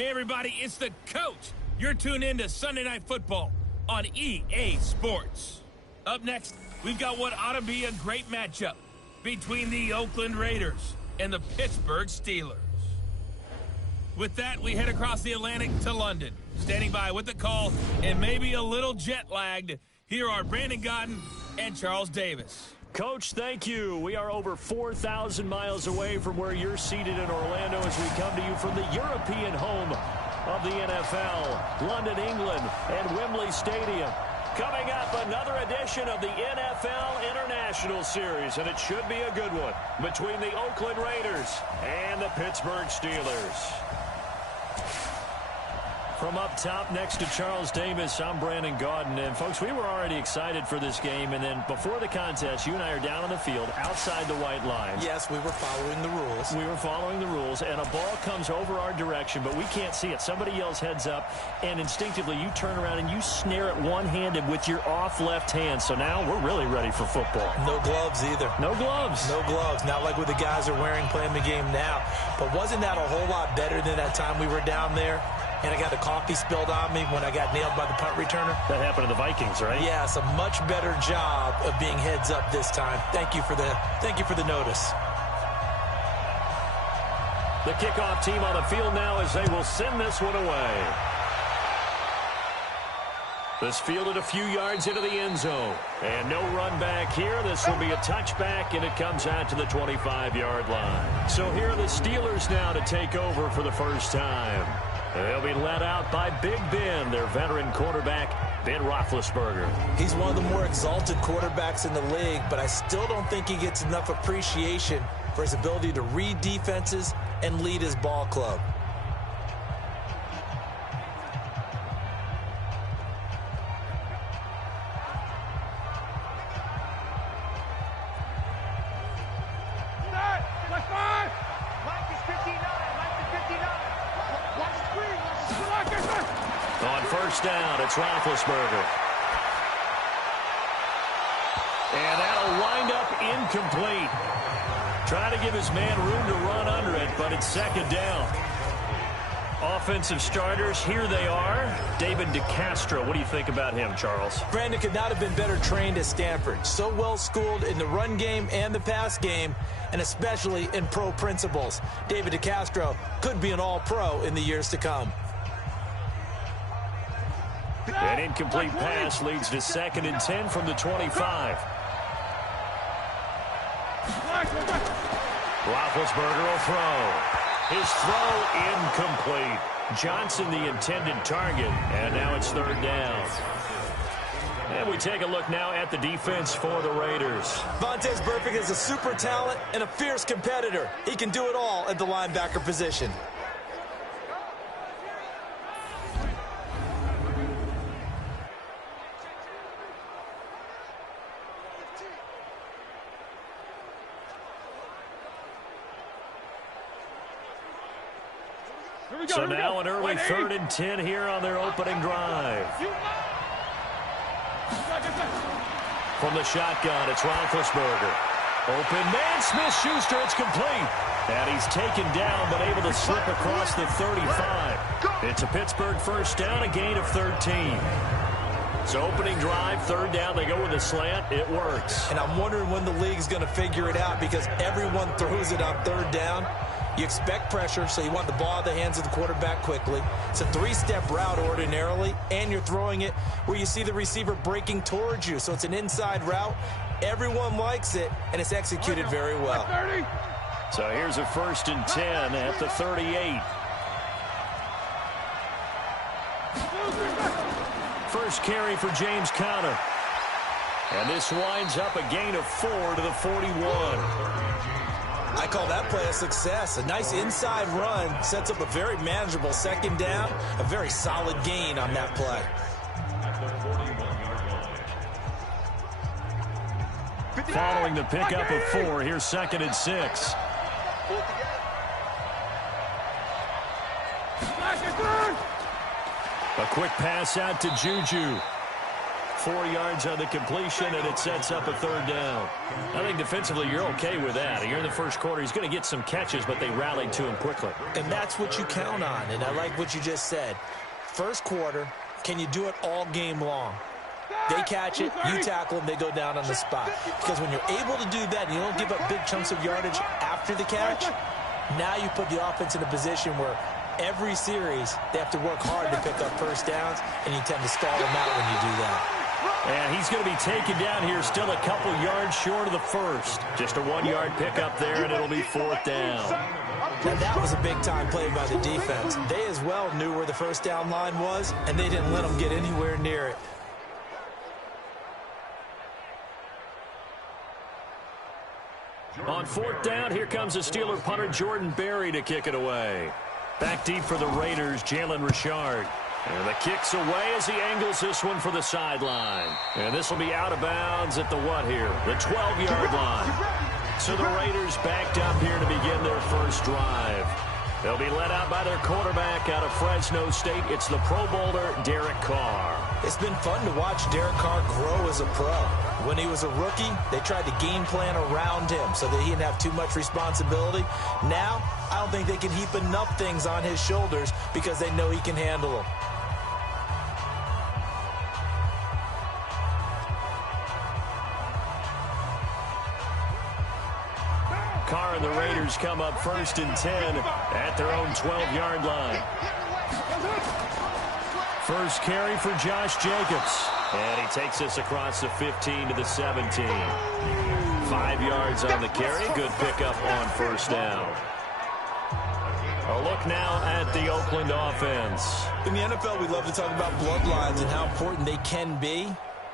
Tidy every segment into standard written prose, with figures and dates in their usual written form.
Hey, everybody, it's the coach. You're tuned in to Sunday Night Football on EA Sports. Up next, we've got what ought to be a great matchup between the Oakland Raiders and the Pittsburgh Steelers. With that, we head across the Atlantic to London. Standing by with the call and maybe a little jet-lagged, here are Brandon Godden and Charles Davis. Coach, thank you. We are over 4,000 miles away from where you're seated in Orlando as we come to you from the European home of the NFL, London, England, and Wembley Stadium. Coming up, another edition of the NFL International Series, and it should be a good one, between the Oakland Raiders and the Pittsburgh Steelers. From up top next to Charles Davis, I'm Brandon Godden. And, folks, we were already excited for this game. And then before the contest, you and I are down on the field outside the white lines. Yes, we were following the rules. We were following the rules, and a ball comes over our direction, but we can't see it. Somebody yells heads up, and instinctively you turn around and you snare it one-handed with your off left hand. So now we're really ready for football. No gloves either. No gloves. No gloves. Not like what the guys are wearing playing the game now. But wasn't that a whole lot better than that time we were down there? And I got the coffee spilled on me when I got nailed by the punt returner. That happened to the Vikings, right? Yes, a much better job of being heads up this time. Thank you for the notice. The kickoff team on the field now as they will send this one away. This fielded a few yards into the end zone. And no run back here. This will be a touchback, and it comes out to the 25-yard line. So here are the Steelers now to take over for the first time. They'll be led out by Big Ben, their veteran quarterback, Ben Roethlisberger. He's one of the more exalted quarterbacks in the league, but I still don't think he gets enough appreciation for his ability to read defenses and lead his ball club. Down, it's Roethlisberger. And that'll wind up incomplete. Trying to give his man room to run under it, but it's second down. Offensive starters, here they are. David DeCastro, what do you think about him, Charles? Brandon could not have been better trained at Stanford. So well schooled in the run game and the pass game, and especially in pro principles. David DeCastro could be an all-pro in the years to come. An incomplete pass leads to 2nd and 10 from the 25. Roethlisberger will throw. His throw incomplete. Johnson the intended target, and now it's 3rd down. And we take a look now at the defense for the Raiders. Vontaze Burfict is a super talent and a fierce competitor. He can do it all at the linebacker position. So now an early 3rd and 10 here on their opening drive. From the shotgun, it's Roethlisberger. Open man, Smith-Schuster, it's complete. And he's taken down, but able to slip across the 35. It's a Pittsburgh first down, a gain of 13. So opening drive, 3rd down, they go with a slant. It works. And I'm wondering when the league's going to figure it out, because everyone throws it on 3rd down. You expect pressure, so you want the ball in the hands of the quarterback quickly. It's a 3-step route ordinarily, and you're throwing it where you see the receiver breaking towards you. So it's an inside route. Everyone likes it, and it's executed very well. So here's a 1st and 10 at the 38. First carry for James Conner. And this winds up a gain of 4 to the 41. I call that play a success. A nice inside run sets up a very manageable 2nd down. A very solid gain on that play. Following the pickup of 4, here's 2nd and 6. A quick pass out to Juju. 4 yards on the completion, and it sets up a 3rd down. I think defensively you're okay with that. You're in the first quarter. He's going to get some catches, but they rallied to him quickly. And that's what you count on, and I like what you just said. First quarter, can you do it all game long? They catch it, you tackle them, they go down on the spot. Because when you're able to do that and you don't give up big chunks of yardage after the catch, now you put the offense in a position where every series they have to work hard to pick up first downs, and you tend to stall them out when you do that. And he's going to be taken down here, still a couple yards short of the first. Just a 1-yard pickup there, and it'll be 4th down. Now that was a big-time play by the defense. They as well knew where the first down line was, and they didn't let them get anywhere near it. On 4th down, here comes the Steeler punter Jordan Berry to kick it away. Back deep for the Raiders, Jalen Richard. And the kick's away as he angles this one for the sideline. And this will be out of bounds at the what here? The 12-yard line. So the Raiders backed up here to begin their first drive. They'll be led out by their quarterback out of Fresno State. It's the Pro Bowler, Derek Carr. It's been fun to watch Derek Carr grow as a pro. When he was a rookie, they tried to game plan around him so that he didn't have too much responsibility. Now, I don't think they can heap enough things on his shoulders because they know he can handle them. Carr and the Raiders come up 1st and 10 at their own 12-yard line. First carry for Josh Jacobs. And he takes this across the 15 to the 17. 5 yards on the carry. Good pickup on 1st down. A look now at the Oakland offense. In the NFL, we love to talk about bloodlines and how important they can be.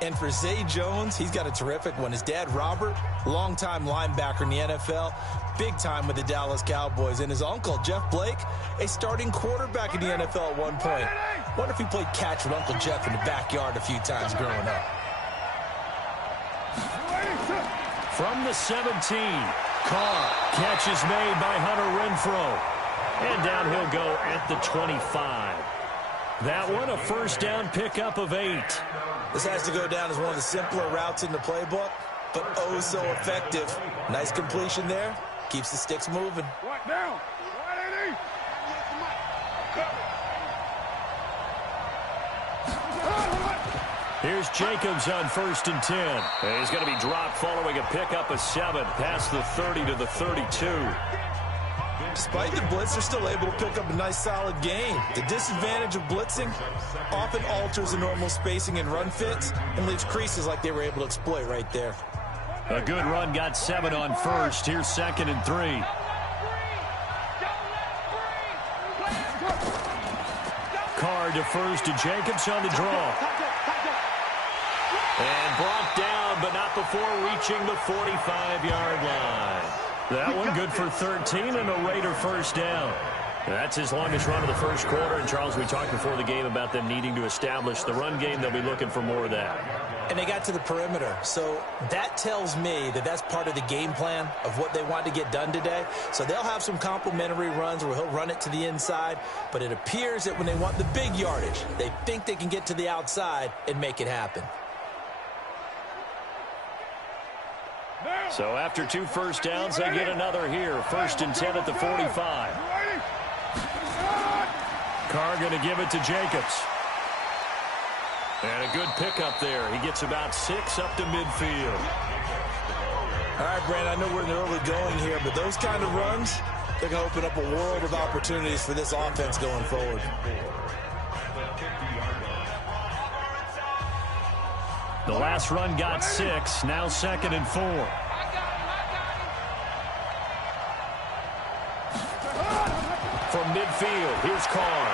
And for Zay Jones, he's got a terrific one. His dad, Robert, longtime linebacker in the NFL, big time with the Dallas Cowboys. And his uncle, Jeff Blake, a starting quarterback in the NFL at one point. Wonder if he played catch with Uncle Jeff in the backyard a few times growing up. From the 17, Carr, catch is made by Hunter Renfrow. And down he'll go at the 25. That one, a 1st down pickup of 8. This has to go down as one of the simpler routes in the playbook, but oh so effective. Nice completion there. Keeps the sticks moving. Right down. Here's Jacobs on 1st and 10. And he's going to be dropped following a pickup of 7 past the 30 to the 32. Despite the blitz, they're still able to pick up a nice solid gain. The disadvantage of blitzing often alters the normal spacing and run fits and leaves creases like they were able to exploit right there. A good run, got 7 on 1st. Here's 2nd and 3. Carr defers to Jacobs on the draw. And brought down, but not before reaching the 45-yard line. That one good for 13 and a Raider 1st down. That's his longest run of the first quarter. And, Charles, we talked before the game about them needing to establish the run game. They'll be looking for more of that. And they got to the perimeter. So that tells me that that's part of the game plan of what they want to get done today. So they'll have some complementary runs where he'll run it to the inside. But it appears that when they want the big yardage, they think they can get to the outside and make it happen. So after 2 1st downs, they get another here. 1st and 10 at the 45. Carr going to give it to Jacobs. And a good pickup there. He gets about 6 up to midfield. All right, Brand, I know we're in the early going here, but those kind of runs, they're going to open up a world of opportunities for this offense going forward. The last run got 6. Now 2nd and 4. From midfield, here's Carr.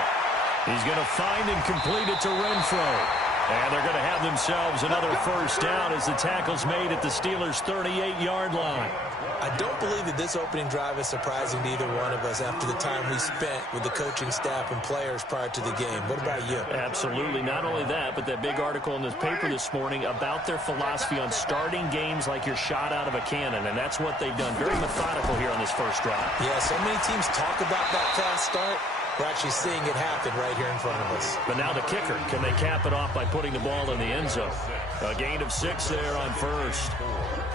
He's going to find and complete it to Renfrow. And they're going to have themselves another 1st down as the tackle's made at the Steelers' 38-yard line. I don't believe that this opening drive is surprising to either one of us after the time we spent with the coaching staff and players prior to the game. What about you? Absolutely. Not only that, but that big article in this paper this morning about their philosophy on starting games like you're shot out of a cannon, and that's what they've done. Very methodical here on this first drive. Yeah, so many teams talk about that fast start. We're actually seeing it happen right here in front of us. But now the kicker, can they cap it off by putting the ball in the end zone? A gain of 6 there on first.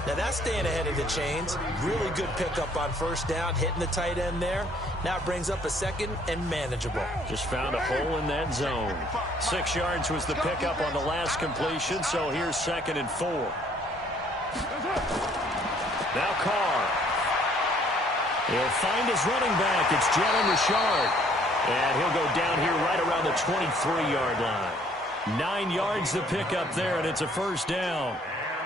Now that's staying ahead of the chains. Really good pickup on first down, hitting the tight end there. Now it brings up a second and manageable. Just found a hole in that zone. 6 yards was the pickup on the last completion, so here's 2nd and 4. Now Carr. He'll find his running back. It's Jalen Richard. And he'll go down here right around the 23-yard line. 9 yards to pick up there, and it's a first down.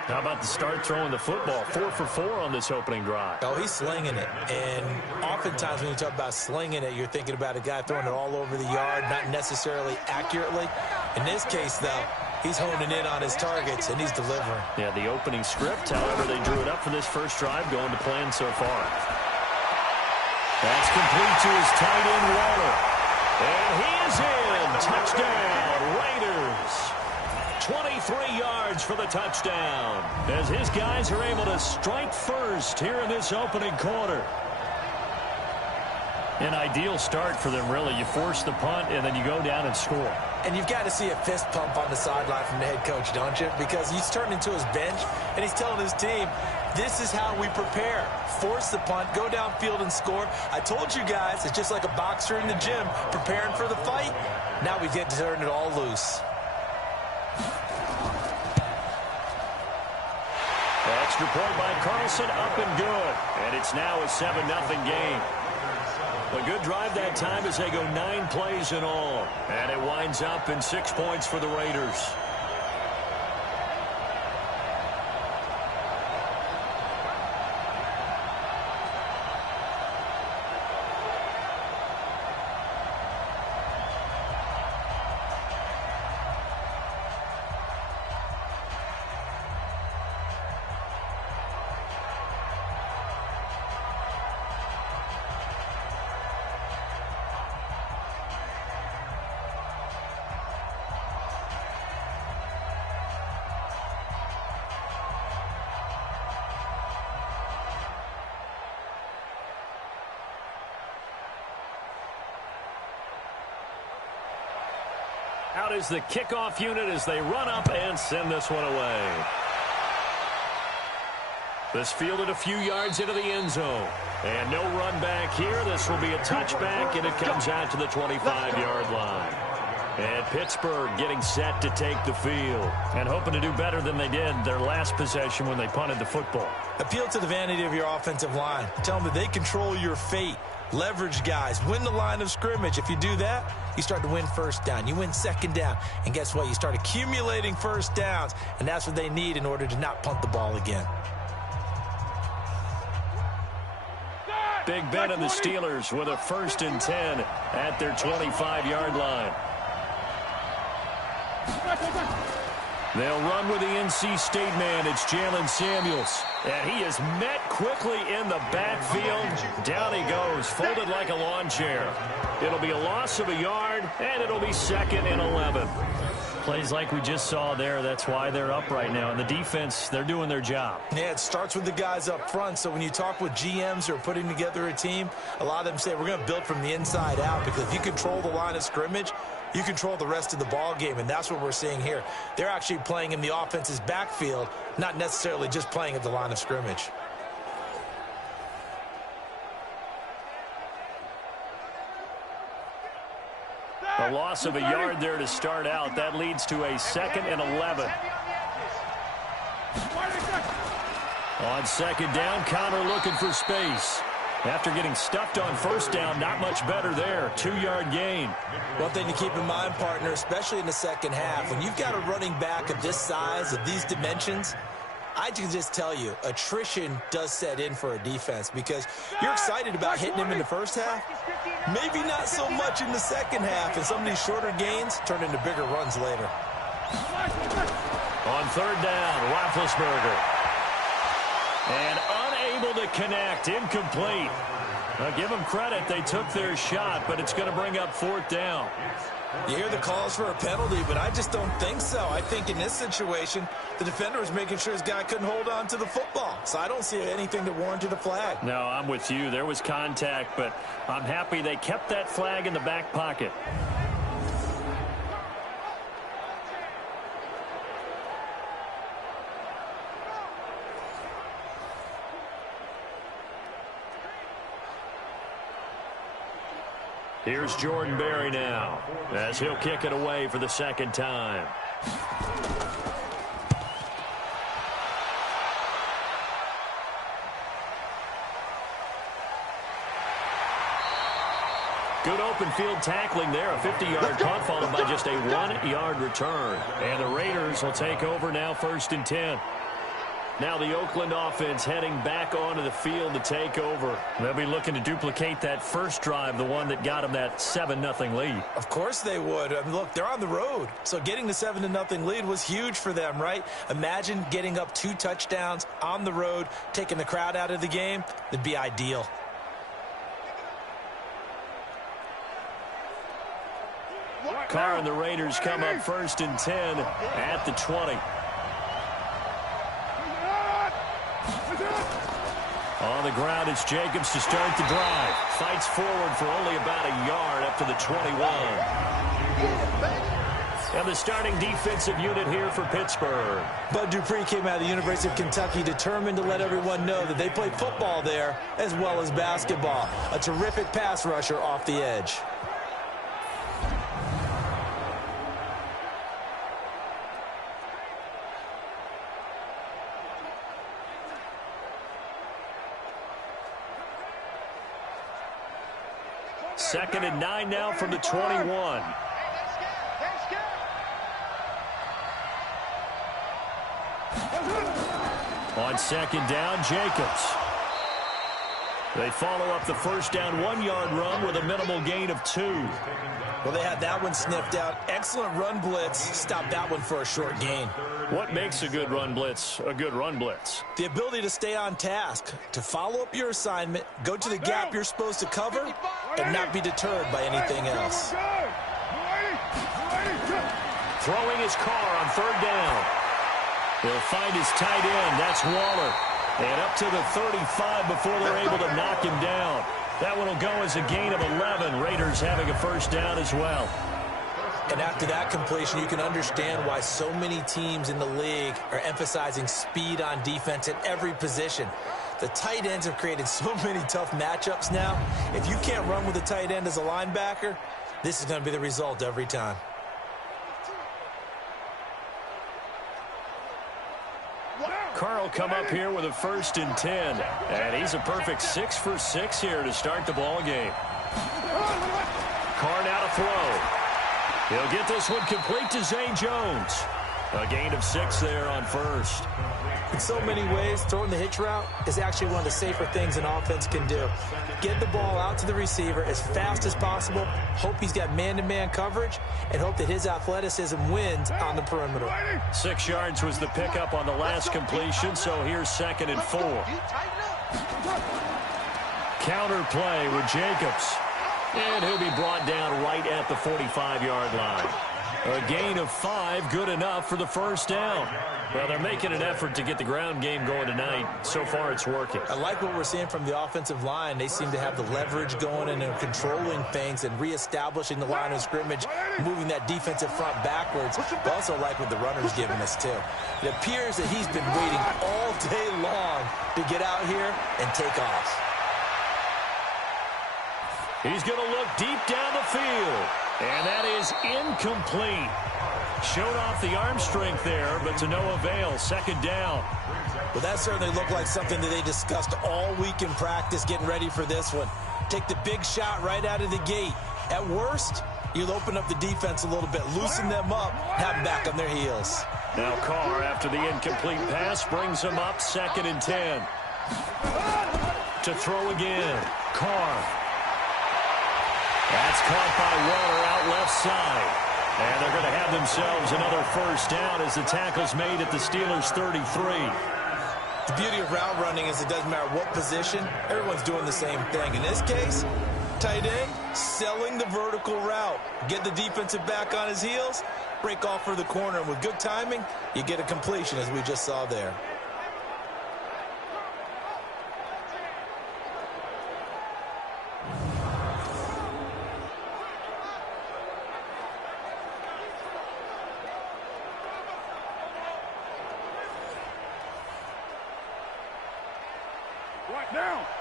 How about the start throwing the football? 4 for 4 on this opening drive. Oh, he's slinging it. And oftentimes when you talk about slinging it, you're thinking about a guy throwing it all over the yard, not necessarily accurately. In this case, though, he's honing in on his targets, and he's delivering. Yeah, the opening script, however, they drew it up for this first drive, going to plan so far. That's complete to his tight end, Waller. And he is in. Touchdown, Raiders. 23 yards for the touchdown, as his guys are able to strike first here in this opening quarter. An ideal start for them, really. You force the punt, and then you go down and score. And you've got to see a fist pump on the sideline from the head coach, don't you? Because he's turning to his bench, and he's telling his team, this is how we prepare. Force the punt, go downfield and score. I told you guys, it's just like a boxer in the gym preparing for the fight. Now we get to turn it all loose. Extra point by Carlson, up and good. And it's now a 7-0 game. A good drive that time as they go 9 plays in all. And it winds up in 6 points for the Raiders. Out is the kickoff unit as they run up and send this one away. This fielded a few yards into the end zone. And no run back here. This will be a touchback, and it comes out to the 25-yard line. And Pittsburgh getting set to take the field and hoping to do better than they did their last possession when they punted the football. Appeal to the vanity of your offensive line. Tell them that they control your fate. Leverage guys. Win the line of scrimmage. If you do that, you start to win first down. You win second down. And guess what? You start accumulating first downs. And that's what they need in order to not punt the ball again. Big Ben and the Steelers with a 1st and 10 at their 25-yard line. They'll run with the NC State man. It's Jalen Samuels. And he is met quickly in the backfield. Down he goes, folded like a lawn chair. It'll be a loss of a yard, and it'll be 2nd and 11. Plays like we just saw there. That's why they're up right now. And the defense, they're doing their job. Yeah, it starts with the guys up front. So when you talk with GMs who are putting together a team, a lot of them say we're going to build from the inside out, because if you control the line of scrimmage, you control the rest of the ball game, and that's what we're seeing here. They're actually playing in the offense's backfield, not necessarily just playing at the line of scrimmage. A loss of a yard there to start out. That leads to a 2nd and 11. On 2nd down, Connor looking for space. After getting stuffed on 1st down, not much better there. 2-yard gain. One thing to keep in mind, partner, especially in the second half, when you've got a running back of this size, of these dimensions, I can just tell you, attrition does set in for a defense, because you're excited about hitting him in the first half. Maybe not so much in the second half, and some of these shorter gains turn into bigger runs later. On 3rd down, Roethlisberger. And unable to connect, incomplete. Now give them credit, they took their shot, but it's going to bring up 4th down. You hear the calls for a penalty, but I just don't think so. I think in this situation, the defender was making sure his guy couldn't hold on to the football. So I don't see anything that warranted a flag. No, I'm with you. There was contact, but I'm happy they kept that flag in the back pocket. Here's Jordan Berry now, as he'll kick it away for the second time. Good open field tackling there. A 50-yard punt followed by just a 1-yard return. And the Raiders will take over now, 1st and 10. Now the Oakland offense heading back onto the field to take over. They'll be looking to duplicate that first drive, the one that got them that 7-0 lead. Of course they would. I mean, look, they're on the road. So getting the 7-0 lead was huge for them, right? Imagine getting up 2 touchdowns on the road, taking the crowd out of the game. That'd be ideal. Carr and the Raiders come up 1st and 10 at the 20. On the ground, it's Jacobs to start the drive. Fights forward for only about a yard up to the 21. And the starting defensive unit here for Pittsburgh. Bud Dupree came out of the University of Kentucky determined to let everyone know that they play football there as well as basketball. A terrific pass rusher off the edge. Second and 9 now from the 21. On second down, Jacobs. They follow up the first down 1-yard run with a minimal gain of 2. Well, they had that one sniffed out. Excellent run blitz. Stopped that one for a short gain. What makes a good run blitz a good run blitz? The ability to stay on task, to follow up your assignment, go to the gap you're supposed to cover, and not be deterred by anything else. Throwing his Carr on 3rd down. He'll find his tight end. That's Waller. And up to the 35 before they're able to knock him down. That one will go as a gain of 11. Raiders having a first down as well. And after that completion, you can understand why so many teams in the league are emphasizing speed on defense at every position. The tight ends have created so many tough matchups now. If you can't run with a tight end as a linebacker, this is going to be the result every time. Carr will come up here with a 1st and 10. And he's a perfect 6 for 6 here to start the ball game. Carr now to throw. He'll get this one complete to Zay Jones. A gain of 6 there on 1st. In so many ways, throwing the hitch route is actually one of the safer things an offense can do. Get the ball out to the receiver as fast as possible, hope he's got man-to-man coverage, and hope that his athleticism wins on the perimeter. 6 yards was the pickup on the last completion, so here's 2nd and 4. Counter play with Jacobs. And he'll be brought down right at the 45-yard line. A gain of 5, good enough for the first down. Well, they're making an effort to get the ground game going tonight. So far, it's working. I like what we're seeing from the offensive line. They seem to have the leverage going and they're controlling things and reestablishing the line of scrimmage, moving that defensive front backwards. I also like what the runner's giving us, too. It appears that he's been waiting all day long to get out here and take off. He's going to look deep down the field. And that is incomplete. Showed off the arm strength there, but to no avail. 2nd down. Well, that certainly looked like something that they discussed all week in practice getting ready for this one. Take the big shot right out of the gate. At worst, you'll open up the defense a little bit, loosen them up, have them back on their heels. Now Carr, after the incomplete pass, brings them up 2nd and 10. To throw again. Carr. That's caught by Waller out left side. And they're going to have themselves another first down as the tackle's made at the Steelers' 33. The beauty of route running is it doesn't matter what position, everyone's doing the same thing. In this case, tight end, selling the vertical route. Get the defensive back on his heels, break off for the corner, and with good timing, you get a completion, as we just saw there.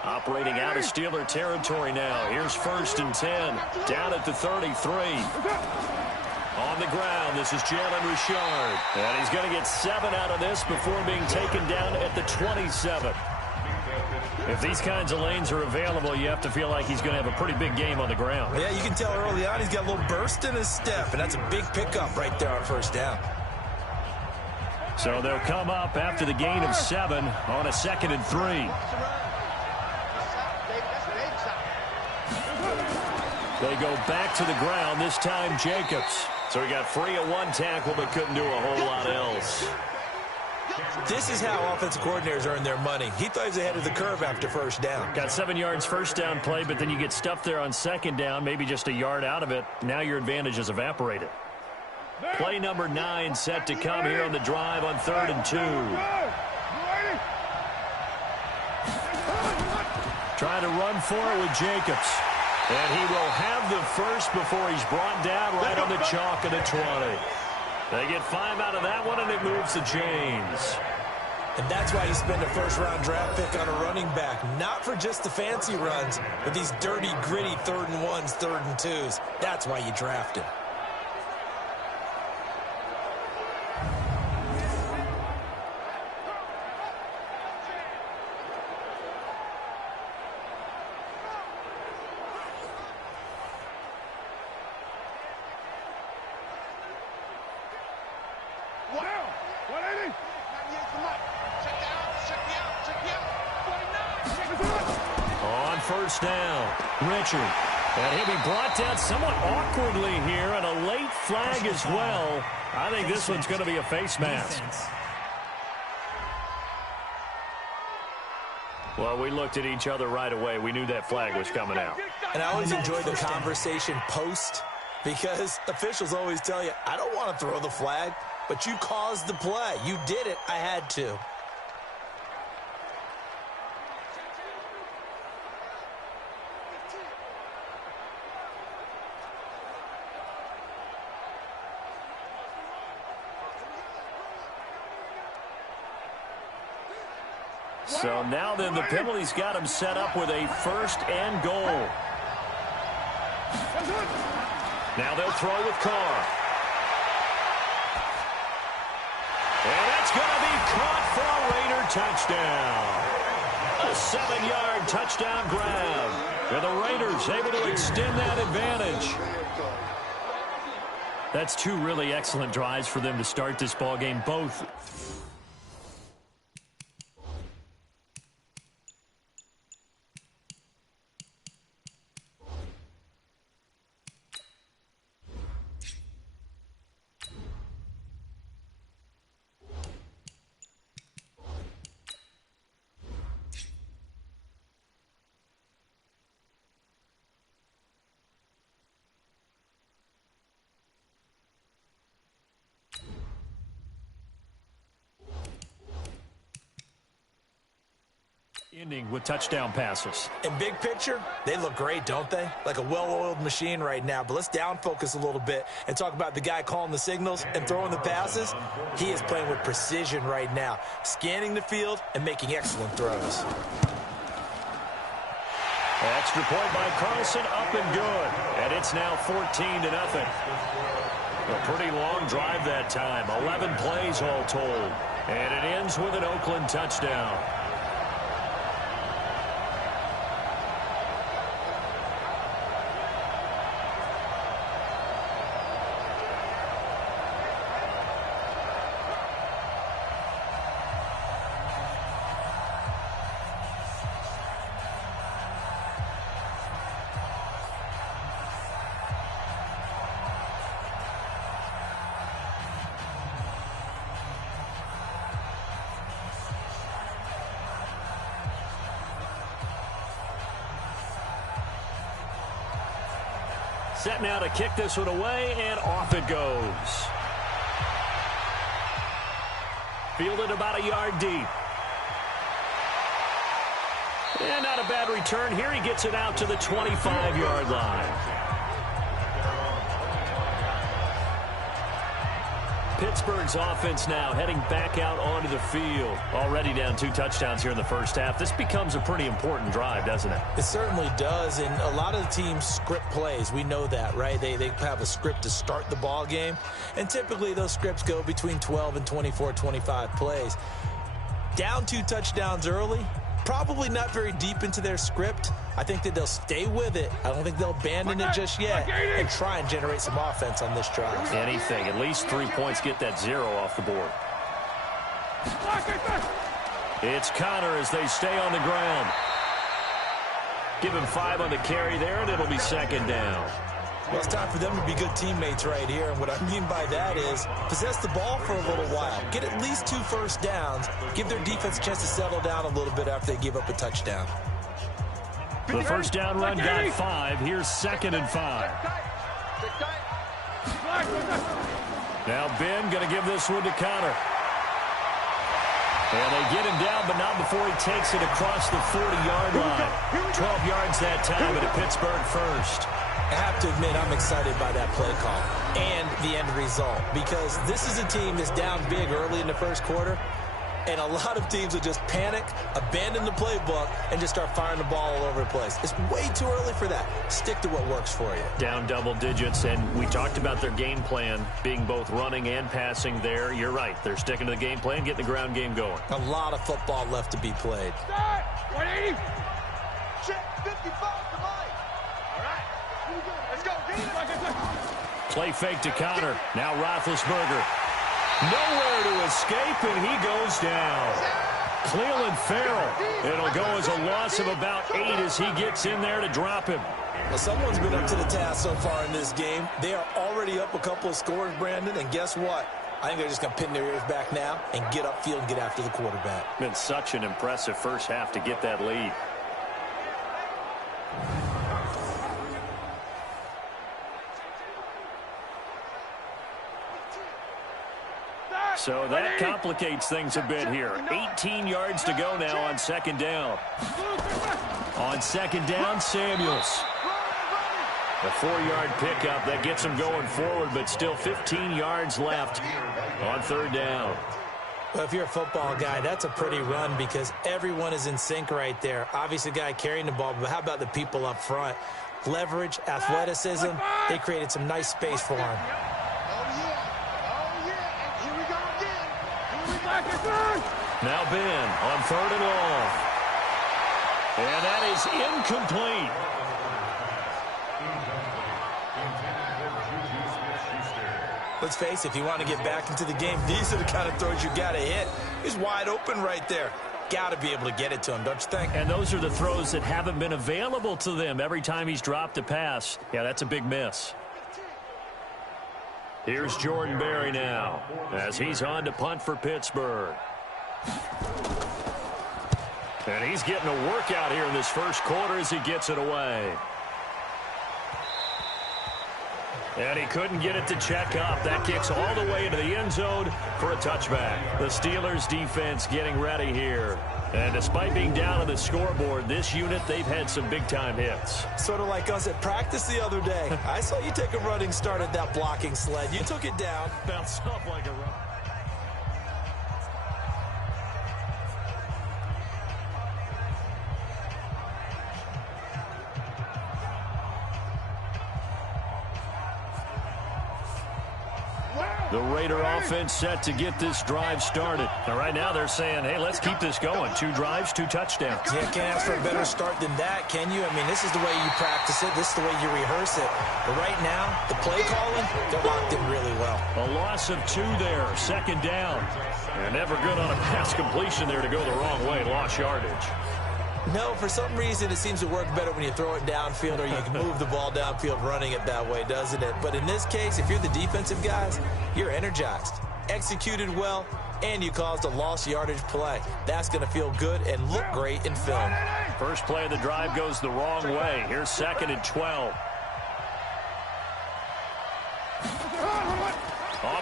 Operating out of Steeler territory now. Here's 1st and 10. Down at the 33. On the ground, this is Jalen Richard. And he's going to get 7 out of this before being taken down at the 27. If these kinds of lanes are available, you have to feel like he's going to have a pretty big game on the ground. Yeah, you can tell early on he's got a little burst in his step, and that's a big pickup right there on 1st down. So they'll come up after the gain of 7 on a 2nd and 3. They go back to the ground, this time Jacobs. So he got free of 1 tackle but couldn't do a whole lot else. This is how offensive coordinators earn their money. He thought he was ahead of the curve after 1st down. Got 7 yards 1st down play, but then you get stuffed there on 2nd down, maybe just a yard out of it. Now your advantage is evaporated. Play number 9 set to come here on the drive on 3rd and 2. Trying to run for it with Jacobs. And he will have the first before he's brought down right on the chalk of the 20. They get 5 out of that one, and it moves the chains. And that's why you spend a 1st-round draft pick on a running back. Not for just the fancy runs, but these dirty, gritty 3rd and 1s, 3rd and 2s. That's why you draft him. On 1st down, Richard. And he'll be brought down somewhat awkwardly here, and a late flag as well. I think this one's going to be a face mask. Well, we looked at each other right away. We knew that flag was coming out. And I always enjoy the conversation post, because officials always tell you, I don't want to throw the flag, but you caused the play. You did it. I had to. So now then the penalty's got him set up with a 1st and goal. Now they'll throw with Carr. And that's going to be caught for a Raider touchdown. A 7-yard touchdown grab. And the Raiders able to extend that advantage. That's 2 really excellent drives for them to start this ball game. Both. Ending with touchdown passes. In big picture, they look great, don't they? Like a well-oiled machine right now. But let's down focus a little bit and talk about the guy calling the signals and throwing the passes. He is playing with precision right now, scanning the field and making excellent throws. Extra point by Carlson, up and good. And it's now 14-0. A pretty long drive that time. 11 plays all told. And it ends with an Oakland touchdown. Set now to kick this one away, and off it goes. Fielded about a yard deep. And not a bad return here. He gets it out to the 25-yard line. Pittsburgh's offense now heading back out onto the field. Already down 2 touchdowns here in the first half. This becomes a pretty important drive, doesn't it? It certainly does, and a lot of the teams script plays. We know that, right? They have a script to start the ball game, and typically those scripts go between 12 and 24, 25 plays. Down 2 touchdowns early, probably not very deep into their script. I think that they'll stay with it. I don't think they'll abandon it just yet and try and generate some offense on this drive. Anything. At least 3 points get that 0 off the board. It's Connor as they stay on the ground. Give him 5 on the carry there, and it'll be second down. Well, it's time for them to be good teammates right here. And what I mean by that is possess the ball for a little while. Get at least 2 first downs. Give their defense a chance to settle down a little bit after they give up a touchdown. The first down run got 5. Here's 2nd and 5. Now Ben going to give this one to Connor. And they get him down, but not before he takes it across the 40-yard line. 12 yards that time, and a Pittsburgh first. I have to admit, I'm excited by that play call and the end result, because this is a team that's down big early in the first quarter, and a lot of teams will just panic, abandon the playbook, and just start firing the ball all over the place. It's way too early for that. Stick to what works for you. Down double digits, and we talked about their game plan being both running and passing there. You're right. They're sticking to the game plan, getting the ground game going. A lot of football left to be played. Start! 180! Check 55 to Mike. All right. Let's go. Play fake to Connor. Now Roethlisberger. Nowhere to escape, and he goes down. Cleveland Farrell. It'll go as a loss of about 8 as he gets in there to drop him. Well, someone's been up to the task so far in this game. They are already up a couple of scores, Brandon, and guess what? I think they're just going to pin their ears back now and get upfield and get after the quarterback. Been such an impressive first half to get that lead. So that complicates things a bit here. 18 yards to go now on second down. On second down, Samuels. A 4-yard pickup that gets him going forward, but still 15 yards left on third down. Well, if you're a football guy, that's a pretty run because everyone is in sync right there. Obviously, the guy carrying the ball, but how about the people up front? Leverage, athleticism, they created some nice space for him. Now Ben on 3rd and long. And that is incomplete. Let's face it, if you want to get back into the game, these are the kind of throws you got to hit. He's wide open right there. Got to be able to get it to him, don't you think? And those are the throws that haven't been available to them every time he's dropped a pass. Yeah, that's a big miss. Here's Jordan Berry now as he's on to punt for Pittsburgh. And he's getting a workout here in this first quarter as he gets it away. And he couldn't get it to check up. That kicks all the way into the end zone for a touchback. The Steelers defense getting ready here. And despite being down on the scoreboard, this unit, they've had some big-time hits. Sort of like us at practice the other day. I saw you take a running start at that blocking sled. You took it down. Bounced off like a run. The Raider offense set to get this drive started. And right now they're saying, hey, let's keep this going. 2 drives, 2 touchdowns. Yeah, can't ask for a better start than that, can you? I mean, this is the way you practice it. This is the way you rehearse it. But right now, the play calling, they're locked in really well. A loss of 2 there, second down. And never good on a pass completion there to go the wrong way. Lost yardage. No, for some reason, it seems to work better when you throw it downfield or you can move the ball downfield running it that way, doesn't it? But in this case, if you're the defensive guys, you're energized, executed well, and you caused a lost yardage play. That's going to feel good and look great in film. First play of the drive goes the wrong way. Here's 2nd and 12.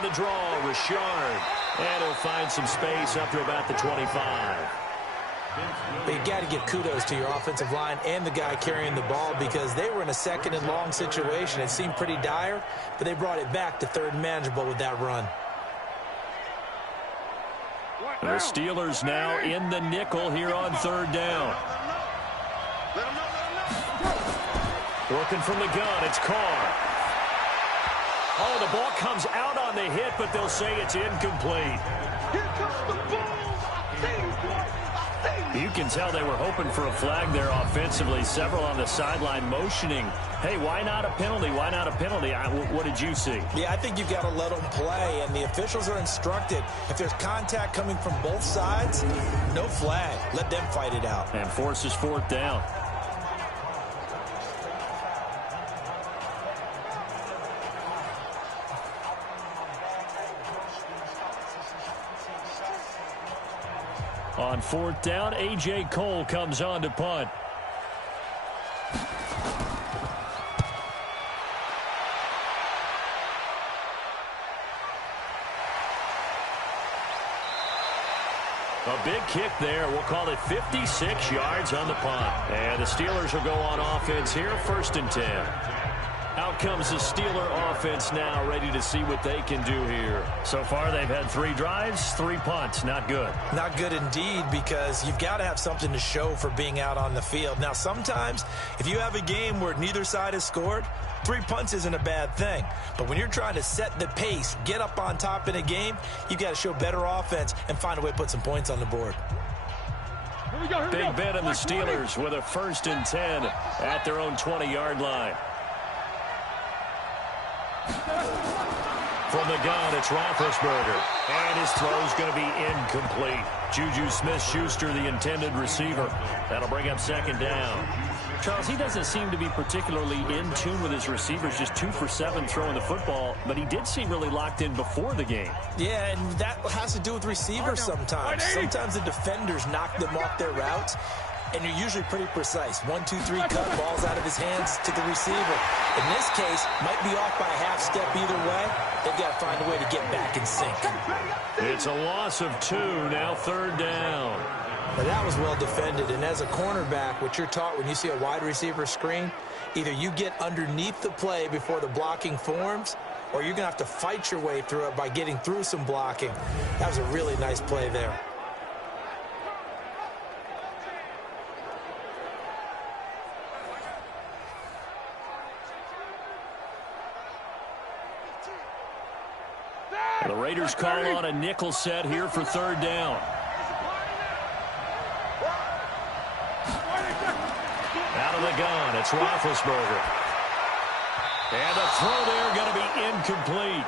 the draw, Richard. And he'll find some space up to about the 25. But you got to give kudos to your offensive line and the guy carrying the ball because they were in a second and long situation. It seemed pretty dire, but they brought it back to third and manageable with that run. The Steelers now in the nickel here on third down. Working from the gun, it's Carr. Oh, the ball comes out on the hit, but they'll say it's incomplete. Here comes the Bulls. I see you, boy. I see you. You can tell they were hoping for a flag there offensively. Several on the sideline motioning. Hey, why not a penalty? Why not a penalty? What did you see? Yeah, I think you've got to let them play, and the officials are instructed. If there's contact coming from both sides, no flag. Let them fight it out. And forces fourth down. On fourth down, A.J. Cole comes on to punt. A big kick there. We'll call it 56 yards on the punt. And the Steelers will go on offense here, 1st and 10. Out comes the Steeler offense now, ready to see what they can do here. So far, they've had 3 drives, 3 punts. Not good. Not good indeed, because you've got to have something to show for being out on the field. Now, sometimes, if you have a game where neither side has scored, 3 punts isn't a bad thing. But when you're trying to set the pace, get up on top in a game, you've got to show better offense and find a way to put some points on the board. Big Ben and the Steelers with a 1st and 10 at their own 20-yard line. From the gun, it's Roethlisberger. And his throw's going to be incomplete. Juju Smith-Schuster, the intended receiver. That'll bring up 2nd down. Charles, he doesn't seem to be particularly in tune with his receivers, just 2 for 7 throwing the football, but he did seem really locked in before the game. Yeah, and that has to do with receivers sometimes. Sometimes the defenders knock them off their routes, and you're usually pretty precise. 1, 2, 3 cut, balls out of his hands to the receiver. In this case, might be off by a half step either way. They've got to find a way to get back in sync. It's a loss of 2, now 3rd down. But that was well defended, and as a cornerback, what you're taught when you see a wide receiver screen, either you get underneath the play before the blocking forms, or you're going to have to fight your way through it by getting through some blocking. That was a really nice play there. The Raiders call on a nickel set here for 3rd down. Out of the gun, it's Roethlisberger. And the throw there going to be incomplete.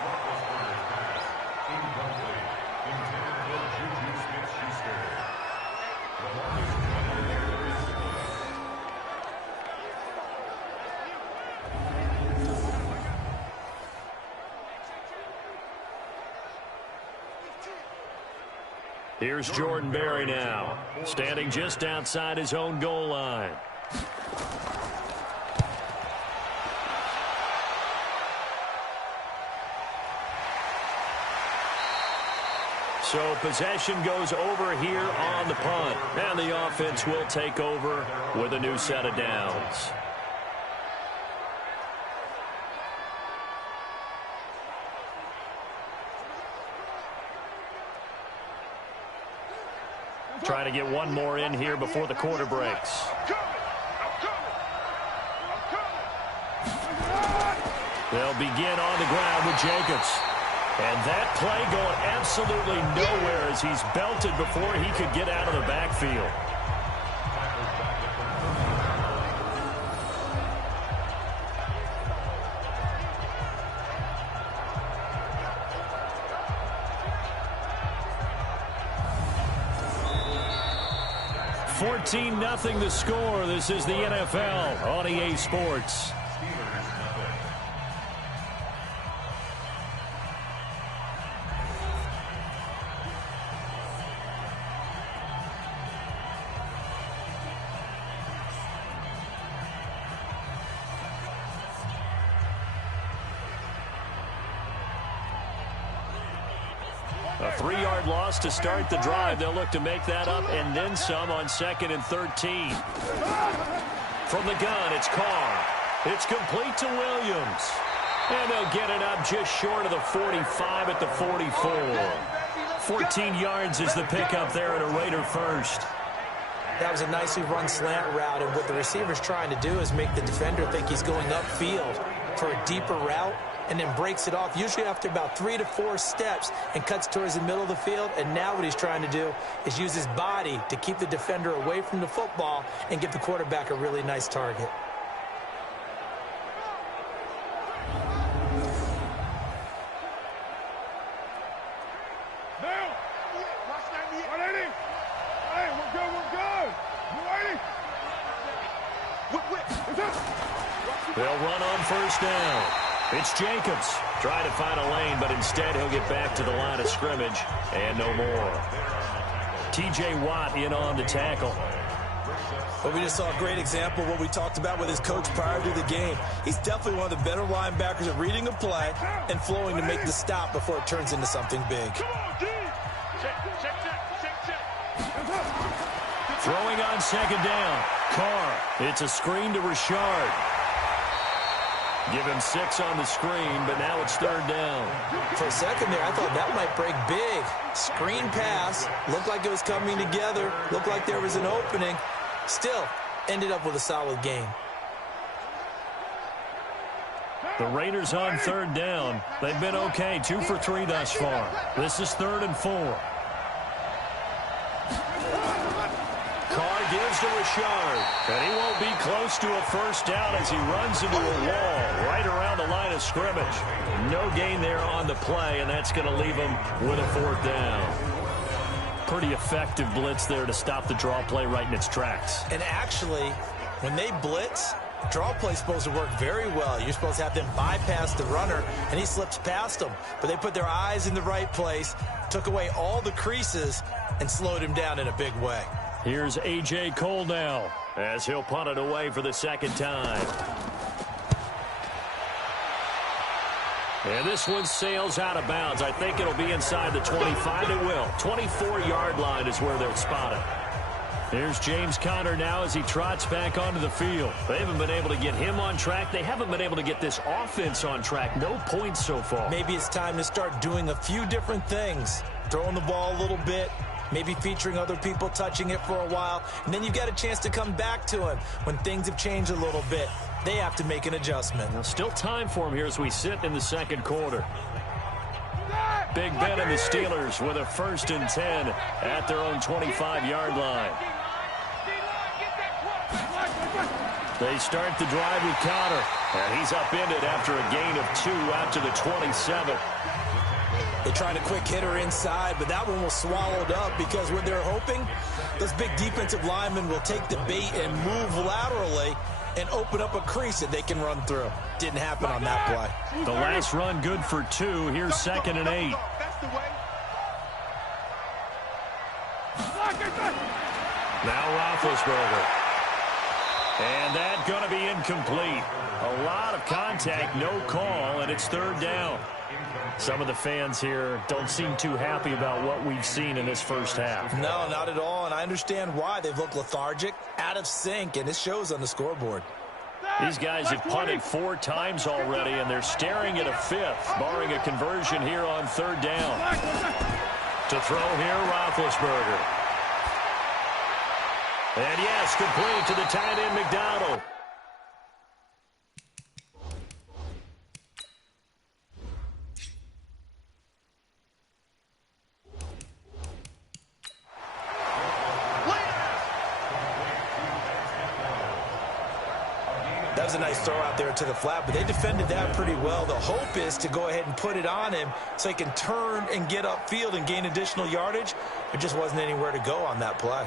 Here's Jordan Berry now, standing just outside his own goal line. So possession goes over here on the punt, and the offense will take over with a new set of downs. Trying to get one more in here before the quarter breaks. They'll begin on the ground with Jacobs. And that play going absolutely nowhere as he's belted before he could get out of the backfield. $14-0 the score. This is the NFL on EA Sports. A 3-yard loss to start the drive. They'll look to make that up and then some on 2nd and 13. From the gun, it's Carr. It's complete to Williams. And they'll get it up just short of the 45 at the 44. 14 yards is the pickup there at a Raider first. That was a nicely run slant route, and what the receiver's trying to do is make the defender think he's going upfield for a deeper route, and then breaks it off, usually after about 3 to 4 steps, and cuts towards the middle of the field. And now what he's trying to do is use his body to keep the defender away from the football and give the quarterback a really nice target. They'll run on first down. It's Jacobs trying to find a lane, but instead he'll get back to the line of scrimmage and no more. T.J. Watt in on the tackle. But we just saw a great example of what we talked about with his coach prior to the game. He's definitely one of the better linebackers at reading a play and flowing to make the stop before it turns into something big. Throwing on 2nd down. Carr. It's a screen to Richard. Give him 6 on the screen, but now it's 3rd down. For a second there, I thought that might break big. Screen pass. Looked like it was coming together. Looked like there was an opening. Still, ended up with a solid game. The Raiders on 3rd down. They've been okay. 2 for 3 thus far. This is 3rd and 4. Carr gives to Richard, and he won't be close to a first down as he runs into a wall right around the line of scrimmage. No gain there on the play, and that's going to leave him with a 4th down. Pretty effective blitz there to stop the draw play right in its tracks. And actually, when they blitz, draw play's supposed to work very well. You're supposed to have them bypass the runner, and he slips past them. But they put their eyes in the right place, took away all the creases, and slowed him down in a big way. Here's A.J. Cole now as he'll punt it away for the 2nd time. And this one sails out of bounds. I think it'll be inside the 25. It will. 24-yard line is where they'll spot it. Here's James Conner now as he trots back onto the field. They haven't been able to get him on track. They haven't been able to get this offense on track. No points so far. Maybe it's time to start doing a few different things. Throwing the ball a little bit. Maybe featuring other people touching it for a while. And then you've got a chance to come back to him when things have changed a little bit. They have to make an adjustment. Now, still time for him here as we sit in the 2nd quarter. Big Ben and the Steelers with a 1st and 10 at their own 25-yard line. They start the drive with Conner, and he's upended after a gain of 2 out to the 27. They tried a quick hitter inside, but that one was swallowed up because what they're hoping, those big defensive linemen will take the bait and move laterally and open up a crease that they can run through. Didn't happen on that play. The last run good for 2. Here's 2nd and 8. Now Roethlisberger. And that's going to be incomplete. A lot of contact, no call, and it's 3rd down. Some of the fans here don't seem too happy about what we've seen in this first half. No, not at all, and I understand why. They've looked lethargic, out of sync, and it shows on the scoreboard. These guys have punted 4 times already, and they're staring at a 5th, barring a conversion here on 3rd down. To throw here, Roethlisberger. And yes, complete to the tight end, McDonald. That was a nice throw out there to the flat, but they defended that pretty well. The hope is to go ahead and put it on him so he can turn and get upfield and gain additional yardage. There just wasn't anywhere to go on that play.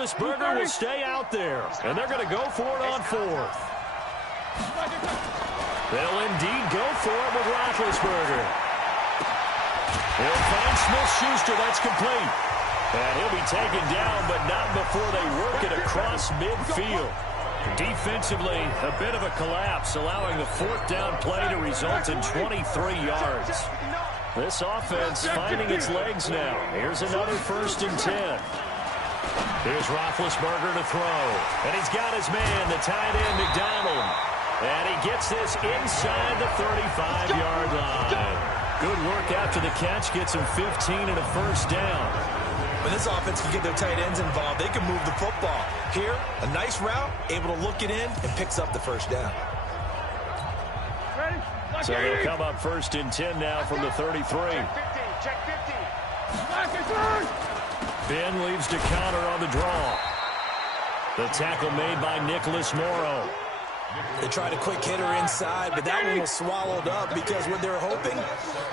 Roethlisberger will stay out there, and they're going to go for it on fourth. They'll indeed go for it with Roethlisberger. He'll find Smith-Schuster. That's complete. And he'll be taken down, but not before they work it across midfield. Defensively, a bit of a collapse, allowing the fourth down play to result in 23 yards. This offense finding its legs now. Here's another 1st and 10. Here's Roethlisberger to throw. And he's got his man, the tight end, McDonald. And he gets this inside the 35-yard line. Good work after the catch. Gets him 15 and a 1st down. When this offense can get their tight ends involved, they can move the football. Here, a nice route, able to look it in, and picks up the 1st down. So they'll come up 1st and 10 now from the 33. Check 50. Ben leaves to counter on the draw. The tackle made by Nicholas Morrow. They tried a quick hitter inside, but that one was swallowed up because what they're hoping,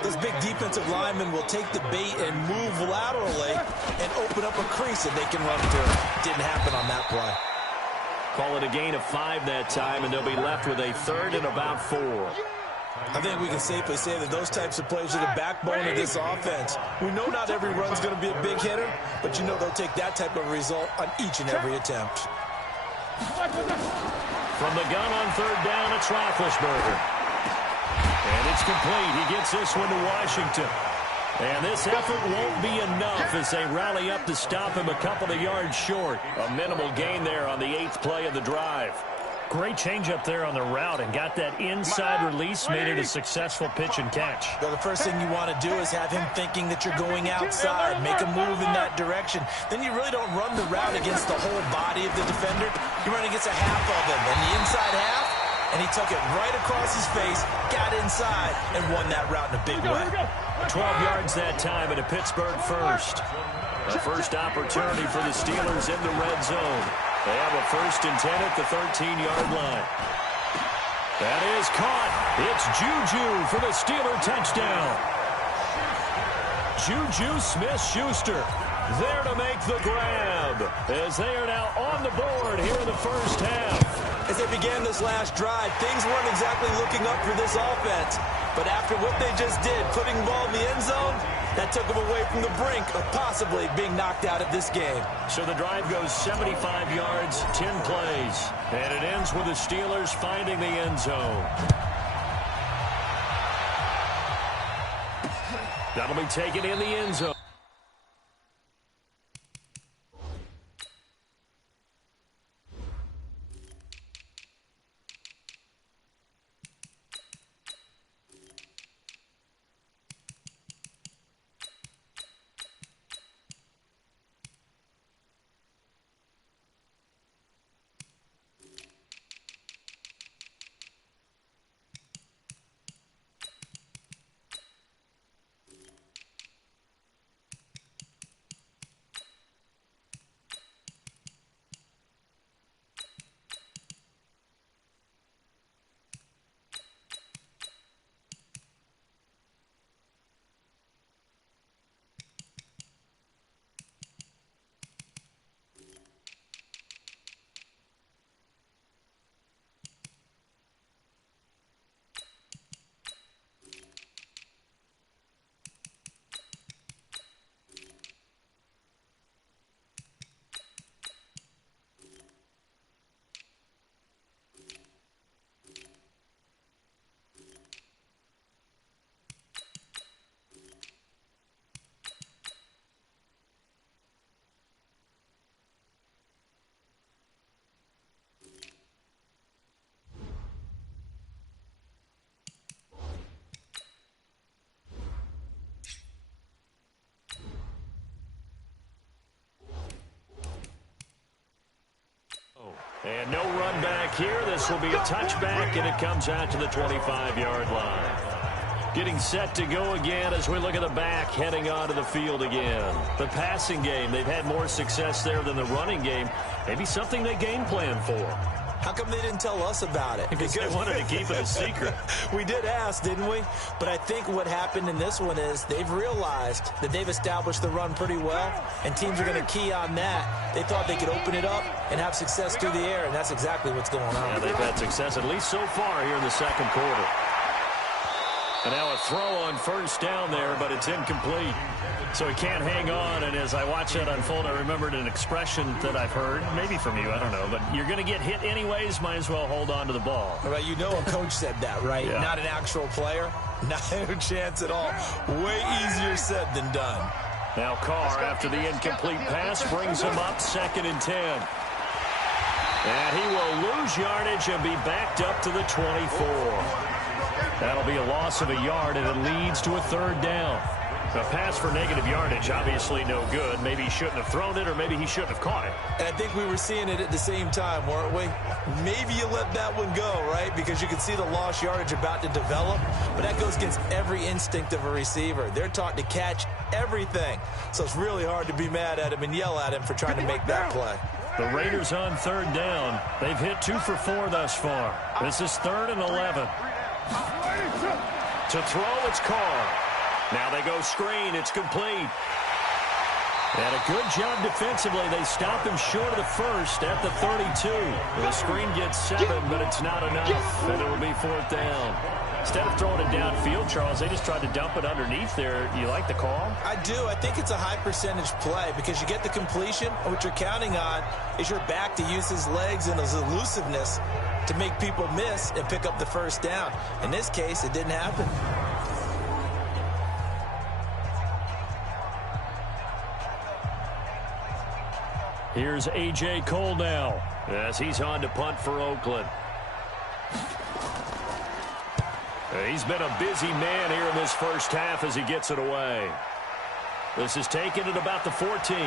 this big defensive lineman will take the bait and move laterally and open up a crease that they can run through. Didn't happen on that play. Call it a gain of 5 that time, and they'll be left with a 3rd and about 4. I think we can safely say that those types of plays are the backbone of this offense. We know not every run's going to be a big hitter, but you know they'll take that type of result on each and every attempt. From the gun on 3rd down, it's Roethlisberger. And it's complete. He gets this one to Washington. And this effort won't be enough as they rally up to stop him a couple of yards short. A minimal gain there on the 8th play of the drive. Great change up there on the route and got that inside release, made it a successful pitch and catch. Well, the first thing you want to do is have him thinking that you're going outside, make a move in that direction. Then you really don't run the route against the whole body of the defender. You run against a half of him, and the inside half, and he took it right across his face, got inside, and won that route in a big way. 12 yards that time and a Pittsburgh 1st. The first opportunity for the Steelers in the red zone. They have a 1st and 10 at the 13-yard line. That is caught. It's Juju for the Steeler touchdown. Juju Smith-Schuster there to make the grab as they are now on the board here in the 1st half. As they began this last drive, things weren't exactly looking up for this offense. But after what they just did, putting the ball in the end zone, that took them away from the brink of possibly being knocked out of this game. So the drive goes 75 yards, 10 plays. And it ends with the Steelers finding the end zone. That'll be taken in the end zone. And no run back here. This will be a touchback, and it comes out to the 25-yard line. Getting set to go again as we look at the back heading onto the field again. The passing game, they've had more success there than the running game. Maybe something they game plan for. How come they didn't tell us about it? Because they wanted to keep it a secret. We did ask, didn't we? But I think what happened in this one is they've realized that they've established the run pretty well, and teams are going to key on that. They thought they could open it up and have success through the air, and that's exactly what's going on. Yeah, they've had success, at least so far here in the second quarter. And now a throw on first down there, but it's incomplete. So he can't hang on, and as I watch that unfold, I remembered an expression that I've heard, maybe from you, I don't know, but you're going to get hit anyways, might as well hold on to the ball. Right, you know a coach said that, right? Yeah. Not an actual player. No chance at all. Way easier said than done. Now Carr, after the incomplete pass, brings him up 2nd and 10. And he will lose yardage and be backed up to the 24. That'll be a loss of a yard, and it leads to a 3rd down. A pass for negative yardage, obviously no good. Maybe he shouldn't have thrown it, or maybe he shouldn't have caught it. And I think we were seeing it at the same time, weren't we? Maybe you let that one go, right? Because you can see the lost yardage about to develop. But that goes against every instinct of a receiver. They're taught to catch everything. So it's really hard to be mad at him and yell at him for trying to make that play. The Raiders on 3rd down. They've hit 2 for 4 thus far. This is 3rd and 11. To throw, it's Carr. Now they go screen. It's complete. And a good job defensively. They stop him short of the first at the 32. The screen gets 7, but it's not enough, and it will be 4th down. Instead of throwing it downfield, Charles, they just tried to dump it underneath there. You like the call? I do. I think it's a high percentage play because you get the completion, and what you're counting on is your back to use his legs and his elusiveness to make people miss and pick up the first down. In this case, it didn't happen. Here's A.J. Cole now as he's on to punt for Oakland. He's been a busy man here in this first half as he gets it away. This is taken at about the 14.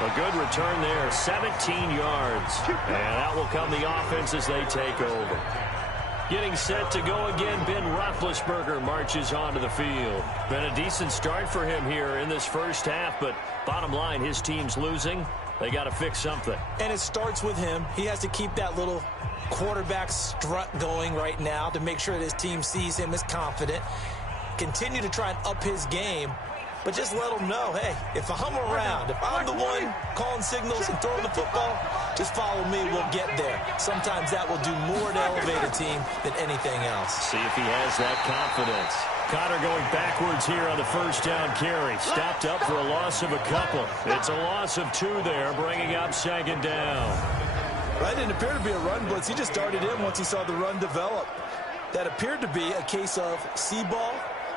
A good return there, 17 yards. And that will come the offense as they take over. Getting set to go again, Ben Roethlisberger marches onto the field. Been a decent start for him here in this first half, but bottom line, his team's losing. They got to fix something. And it starts with him. He has to keep that little quarterback strut going right now to make sure that his team sees him as confident. Continue to try and up his game, but just let him know, hey, if I'm around, if I'm the one calling signals and throwing the football, just follow me, we'll get there. Sometimes that will do more to elevate a team than anything else. See if he has that confidence. Connor going backwards here on the first down carry. Stopped up for a loss of a couple. It's a loss of 2 there, bringing up 2nd down. That didn't appear to be a run blitz. He just started in once he saw the run develop. That appeared to be a case of see ball,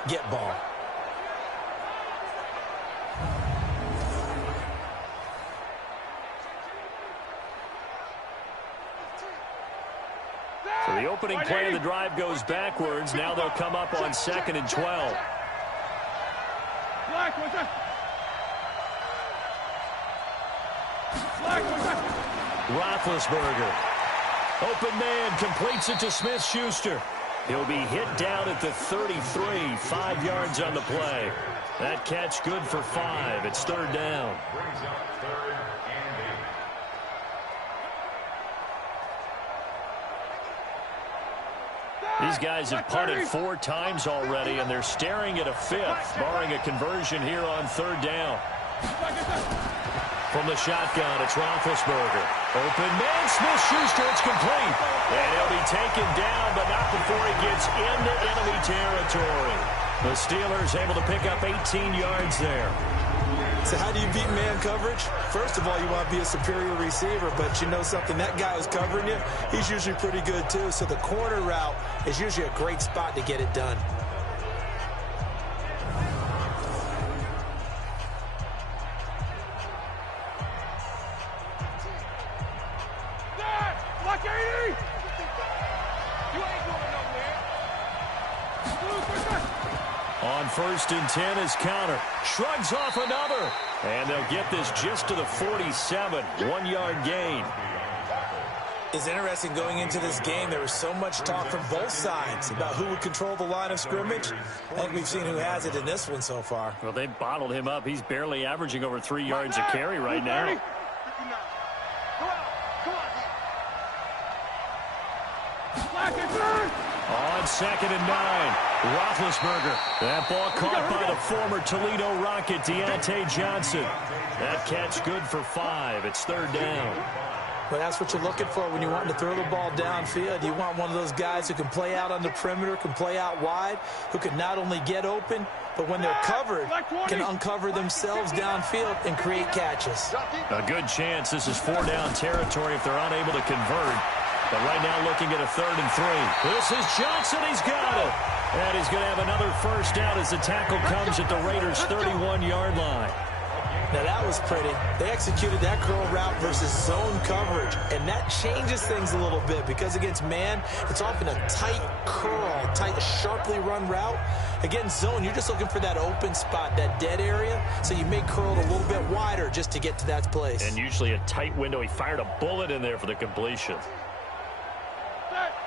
get ball. So the opening play of the drive goes backwards. Now they'll come up on 2nd and 12. Roethlisberger. Open man completes it to Smith-Schuster. He'll be hit down at the 33, 5 yards on the play. That catch good for 5. It's 3rd down. These guys have punted 4 times already, and they're staring at a 5th, barring a conversion here on 3rd down. From the shotgun, it's Roethlisberger. Open man, Smith-Schuster, it's complete. And he'll be taken down, but not before he gets into enemy territory. The Steelers able to pick up 18 yards there. So how do you beat man coverage? First of all, you want to be a superior receiver, but you know something, that guy who's covering you, he's usually pretty good too. So the corner route is usually a great spot to get it done. On 1st and 10 is Connor. Shrugs off another. And they'll get this just to the 47. 1-yard gain. It's interesting going into this game. There was so much talk from both sides about who would control the line of scrimmage. I think we've seen who has it in this one so far. Well, they bottled him up. He's barely averaging over 3 yards a carry right now. Come on. On 2nd and 9, Roethlisberger. That ball caught by the former Toledo Rocket, Deontay Johnson. That catch good for 5. It's 3rd down. Well, that's what you're looking for when you want to throw the ball downfield. You want one of those guys who can play out on the perimeter, can play out wide, who can not only get open, but when they're covered, can uncover themselves downfield and create catches. A good chance this is 4-down territory if they're unable to convert. But right now looking at a 3rd and 3. This is Johnson. He's got it. And he's going to have another first down as the tackle comes at the Raiders' 31-yard line. Now, that was pretty. They executed that curl route versus zone coverage, and that changes things a little bit because against man, it's often a tight curl, tight, sharply run route. Against zone, you're just looking for that open spot, that dead area, so you may curl it a little bit wider just to get to that place. And usually a tight window. He fired a bullet in there for the completion.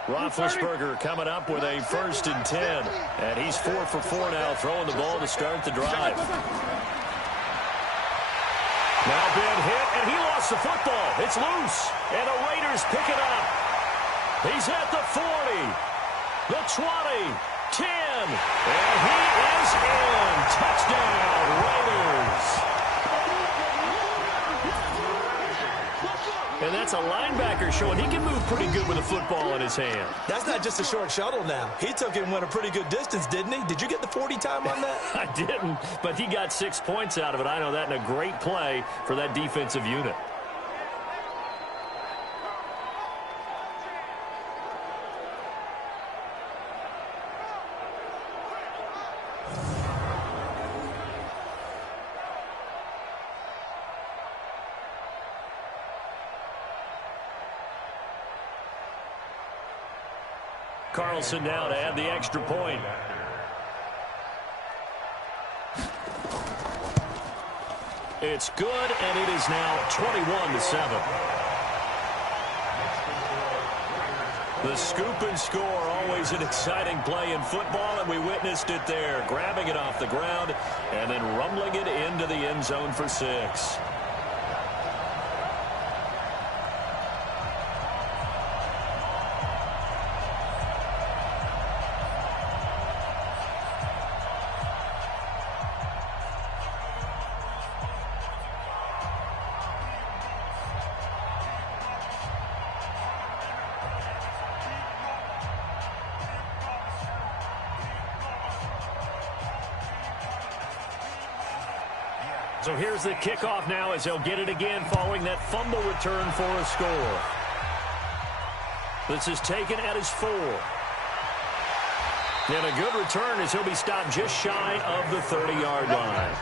Roethlisberger coming up with a 1st and 10, and he's 4 for 4 now, throwing the ball to start the drive. Now been hit, and he lost the football. It's loose, and the Raiders pick it up. He's at the 40, the 20, 10, and he is in. Touchdown, Raiders. And that's a linebacker showing he can move pretty good with a football in his hand. That's not just a short shuttle now. He took it and went a pretty good distance, didn't he? Did you get the 40 time on that? I didn't, but he got 6 points out of it. I know that, and a great play for that defensive unit. Carlson now to add the extra point. It's good, and it is now 21-7. The scoop and score, always an exciting play in football, and we witnessed it there, grabbing it off the ground and then rumbling it into the end zone for 6. So here's the kickoff now as they'll get it again following that fumble return for a score. This is taken at his 4. And a good return as he'll be stopped just shy of the 30-yard line.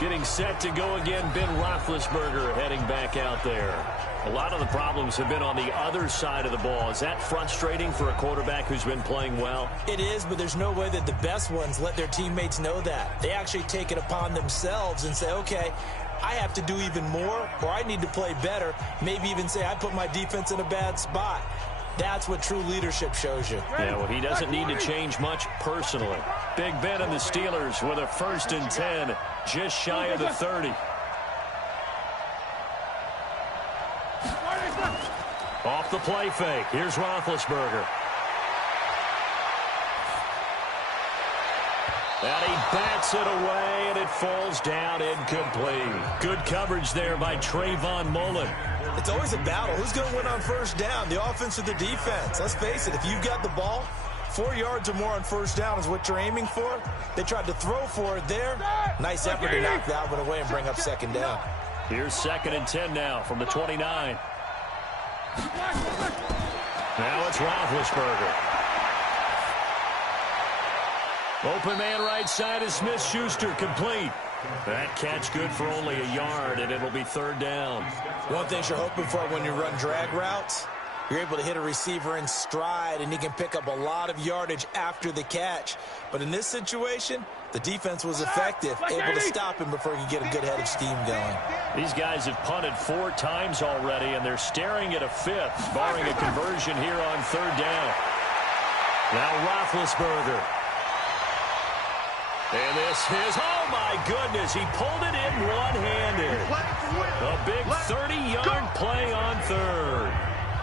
Getting set to go again, Ben Roethlisberger heading back out there. A lot of the problems have been on the other side of the ball. Is that frustrating for a quarterback who's been playing well? It is, but there's no way that the best ones let their teammates know that. They actually take it upon themselves and say, okay, I have to do even more, or I need to play better. Maybe even say I put my defense in a bad spot. That's what true leadership shows you. Yeah, well, he doesn't need to change much personally. Big Ben and the Steelers with a 1st and 10, just shy of the 30. Off the play fake. Here's Roethlisberger. And he bats it away, and it falls down incomplete. Good coverage there by Trayvon Mullen. It's always a battle. Who's going to win on 1st down, the offense or the defense? Let's face it, if you've got the ball, 4 yards or more on 1st down is what you're aiming for. They tried to throw for it there. Nice effort to knock that one away and bring up 2nd down. Here's 2nd and 10 now from the 29. Now it's Roethlisberger. Open man right side is Smith-Schuster, complete. That catch good for only a yard, and it'll be 3rd down. One thing you're hoping for when you run drag routes, you're able to hit a receiver in stride, and he can pick up a lot of yardage after the catch. But in this situation, the defense was effective, able to stop him before he could get a good head of steam going. These guys have punted 4 times already, and they're staring at a 5th, barring a conversion here on 3rd down. Now Roethlisberger. And this is, oh my goodness, he pulled it in one-handed. A big 30-yard play third.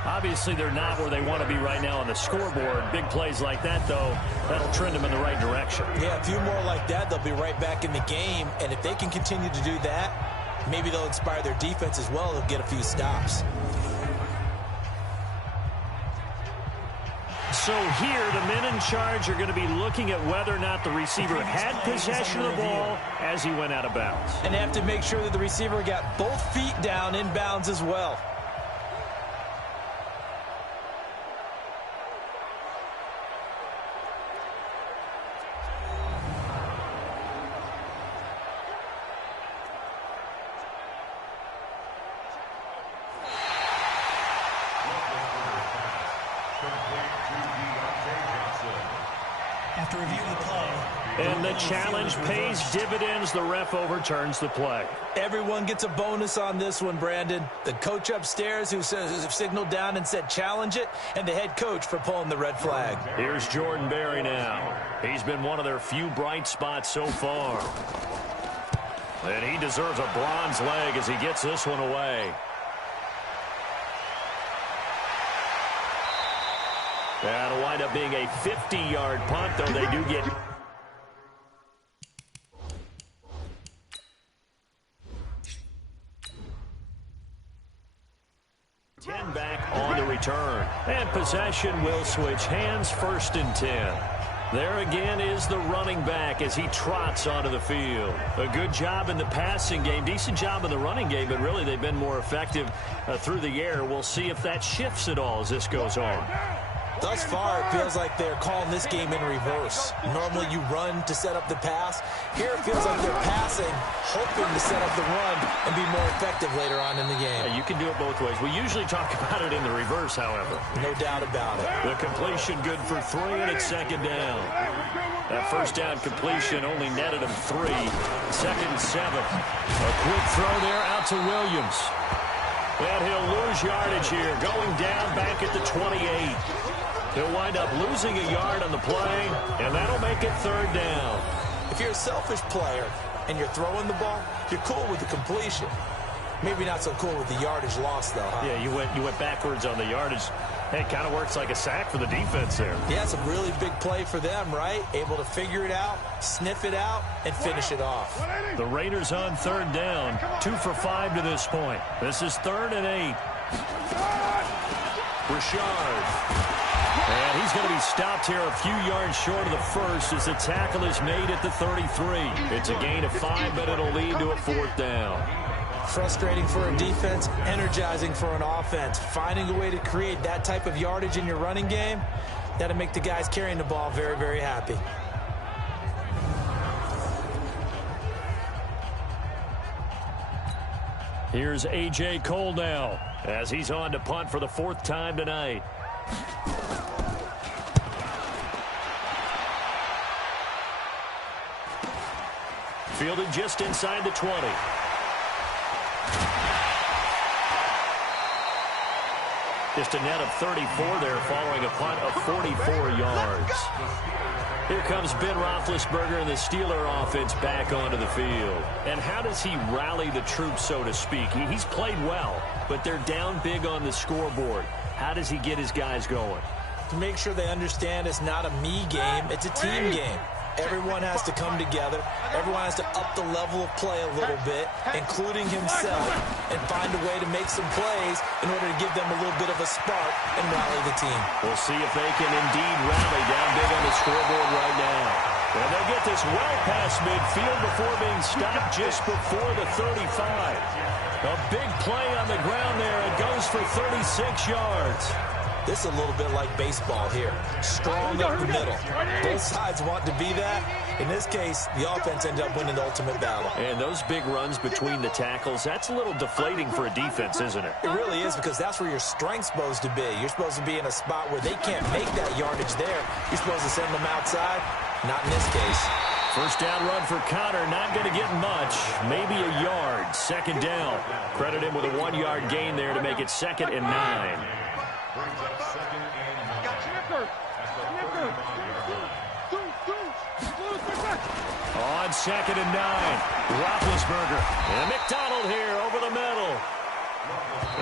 Obviously, they're not where they want to be right now on the scoreboard. Big plays like that, though, that'll trend them in the right direction. Yeah, a few more like that, they'll be right back in the game. And if they can continue to do that, maybe they'll inspire their defense as well. They'll get a few stops. So here, the men in charge are going to be looking at whether or not the receiver had possession of the ball as he went out of bounds. And they have to make sure that the receiver got both feet down in bounds as well. After reviewing the play. And the challenge pays dividends. The ref overturns the play. Everyone gets a bonus on this one, Brandon. The coach upstairs who signaled down and said challenge it, and the head coach for pulling the red flag. Here's Jordan Berry now. He's been one of their few bright spots so far. And he deserves a bronze leg as he gets this one away. That'll wind up being a 50-yard punt, though they do get... back on the return. And possession will switch hands, 1st and 10. There again is the running back as he trots onto the field. A good job in the passing game, decent job in the running game, but really they've been more effective through the air. We'll see if that shifts at all as this goes on. Thus far, it feels like they're calling this game in reverse. Normally you run to set up the pass. Here it feels like they're passing, hoping to set up the run and be more effective later on in the game. Yeah, you can do it both ways. We usually talk about it in the reverse, however. No doubt about it. The completion good for 3, and it's 2nd down. That 1st down completion only netted him 3. 2nd and 7. A quick throw there out to Williams. And he'll lose yardage here, going down back at the 28. He'll wind up losing a yard on the play, and that'll make it 3rd down. If you're a selfish player and you're throwing the ball, you're cool with the completion. Maybe not so cool with the yardage loss, though, huh? Yeah, you went backwards on the yardage. Hey, it kind of works like a sack for the defense there. Yeah, it's a really big play for them, right? Able to figure it out, sniff it out, and finish it off. The Raiders on 3rd down, 2 for 5 to this point. This is 3rd and 8. Richard. And he's going to be stopped here a few yards short of the 1st as the tackle is made at the 33. It's a gain of 5, but it'll lead to a 4th down. Frustrating for a defense, energizing for an offense. Finding a way to create that type of yardage in your running game, that'll make the guys carrying the ball very, very happy. Here's A.J. Cole now as he's on to punt for the 4th time tonight. Fielded just inside the 20. Just a net of 34 there following a punt of 44 yards. Here comes Ben Roethlisberger and the Steeler offense back onto the field. And how does he rally the troops, so to speak? He's played well, but they're down big on the scoreboard. How does he get his guys going? To make sure they understand it's not a me game, it's a team game. Everyone has to come together. Everyone has to up the level of play a little bit, including himself, and find a way to make some plays in order to give them a little bit of a spark and rally the team. We'll see if they can indeed rally down big on the scoreboard right now. And they'll get this well past midfield before being stopped just before the 35. A big play on the ground there. It goes for 36 yards. This is a little bit like baseball here. Strong up the middle. Both sides want to be that. In this case, the offense ended up winning the ultimate battle. And those big runs between the tackles, that's a little deflating for a defense, isn't it? It really is, because that's where your strength's supposed to be. You're supposed to be in a spot where they can't make that yardage there. You're supposed to send them outside. Not in this case. First down run for Connor, not going to get much. Maybe a yard. 2nd down. Credit him with a 1-yard gain there to make it 2nd and 9. On 2nd and 9, Roethlisberger. And McDonald here over the middle.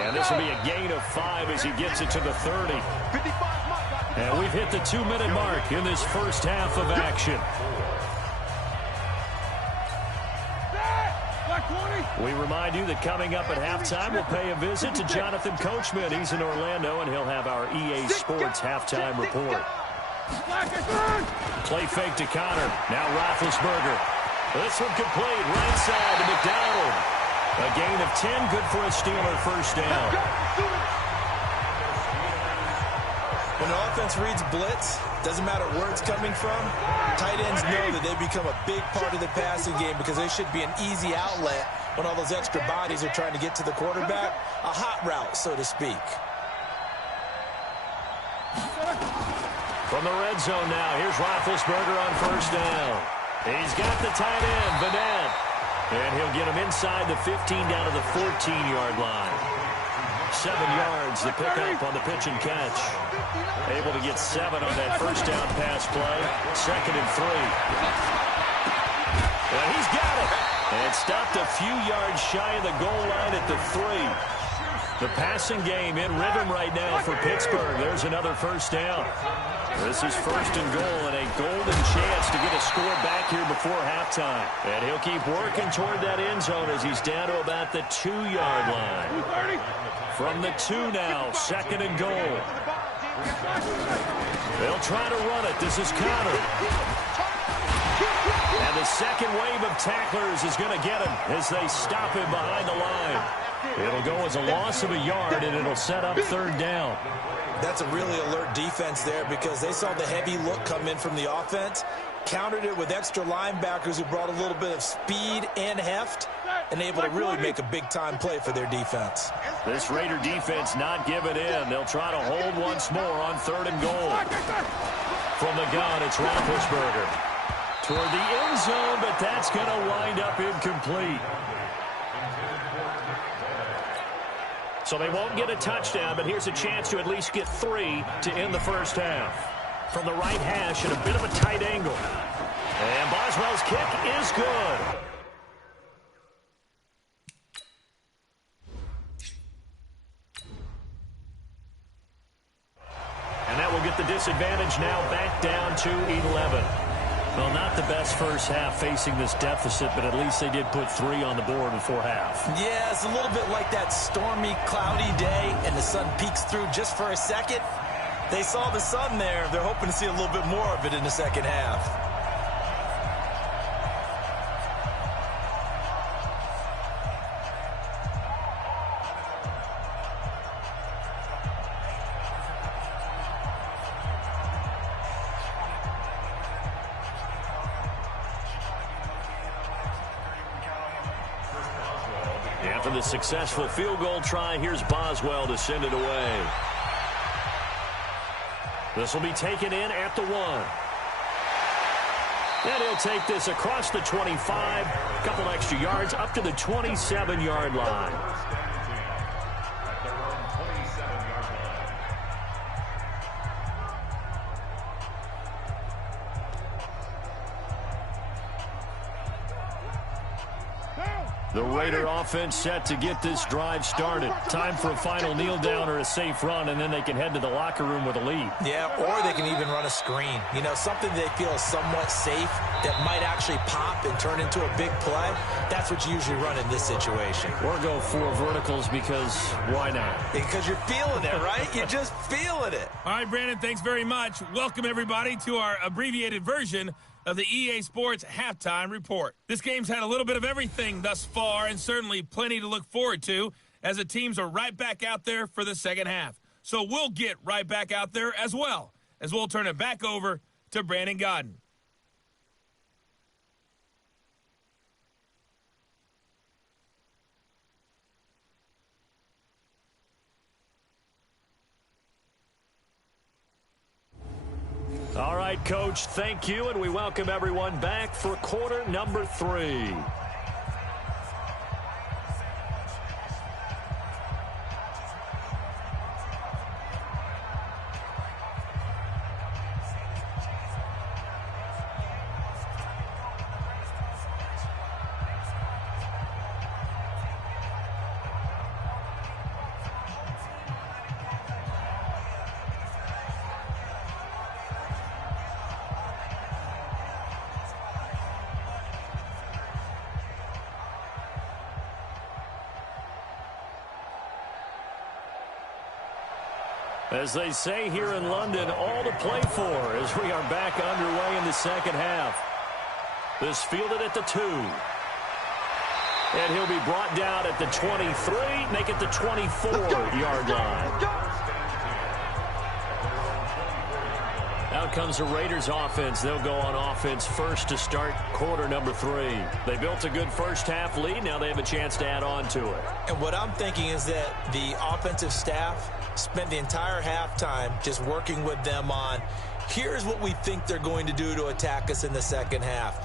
And this will be a gain of 5 as he gets it to the 30. 55 And we've hit the 2-minute mark in this first half of action. We remind you that coming up at halftime, we'll pay a visit to Jonathan Coachman. He's in Orlando, and he'll have our EA Sports halftime report. Play fake to Connor. Now Roethlisberger. This one complete. Right side to McDonald. A gain of 10. Good for a Steeler first down. When the offense reads blitz, doesn't matter where it's coming from, tight ends know that they become a big part of the passing game because they should be an easy outlet when all those extra bodies are trying to get to the quarterback. A hot route, so to speak. From the red zone now, here's Roethlisberger on first down. He's got the tight end, Vanette. And he'll get him inside the 15 down to the 14-yard line. 7 yards, the pickup on the pitch and catch. Able to get 7 on that first down pass play. 2nd and 3. Well, he's got it. And stopped a few yards shy of the goal line at the 3. The passing game in rhythm right now for Pittsburgh. There's another first down. This is 1st and goal and a golden chance to get a score back here before halftime. And he'll keep working toward that end zone as he's down to about the 2-yard line. From the 2 now, 2nd and goal. They'll try to run it. This is Connor. And the second wave of tacklers is going to get him as they stop him behind the line. It'll go as a loss of a yard, and it'll set up 3rd down. That's a really alert defense there because they saw the heavy look come in from the offense, countered it with extra linebackers who brought a little bit of speed and heft, and able to really make a big-time play for their defense. This Raider defense not giving in. They'll try to hold once more on 3rd and goal. From the gun, it's Roethlisberger. Toward the end zone, but that's going to wind up incomplete. So they won't get a touchdown, but here's a chance to at least get 3 to end the first half. From the right hash at a bit of a tight angle. And Boswell's kick is good. And that will get the disadvantage now back down to 11. Well, not the best first half facing this deficit, but at least they did put 3 on the board before half. Yeah, it's a little bit like that stormy, cloudy day, and the sun peeks through just for a second. They saw the sun there. They're hoping to see a little bit more of it in the second half. After the successful field goal try, here's Boswell to send it away. This will be taken in at the 1. And he'll take this across the 25, a couple extra yards up to the 27-yard line. The Raider offense set to get this drive started. Time for a final kneel down or a safe run, and then they can head to the locker room with a lead. Yeah, or they can even run a screen. You know, something they feel is somewhat safe that might actually pop and turn into a big play. That's what you usually run in this situation. Or go 4 verticals because why not? Because you're feeling it, right? You're just feeling it. All right, Brandon, thanks very much. Welcome, everybody, to our abbreviated version of the EA Sports Halftime Report. This game's had a little bit of everything thus far and certainly plenty to look forward to as the teams are right back out there for the second half. So we'll get right back out there as well as we'll turn it back over to Brandon Godden. All right, Coach, thank you, and we welcome everyone back for quarter number 3. As they say here in London, all to play for as we are back underway in the second half. This fielded at the 2. And he'll be brought down at the 23, make it the 24-yard line. Out comes the Raiders offense. They'll go on offense first to start quarter number 3. They built a good first half lead. Now they have a chance to add on to it. And what I'm thinking is that the offensive staff spent the entire halftime just working with them on, here's what we think they're going to do to attack us in the second half.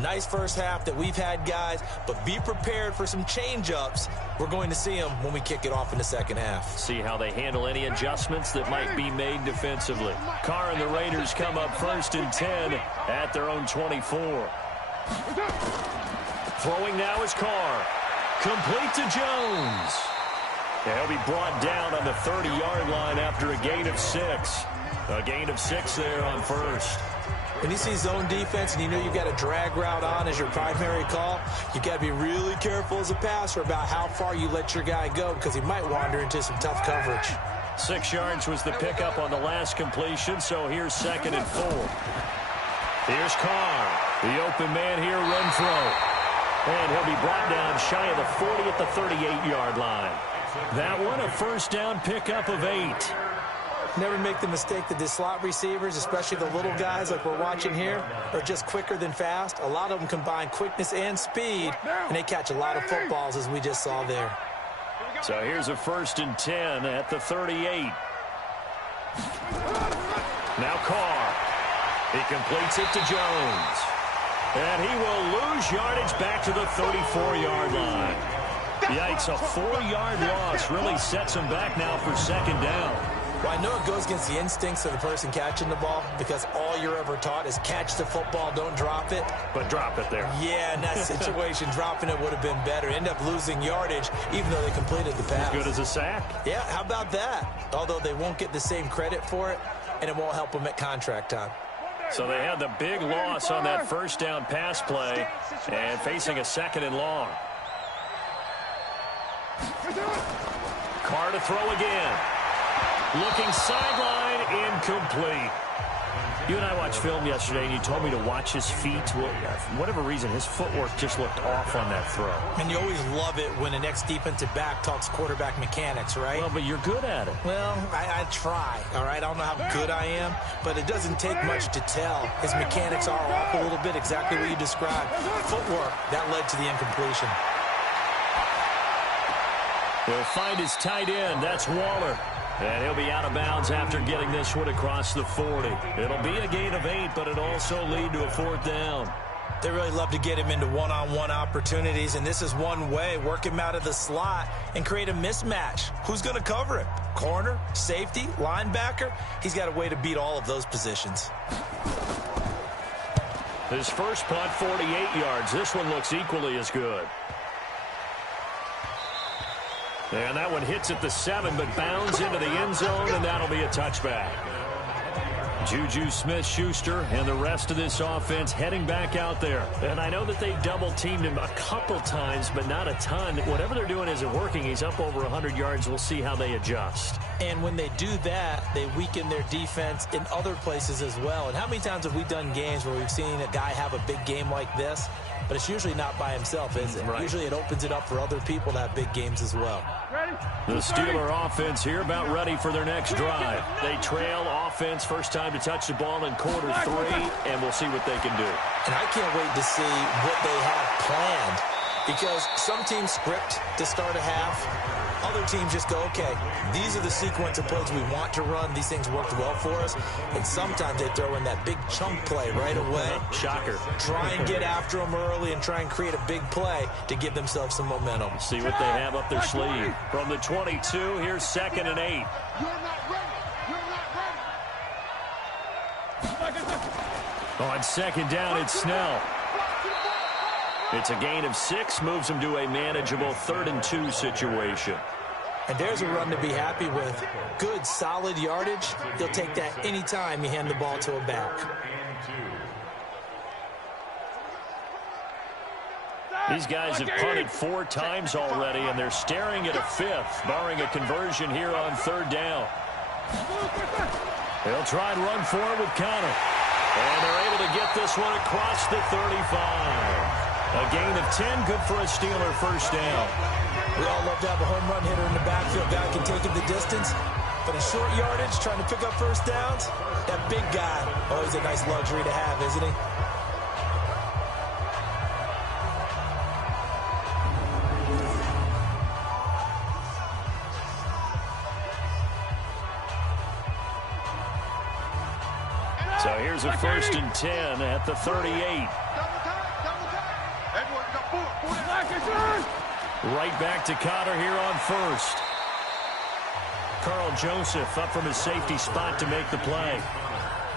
Nice first half that we've had, guys, but be prepared for some change-ups. We're going to see them when we kick it off in the second half. See how they handle any adjustments that might be made defensively. Carr and the Raiders come up 1st and 10 at their own 24. Throwing now is Carr. Complete to Jones. He'll be brought down on the 30-yard line after a gain of 6. A gain of 6 there on first. When you see zone defense and you know you've got a drag route on as your primary call, you got to be really careful as a passer about how far you let your guy go because he might wander into some tough coverage. 6 yards was the pickup on the last completion, so here's 2nd and 4. Here's Carr. The open man here, Renfro. And he'll be brought down shy of the 40 at the 38-yard line. That one a first down pickup of 8. Never make the mistake that the slot receivers, especially the little guys like we're watching here, are just quicker than fast. A lot of them combine quickness and speed, and they catch a lot of footballs as we just saw there. So here's a 1st and 10 at the 38. Now Carr. He completes it to Jones. And he will lose yardage back to the 34-yard line. Yikes, a 4-yard loss really sets him back now for 2nd down. Well, I know it goes against the instincts of the person catching the ball because all you're ever taught is catch the football, don't drop it. But drop it there. Yeah, in that situation, dropping it would have been better. End up losing yardage even though they completed the pass. As good as a sack. Yeah, how about that? Although they won't get the same credit for it, and it won't help them at contract time. So they had the big loss on that first down pass play and facing a 2nd and long. Carr to throw again. Looking sideline, incomplete. You and I watched film yesterday, and you told me to watch his feet. Well, for whatever reason, his footwork just looked off on that throw. And you always love it when an ex-defensive back talks quarterback mechanics, right? Well, but you're good at it. Well, I try, all right? I don't know how good I am, but it doesn't take much to tell. His mechanics are off a little bit, exactly what you described. Footwork, that led to the incompletion. He'll find his tight end. That's Waller. And he'll be out of bounds after getting this one across the 40. It'll be a gain of 8, but it'll also lead to a 4th down. They really love to get him into one-on-one opportunities, and this is one way. Work him out of the slot and create a mismatch. Who's going to cover him? Corner, safety, linebacker? He's got a way to beat all of those positions. His first punt, 48 yards. This one looks equally as good. And that one hits at the 7, but bounds into the end zone, and that'll be a touchback. Juju Smith-Schuster and the rest of this offense heading back out there. And I know that they double-teamed him a couple times, but not a ton. Whatever they're doing isn't working. He's up over 100 yards. We'll see how they adjust. And when they do that, they weaken their defense in other places as well. And how many times have we done games where we've seen a guy have a big game like this? But it's usually not by himself, is it? Right. Usually it opens it up for other people to have big games as well. The Steeler offense here about ready for their next drive. They trail offense, first time to touch the ball in quarter 3, and we'll see what they can do. And I can't wait to see what they have planned because some teams script to start a half. Other teams just go, okay, these are the sequence of plays we want to run. These things worked well for us. And sometimes they throw in that big chunk play right away. Shocker. Try and get after them early and try and create a big play to give themselves some momentum. See what they have up their sleeve. From the 22, here's 2nd and 8. You're not ready. You're not ready. On 2nd down, it's Snell. It's a gain of 6, moves him to a manageable 3rd and 2 situation. And there's a run to be happy with. Good, solid yardage. You'll take that anytime you hand the ball to a back. These guys have punted 4 times already, and they're staring at a 5th, barring a conversion here on 3rd down. They'll try and run for it with Connor. And they're able to get this one across the 35. A gain of 10, good for a Steeler first down. We all love to have a home run hitter in the backfield. Guy can take it the distance. But in short yardage, trying to pick up first downs, that big guy, always a nice luxury to have, isn't he? So here's a 1st and 10 at the 38. Right back to Connor here on 1st. Carl Joseph up from his safety spot to make the play.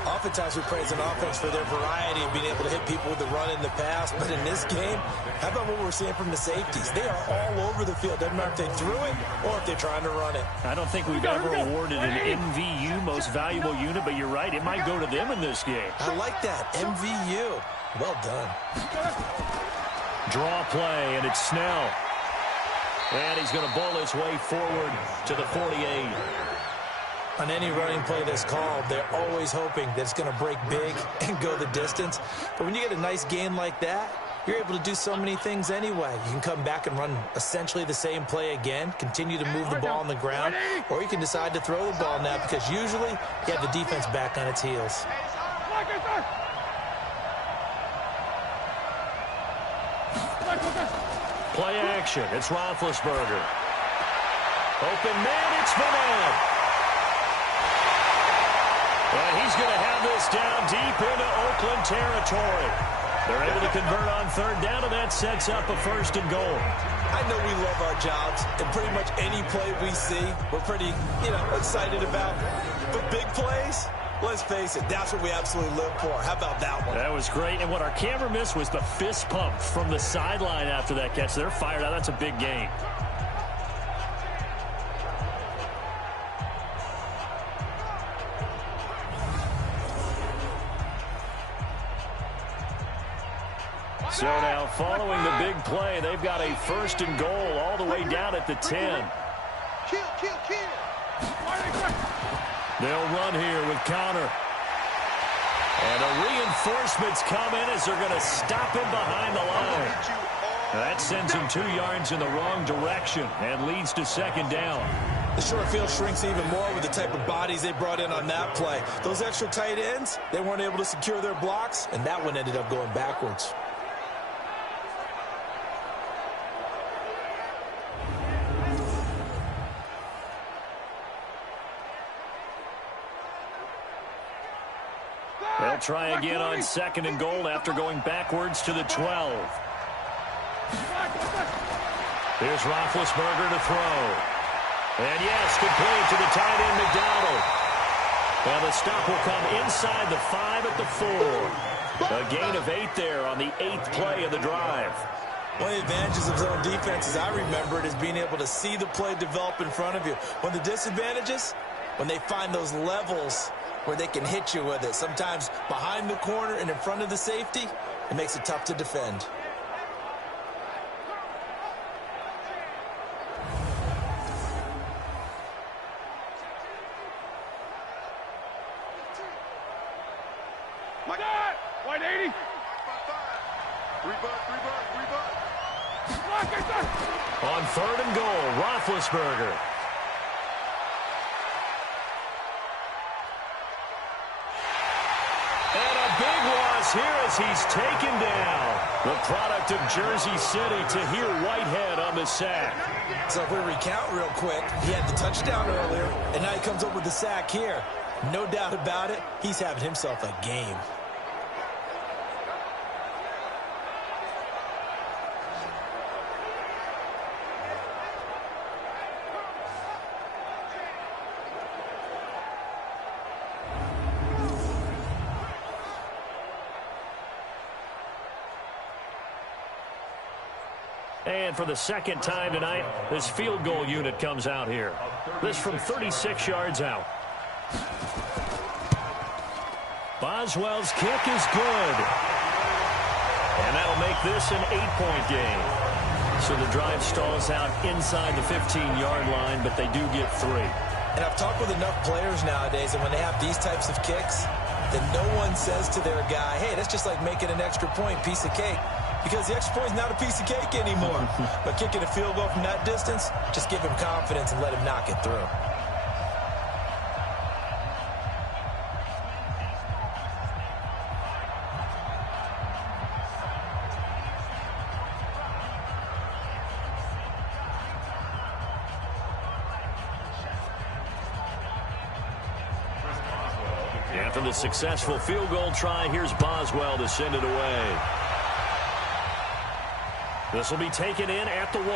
Oftentimes we praise an offense for their variety of being able to hit people with the run in the pass. But in this game, how about what we're seeing from the safeties? They are all over the field. Doesn't matter if they threw it or if they're trying to run it. I don't think we've ever awarded an MVU, most valuable unit, but you're right. It might go to them in this game. I like that. MVU. Well done. Draw play, and it's Snell. And he's going to bowl his way forward to the 48. On any running play that's called, they're always hoping that it's going to break big and go the distance. But when you get a nice gain like that, you're able to do so many things anyway. You can come back and run essentially the same play again, continue to move the ball on the ground, or you can decide to throw the ball now because usually you have the defense back on its heels. Play action. It's Roethlisberger. Open man, it's Van. And he's going to have this down deep into Oakland territory. They're able to convert on 3rd down, and that sets up a 1st and goal. I know we love our jobs, and pretty much any play we see, we're pretty, excited about. But big plays, let's face it, that's what we absolutely live for. How about that one? That was great, and what our camera missed was the fist pump from the sideline after that catch. They're fired out. That's a big game. So now, following the big play, they've got a 1st and goal all the way down at the 10. Kill. They'll run here with Connor. And a reinforcement's coming as they're going to stop him behind the line. That sends him 2 yards in the wrong direction and leads to 2nd down. The short field shrinks even more with the type of bodies they brought in on that play. Those extra tight ends, they weren't able to secure their blocks, and that one ended up going backwards. They'll try again on 2nd and goal after going backwards to the 12. Here's Roethlisberger to throw. And yes, complete to the tight end McDonald. Well, the stop will come inside the 5 at the 4. A gain of 8 there on the 8th play of the drive. One of the advantages of zone defense, as I remember it, is being able to see the play develop in front of you. One of the disadvantages, when they find those levels where they can hit you with it. Sometimes behind the corner and in front of the safety, it makes it tough to defend. White 80. On 3rd and goal, Roethlisberger. Here as he's taken down. The product of Jersey City, Tahir Whitehead on the sack. So if we recount real quick, he had the touchdown earlier, and now he comes up with the sack here. No doubt about it, he's having himself a game. And for the 2nd time tonight, this field goal unit comes out here. This from 36 yards out. Boswell's kick is good. And that'll make this an 8-point game. So the drive stalls out inside the 15-yard line, but they do get 3. And I've talked with enough players nowadays, and when they have these types of kicks, then no one says to their guy, hey, that's just like making an extra point, piece of cake. Because the extra point is not a piece of cake anymore. But kicking a field goal from that distance, just give him confidence and let him knock it through. After the successful field goal try, here's Boswell to send it away. This will be taken in at the 1.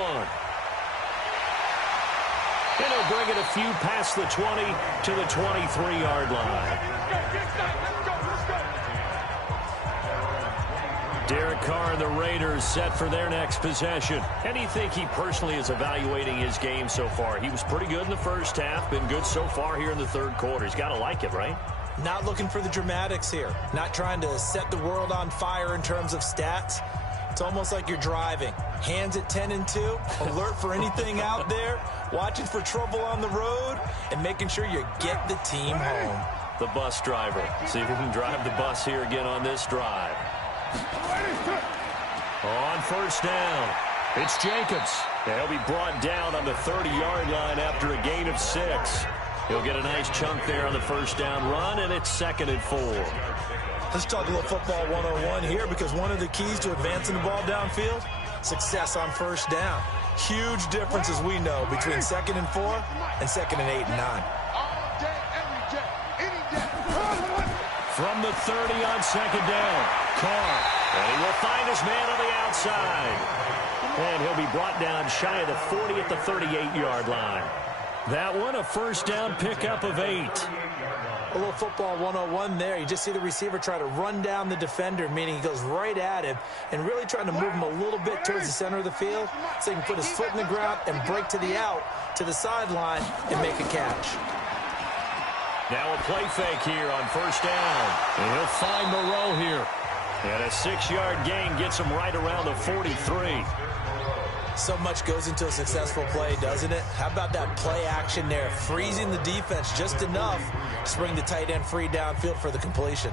And he'll bring it a few past the 20 to the 23-yard line. Derek Carr and the Raiders set for their next possession. How do you think he personally is evaluating his game so far? He was pretty good in the first half, been good so far here in the third quarter. He's got to like it, right? Not looking for the dramatics here. Not trying to set the world on fire in terms of stats. It's almost like you're driving. Hands at 10 and 2, alert for anything out there, watching for trouble on the road, and making sure you get the team home. The bus driver. See if we can drive the bus here again on this drive. On first down, it's Jacobs. He'll be brought down on the 30-yard line after a gain of 6. He'll get a nice chunk there on the first down run, and it's 2nd and 4. Let's talk a little football 101 here, because one of the keys to advancing the ball downfield, success on first down. Huge difference, as we know, between 2nd and 4 and 2nd and 8 and 9. From the 30 on 2nd down, Carr. And he will find his man on the outside. And he'll be brought down shy of the 40 at the 38-yard line. That one, a first down pickup of 8. A little football 101 there. You just see the receiver try to run down the defender, meaning he goes right at him and really trying to move him a little bit towards the center of the field so he can put his foot in the ground and break to the out, to the sideline, and make a catch. Now a play fake here on first down. And he'll find Moreau here. And a 6-yard gain gets him right around the 43. So much goes into a successful play, doesn't it? How about that play action there? Freezing the defense just enough to bring the tight end free downfield for the completion.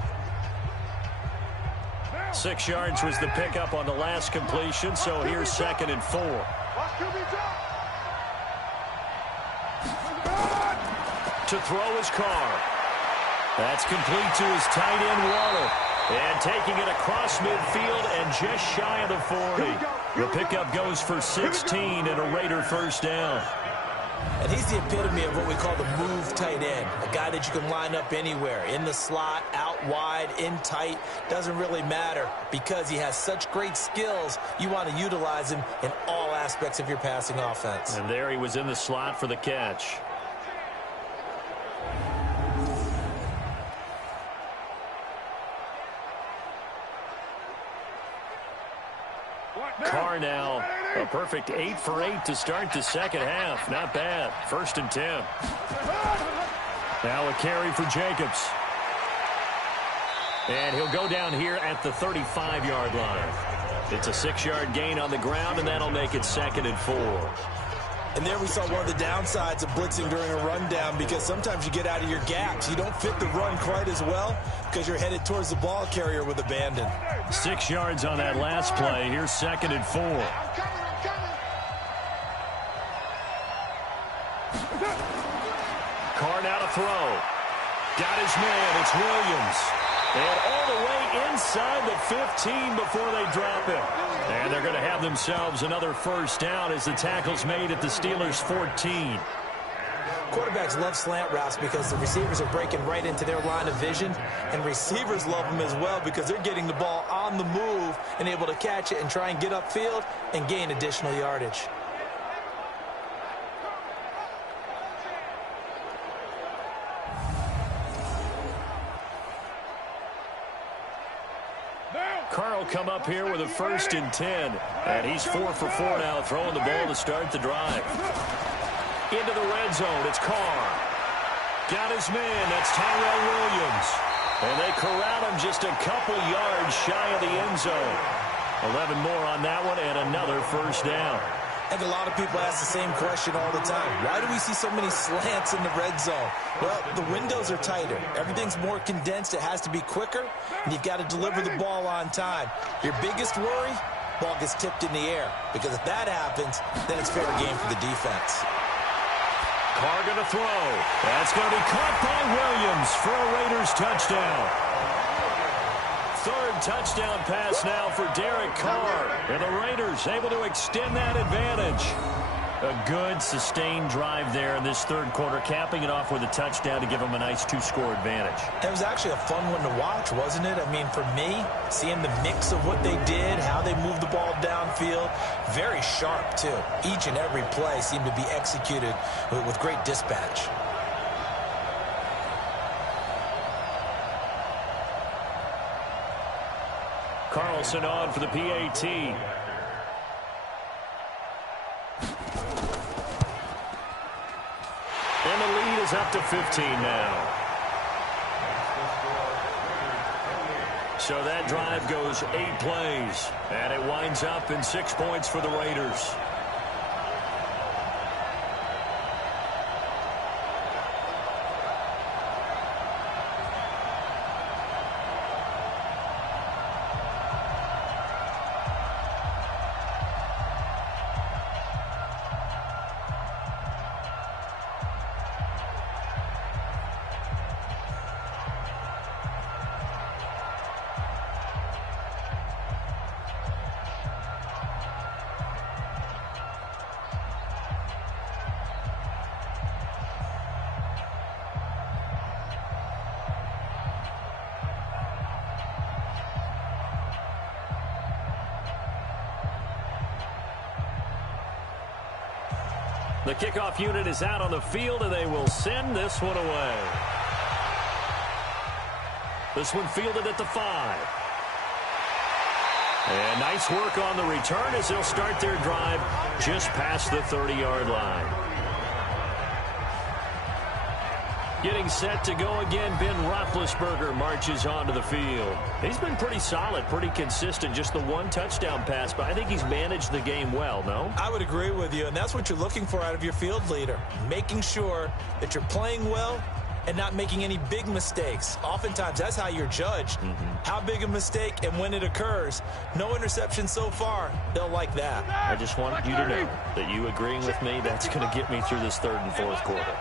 6 yards was the pickup on the last completion, so here's 2nd and 4. To throw is Carr. That's complete to his tight end, Waller. And taking it across midfield and just shy of the 40. The pickup goes for 16 and a Raider first down. And he's the epitome of what we call the move tight end. A guy that you can line up anywhere. In the slot, out wide, in tight. Doesn't really matter because he has such great skills. You want to utilize him in all aspects of your passing offense. And there he was in the slot for the catch. Carr now, a perfect 8 for 8 to start the second half. Not bad. 1st and 10. Now a carry for Jacobs. And he'll go down here at the 35-yard line. It's a 6-yard gain on the ground, and that'll make it 2nd and 4. And there we saw one of the downsides of blitzing during a rundown, because sometimes you get out of your gaps. You don't fit the run quite as well because you're headed towards the ball carrier with abandon. 6 yards on that last play. Here's 2nd and 4. Carr now to throw. Got his man. It's Williams. And all the way inside the 15 before they drop it. And they're going to have themselves another first down as the tackle's made at the Steelers' 14. Quarterbacks love slant routes because the receivers are breaking right into their line of vision, and receivers love them as well because they're getting the ball on the move and able to catch it and try and get upfield and gain additional yardage. Carr will come up here with a 1st and 10. And he's 4 for 4 now, throwing the ball to start the drive. Into the red zone, it's Carr. Got his man, that's Tyrell Williams. And they corral him just a couple yards shy of the end zone. 11 more on that one and another first down. I think a lot of people ask the same question all the time. Why do we see so many slants in the red zone? Well, the windows are tighter. Everything's more condensed. It has to be quicker, and you've got to deliver the ball on time. Your biggest worry, ball gets tipped in the air, because if that happens, then it's fair game for the defense. Carr going to throw. That's going to be caught by Williams for a Raiders touchdown. Third touchdown pass now for Derek Carr. And the Raiders able to extend that advantage. A good, sustained drive there in this third quarter, capping it off with a touchdown to give them a nice two-score advantage. It was actually a fun one to watch, wasn't it? I mean, for me, seeing the mix of what they did, how they moved the ball downfield, very sharp, too. Each and every play seemed to be executed with great dispatch. Carlson on for the PAT. And the lead is up to 15 now. So that drive goes 8 plays, and it winds up in 6 points for the Raiders. The kickoff unit is out on the field, and they will send this one away. This one fielded at the 5. And nice work on the return as they'll start their drive just past the 30-yard line. Getting set to go again, Ben Roethlisberger marches onto the field. He's been pretty solid, pretty consistent, just the one touchdown pass, but I think he's managed the game well, no? I would agree with you, and that's what you're looking for out of your field leader, making sure that you're playing well and not making any big mistakes. Oftentimes, that's how you're judged. How big a mistake and when it occurs. No interception so far. They'll like that. I just wanted you to know that you agreeing with me, that's going to get me through this third and fourth quarter.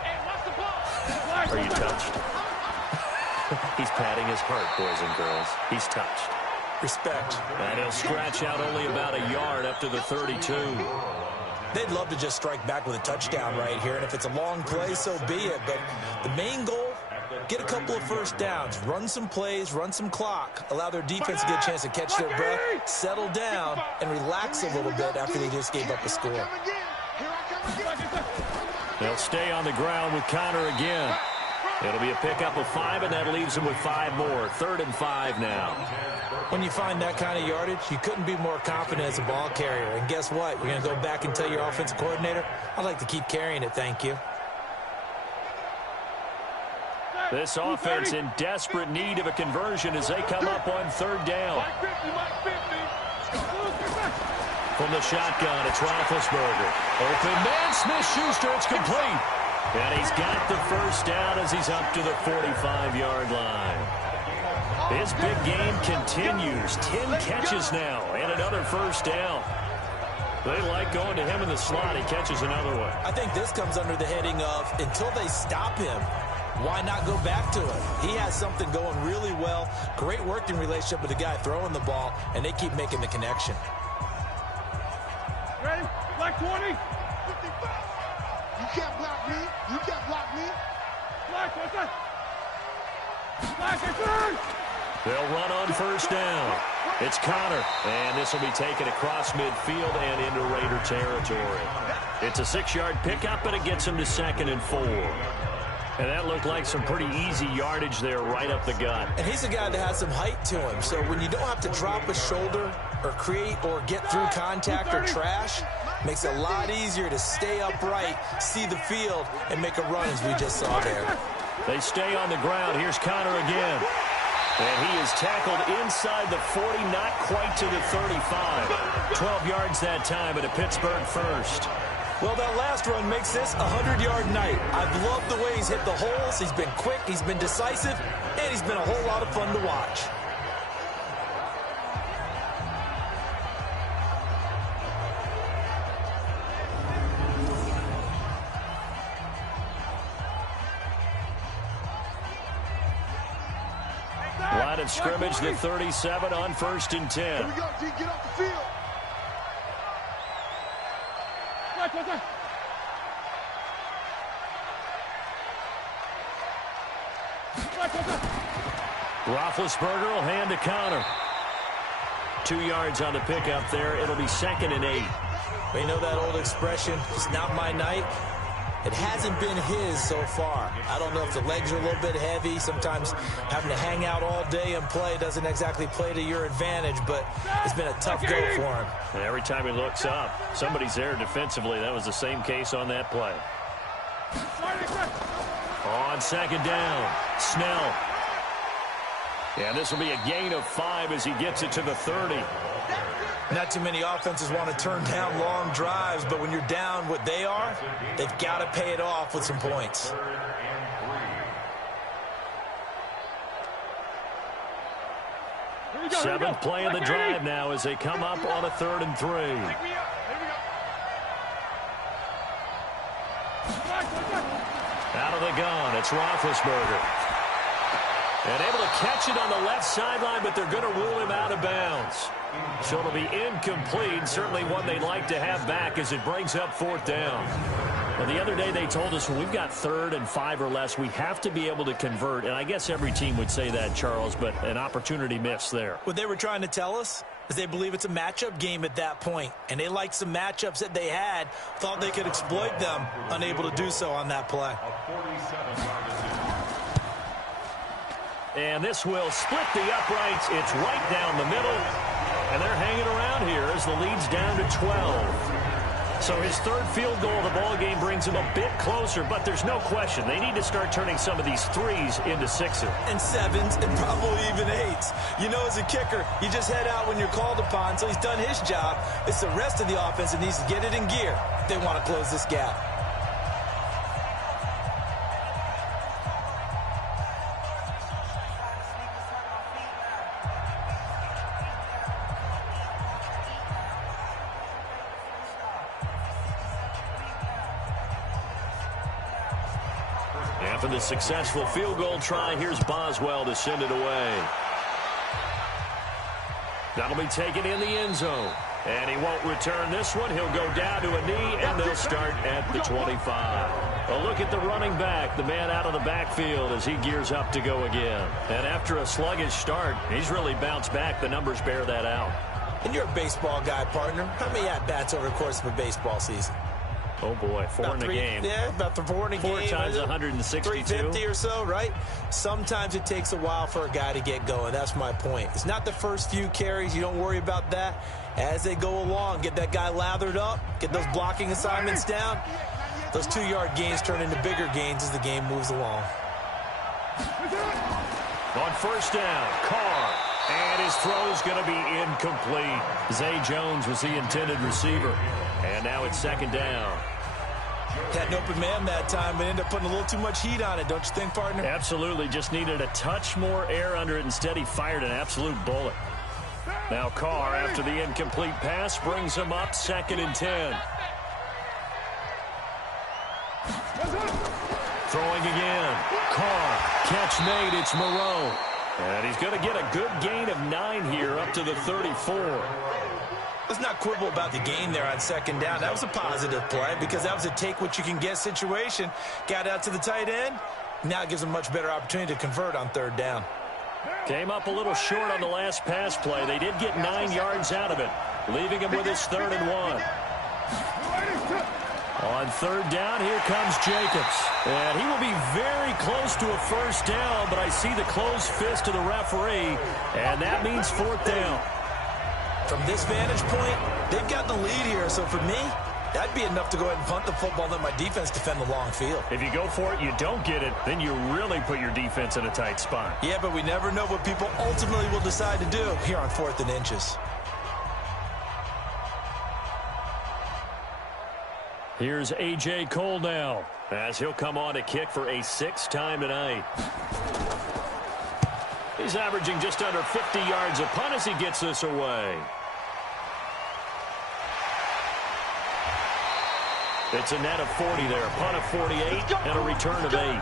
Are you touched? He's patting his heart, boys and girls. He's touched. Respect. And he'll scratch out only about a yard up to the 32. They'd love to just strike back with a touchdown right here, and if it's a long play, so be it. But the main goal, get a couple of first downs, run some plays, run some clock, allow their defense to get a chance to catch their breath, settle down, and relax a little bit after they just gave up a score. They'll stay on the ground with Connor again. It'll be a pickup of 5, and that leaves them with 5 more. 3rd and 5 now. When you find that kind of yardage, you couldn't be more confident as a ball carrier. And guess what? You're going to go back and tell your offensive coordinator, I'd like to keep carrying it, thank you. This offense in desperate need of a conversion as they come up on 3rd down. From the shotgun, it's Roethlisberger. Open man, Smith-Schuster, it's complete. And he's got the first down as he's up to the 45-yard line. His big game continues. 10 catches now and another first down. They like going to him in the slot. He catches another one. I think this comes under the heading of until they stop him, why not go back to him? He has something going really well. Great working relationship with the guy throwing the ball, and they keep making the connection. Ready? Black 20. 55. You can't block me. You can't block me. Black, what's that? Black, they'll run on first down. It's Connor, and this will be taken across midfield and into Raider territory. It's a 6-yard pickup, but it gets him to 2nd and 4. And that looked like some pretty easy yardage there right up the gut. And he's a guy that has some height to him, so when you don't have to drop a shoulder or create or get through contact or trash, makes it a lot easier to stay upright, see the field, and make a run as we just saw there. They stay on the ground. Here's Connor again. And he is tackled inside the 40, not quite to the 35. 12 yards that time, and a Pittsburgh first. Well, that last run makes this a 100-yard night. I've loved the way he's hit the holes. He's been quick, he's been decisive, and he's been a whole lot of fun to watch. Line of scrimmage, the 37 on 1st and 10. Here we go, G. Get off the field. Roethlisberger will hand a counter. 2 yards on the pickup there. It'll be 2nd and 8. We know that old expression, it's not my night. It hasn't been his so far. I don't know if the legs are a little bit heavy. Sometimes having to hang out all day and play doesn't exactly play to your advantage, but it's been a tough go for him. And every time he looks up, somebody's there defensively. That was the same case on that play. On 2nd down, Snell. And this will be a gain of 5 as he gets it to the 30. Not too many offenses want to turn down long drives, but when you're down what they are, they've got to pay it off with some points. Seventh play of the drive now as they come up on a 3rd and 3. Out of the gun, it's Roethlisberger. And able to catch it on the left sideline, but they're going to rule him out of bounds. So it'll be incomplete, certainly one they'd like to have back as it brings up 4th down. Well, the other day they told us when we've got 3rd and 5 or less, we have to be able to convert. And I guess every team would say that, Charles, but an opportunity missed there. What they were trying to tell us is they believe it's a matchup game at that point. And they liked some matchups that they had, thought they could exploit them, unable to do so on that play. And this will split the uprights. It's right down the middle. And they're hanging around here as the lead's down to 12. So his 3rd field goal of the ball game brings him a bit closer, but there's no question. They need to start turning some of these 3s into 6s. And 7s and probably even 8s. You know, as a kicker, you just head out when you're called upon, so he's done his job. It's the rest of the offense that needs to get it in gear if they want to close this gap. After the successful field goal try, here's Boswell to send it away. That'll be taken in the end zone. And he won't return this one. He'll go down to a knee, and they'll start at the 25. A look at the running back, the man out of the backfield as he gears up to go again. And after a sluggish start, he's really bounced back. The numbers bear that out. And you're a baseball guy, partner. How many at-bats over the course of a baseball season? Oh, boy, 4 in a game. Yeah, about 4 in a game. 4 times 162. 350 or so, right? Sometimes it takes a while for a guy to get going. That's my point. It's not the first few carries. You don't worry about that. As they go along, get that guy lathered up, get those blocking assignments down. Those 2-yard gains turn into bigger gains as the game moves along. On 1st down, Carr. And his throw is going to be incomplete. Zay Jones was the intended receiver. And now it's 2nd down. Had an open man that time, but ended up putting a little too much heat on it, don't you think, partner? Absolutely. Just needed a touch more air under it. Instead, he fired an absolute bullet. Now Carr, after the incomplete pass, brings him up 2nd and 10. Throwing again. Carr. Catch made. It's Moreau. And he's going to get a good gain of 9 here up to the 34. Let's not quibble about the gain there on 2nd down. That was a positive play because that was a take-what-you-can-get situation. Got out to the tight end. Now it gives him a much better opportunity to convert on 3rd down. Came up a little short on the last pass play. They did get 9 yards out of it, leaving him with his 3rd and 1. On 3rd down, here comes Jacobs. And he will be very close to a 1st down, but I see the closed fist of the referee, and that means 4th down. From this vantage point, they've got the lead here. So for me, That'd be enough to go ahead and punt the football and let my defense defend the long field. If you go for it, you don't get it, then you really put your defense in a tight spot. Yeah, but we never know what people ultimately will decide to do here on 4th and inches. Here's A.J. Cole now, as he'll come on to kick for a 6th time tonight. He's averaging just under 50 yards a punt as he gets this away. It's a net of 40 there, a punt of 48, and a return of 8.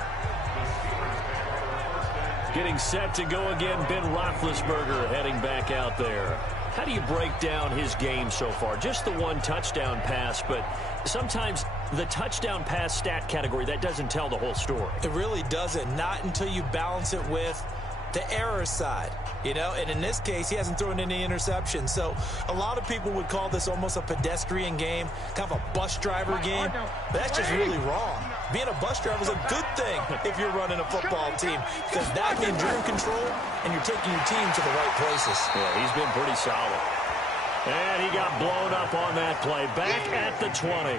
Getting set to go again, Ben Roethlisberger heading back out there. How do you break down his game so far? Just the 1 touchdown pass, but sometimes the touchdown pass stat category, that doesn't tell the whole story. It really doesn't, not until you balance it with the error side, you know, and in this case, he hasn't thrown any interceptions. So a lot of people would call this almost a pedestrian game, kind of a bus driver game, but that's just really wrong. Being a bus driver is a good thing if you're running a football team, because that means you're in control and you're taking your team to the right places. Yeah, he's been pretty solid. And he got blown up on that play, back at the 20.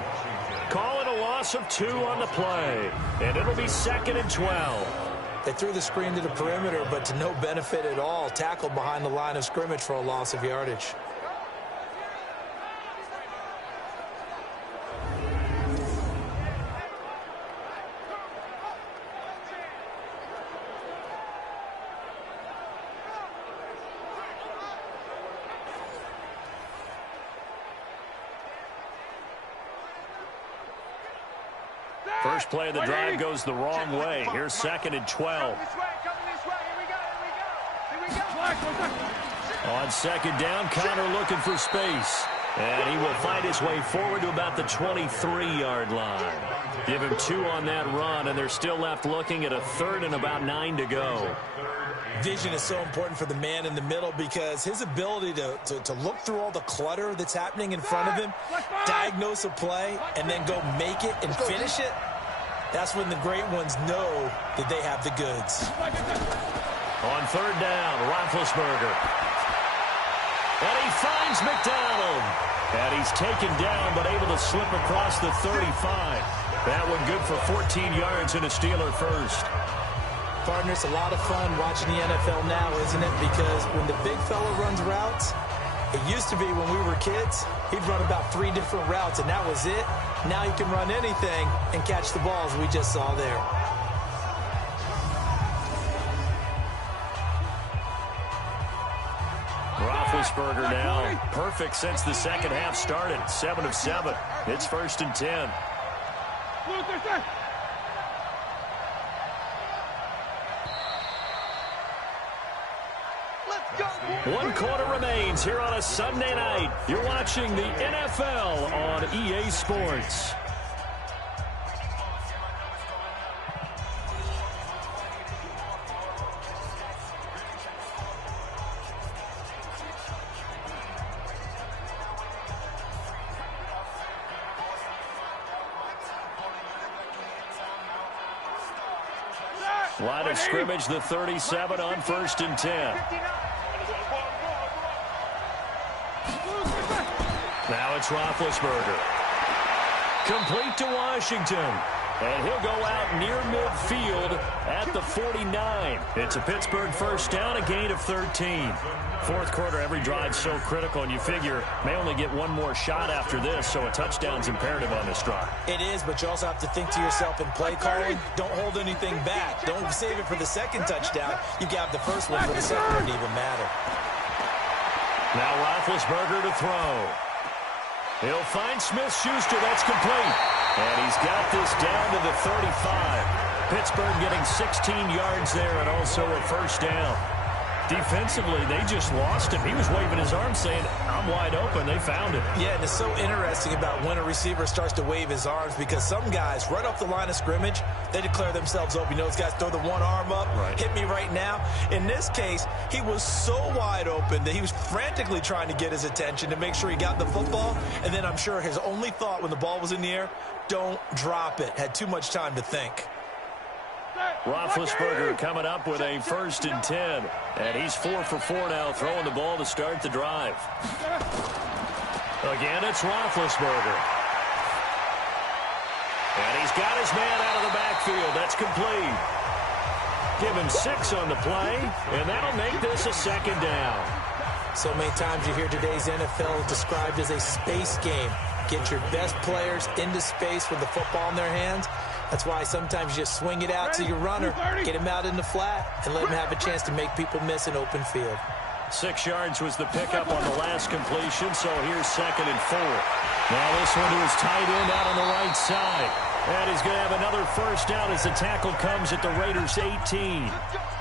Call it a loss of 2 on the play, and it'll be 2nd and 12. They threw the screen to the perimeter, but to no benefit at all. Tackled behind the line of scrimmage for a loss of yardage. First play of the drive goes the wrong way. Here's 2nd and 12. On 2nd down, Connor looking for space. And he will find his way forward to about the 23-yard line. Give him 2 on that run, and they're still left looking at a 3rd and about 9 to go. Vision is so important for the man in the middle because his ability to look through all the clutter that's happening in front of him, diagnose a play, and then go make it and finish it, that's when the great ones know that they have the goods. On 3rd down, Roethlisberger. And he finds McDonald. And he's taken down but able to slip across the 35. That one good for 14 yards and a Steeler first. Partner, it's a lot of fun watching the NFL now, isn't it? Because when the big fella runs routes, it used to be when we were kids, he'd run about 3 different routes, and that was it. Now he can run anything and catch the balls we just saw there. Roethlisberger now perfect since the second half started. 7 of 7. It's 1st and 10. One quarter remains here on a Sunday night. You're watching the NFL on EA Sports. Line of scrimmage, the 37 on 1st and 10. Now it's Roethlisberger. Complete to Washington. And he'll go out near midfield at the 49. It's a Pittsburgh first down, a gain of 13. Fourth quarter, every drive so critical, and you figure may only get one more shot after this, so a touchdown's imperative on this drive. It is, but you also have to think to yourself in play calling, don't hold anything back. Don't save it for the second touchdown. You got the first one, but the second wouldn't even matter. Now Roethlisberger to throw. He'll find Smith-Schuster. That's complete. And he's got this down to the 35. Pittsburgh getting 16 yards there and also a first down. Defensively, they just lost him. He was waving his arms saying, I'm wide open. They found him. Yeah, and it's so interesting about when a receiver starts to wave his arms because some guys, right off the line of scrimmage, they declare themselves open. You know, those guys throw the one arm up, hit me right now. In this case, he was so wide open that he was frantically trying to get his attention to make sure he got the football. And then I'm sure his only thought when the ball was in the air, don't drop it. Had too much time to think. Roethlisberger coming up with a 1st and 10. And he's 4 for 4 now, throwing the ball to start the drive. Again, it's Roethlisberger. And he's got his man out of the backfield. That's complete. Give him 6 on the play, and that'll make this a second down. So many times you hear today's NFL described as a space game. Get your best players into space with the football in their hands. That's why sometimes you just swing it out to your runner, get him out in the flat, and let him have a chance to make people miss an open field. 6 yards was the pickup on the last completion, so here's 2nd and 4. Now this one to his tight end out on the right side. And he's going to have another first down as the tackle comes at the Raiders' 18.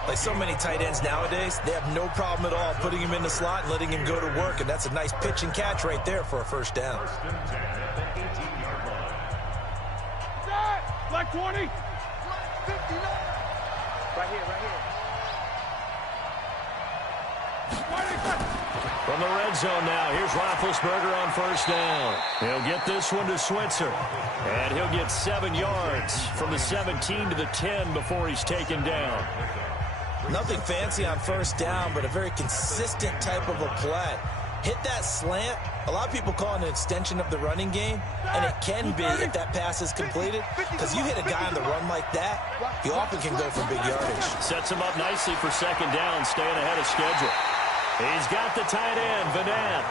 Like so many tight ends nowadays, they have no problem at all putting him in the slot and letting him go to work, and that's a nice pitch and catch right there for a first down. Black 20. Right here. From the red zone now, here's Roethlisberger on first down. He'll get this one to Switzer. And he'll get 7 yards from the 17 to the 10 before he's taken down. Nothing fancy on first down, but a very consistent type of a play. Hit that slant. A lot of people call it an extension of the running game, and it can be if that pass is completed, because you hit a guy on the run like that, you often can go for big yardage. Sets him up nicely for second down, staying ahead of schedule. He's got the tight end, Vanant.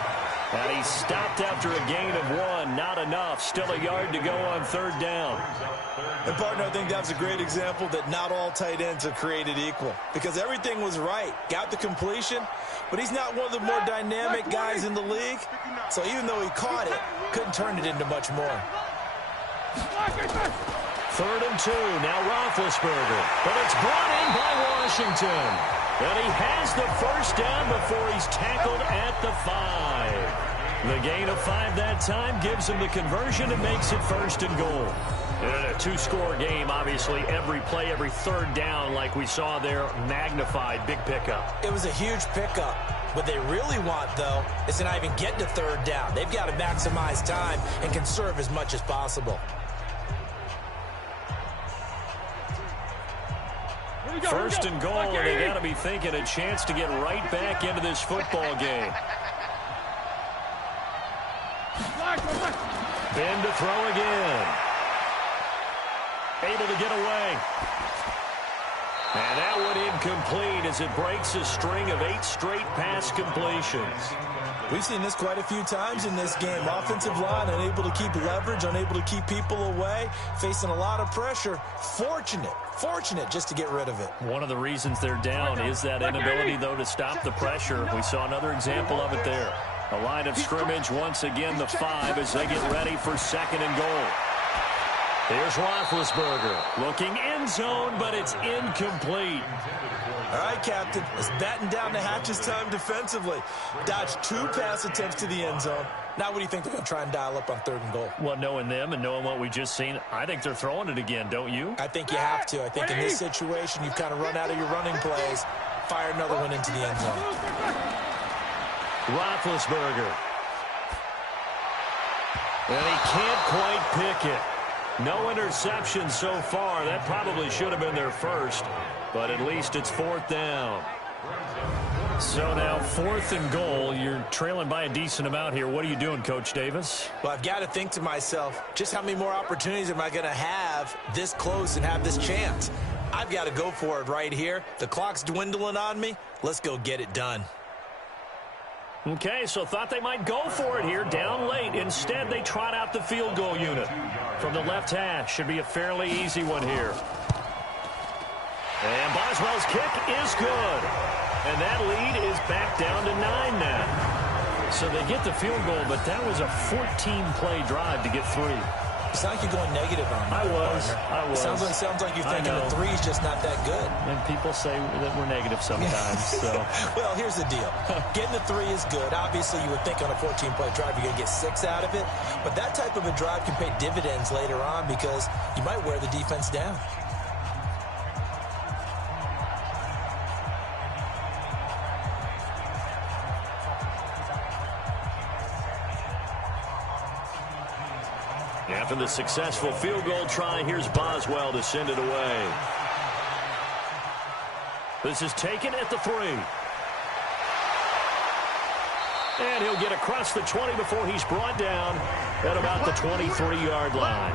And he stopped after a gain of 1. Not enough. Still a yard to go on third down. And, partner, I think that's a great example that not all tight ends are created equal, because everything was right. Got the completion, but he's not one of the more dynamic guys in the league. So even though he caught it, couldn't turn it into much more. 3rd and 2. Now Roethlisberger. But it's brought in by Washington. And he has the first down before he's tackled at the 5. The gain of 5 that time gives him the conversion and makes it 1st and goal. In a 2-score game, obviously, every play, every third down, like we saw there, magnified. Big pickup. It was a huge pickup. What they really want, though, is to not even get to third down. They've got to maximize time and conserve as much as possible. 1st and goal, and they got to be thinking a chance to get right back into this football game. Ben to throw again. Able to get away. And that one incomplete as it breaks a string of 8 straight pass completions. We've seen this quite a few times in this game. Offensive line unable to keep leverage, unable to keep people away, facing a lot of pressure. Fortunate just to get rid of it. One of the reasons they're down is that inability, though, to stop the pressure. We saw another example of it there. A line of scrimmage, once again, the 5 as they get ready for 2nd and goal. Here's Roethlisberger looking end zone, but it's incomplete. All right, Captain, it's batten down the hatches time defensively. Dodged 2 pass attempts to the end zone. Now what do you think they're going to try and dial up on 3rd and goal? Well, knowing them and knowing what we just seen, I think they're throwing it again, don't you? I think you have to. I think in this situation, you've kind of run out of your running plays. Fire another one into the end zone. Roethlisberger. And he can't quite pick it. No interception so far. That probably should have been their first, but at least it's 4th down. So now 4th and goal. You're trailing by a decent amount here. What are you doing, Coach Davis? Well, I've got to think to myself, just how many more opportunities am I going to have this close and have this chance? I've got to go for it right here. The clock's dwindling on me. Let's go get it done. Okay, so thought they might go for it here, down late. Instead, they trot out the field goal unit. From the left hash, should be a fairly easy one here. And Boswell's kick is good. And that lead is back down to 9 now. So they get the field goal, but that was a 14-play drive to get 3. It's not like you're going negative on me. I was. Sounds like you're thinking the 3 is just not that good. And people say that we're negative sometimes. So. Well, here's the deal. Getting the 3 is good. Obviously, you would think on a 14-play drive you're going to get 6 out of it. But that type of a drive can pay dividends later on because you might wear the defense down. After the successful field goal try, here's Boswell to send it away. This is taken at the 3. And he'll get across the 20 before he's brought down at about the 23-yard line.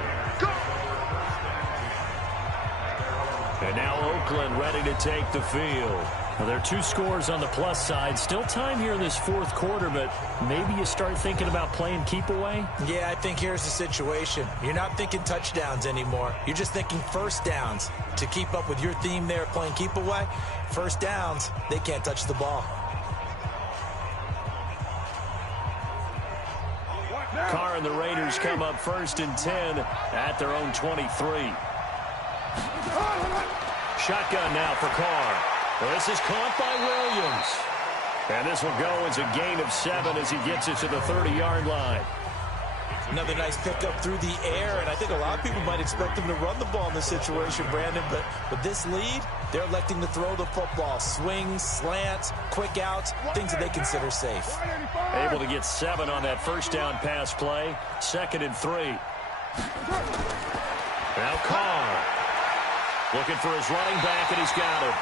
And now Oakland ready to take the field. Well, there are 2 scores on the plus side. Still time here in this fourth quarter, but maybe you start thinking about playing keep away? Yeah, I think here's the situation. You're not thinking touchdowns anymore. You're just thinking first downs. To keep up with your theme there, playing keep away, first downs, they can't touch the ball. Carr and the Raiders come up 1st and 10 at their own 23. Shotgun now for Carr. This is caught by Williams. And this will go as a gain of 7 as he gets it to the 30-yard line. Another nice pickup through the air, and I think a lot of people might expect them to run the ball in this situation, Brandon, but with this lead, they're electing to throw the football. Swings, slants, quick outs, things that they consider safe. Able to get 7 on that first down pass play. 2nd and 3. Now Carr looking for his running back, and he's got him.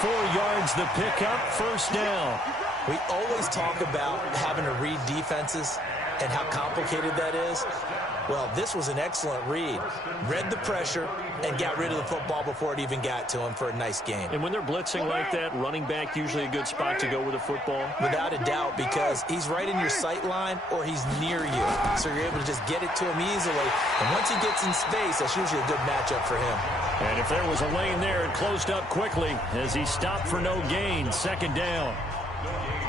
4 yards the pickup, first down. We always talk about having to read defenses and how complicated that is. Well, this was an excellent read. Read the pressure and got rid of the football before it even got to him for a nice gain. And when they're blitzing like that, running back usually a good spot to go with the football? Without a doubt, because he's right in your sight line or he's near you. So you're able to just get it to him easily. And once he gets in space, that's usually a good matchup for him. And if there was a lane there, it closed up quickly as he stopped for no gain. 2nd down.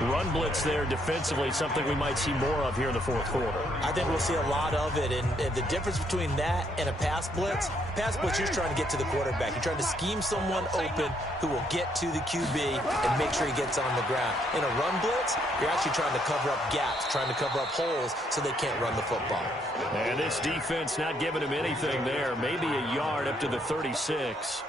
Run blitz there defensively, something we might see more of here in the fourth quarter. I think we'll see a lot of it, and the difference between that and a pass blitz, you're trying to get to the quarterback. You're trying to scheme someone open who will get to the QB and make sure he gets on the ground. In a run blitz, you're actually trying to cover up gaps, trying to cover up holes so they can't run the football. And this defense not giving him anything there, maybe a yard up to the 36.